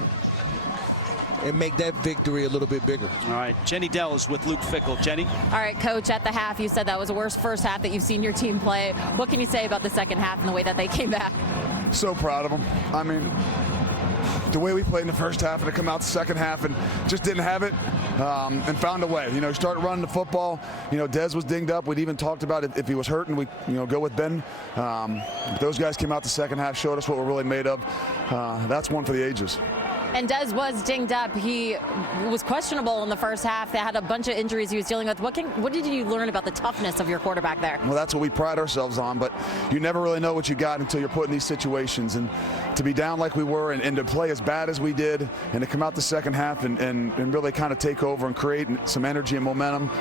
and make that victory a little bit bigger. All right, Jenny Dell is with Luke Fickell. Jenny? All right, Coach, at the half, you said that was the worst first half that you've seen your team play. What can you say about the second half and the way that they came back? So proud of them. I mean, the way we played in the first half and to come out the second half and just didn't have it and found a way. You know, started running the football. You know, Dez was dinged up. We'd even talked about if he was hurting, we go with Ben. Those guys came out the second half, showed us what we're really made of. That's one for the ages. And Dez was dinged up. He was questionable in the first half. They had a bunch of injuries he was dealing with. What did you learn about the toughness of your quarterback there? Well, that's what we pride ourselves on, but you never really know what you got until you're put in these situations. And to be down like we were and to play as bad as we did and to come out the second half and really kind of take over and create some energy and momentum,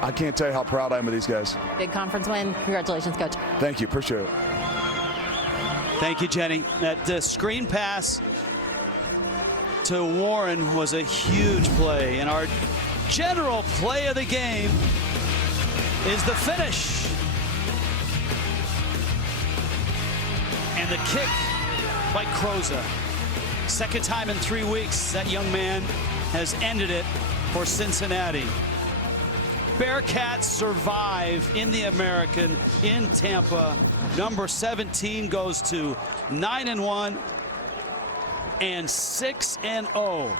I can't tell you how proud I am of these guys. Big conference win. Congratulations, Coach. Thank you. Appreciate it. Thank you, Jenny. That screen pass to Warren was a huge play, and our general play of the game is the finish. And the kick by Croza. Second time in 3 weeks that young man has ended it for Cincinnati. Bearcats survive in the American in Tampa. Number 17 goes to 9-1 and 6-0.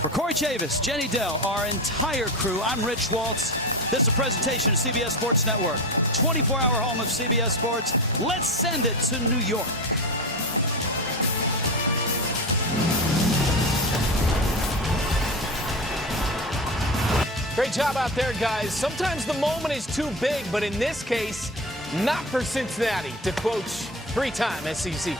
For Corey Chavis, Jenny Dell, our entire crew, I'm Rich Waltz. This is a presentation of CBS Sports Network. 24-hour home of CBS Sports. Let's send it to New York. Great job out there, guys. Sometimes the moment is too big, but in this case, not for Cincinnati. To quote three-time SEC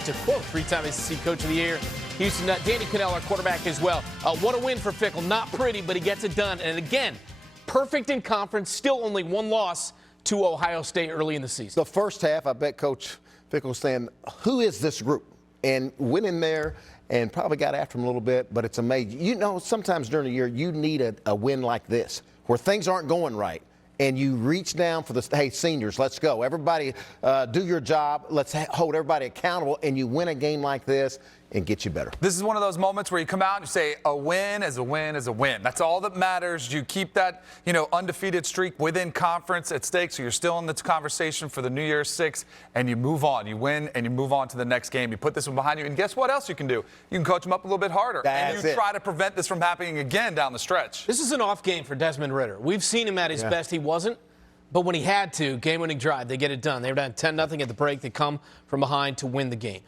Coach of the Year, Houston, Danny Cannell, our quarterback as well. What a win for Fickell. Not pretty, but he gets it done. And again, perfect in conference. Still only one loss to Ohio State early in the season. The first half, I bet Coach Fickell was saying, who is this group? And went in there and probably got after him a little bit, but it's amazing. You know, sometimes during the year, you need a win like this, where things aren't going right, and you reach down for the, hey, seniors, let's go. Everybody do your job. Let's hold everybody accountable, and you win a game like this and get you better. This is one of those moments where you come out and you say, a win is a win is a win. That's all that matters. You keep that, undefeated streak within conference at stake, so you're still in this conversation for the New Year's Six, and you move on. You win, and you move on to the next game. You put this one behind you, and guess what else you can do? You can coach them up a little bit harder, and you try to prevent this from happening again down the stretch. This is an off game for Desmond Ridder. We've seen him at his best. He wasn't. But when he had to, game-winning drive, they get it done. They were down 10-0 at the break. They come from behind to win the game.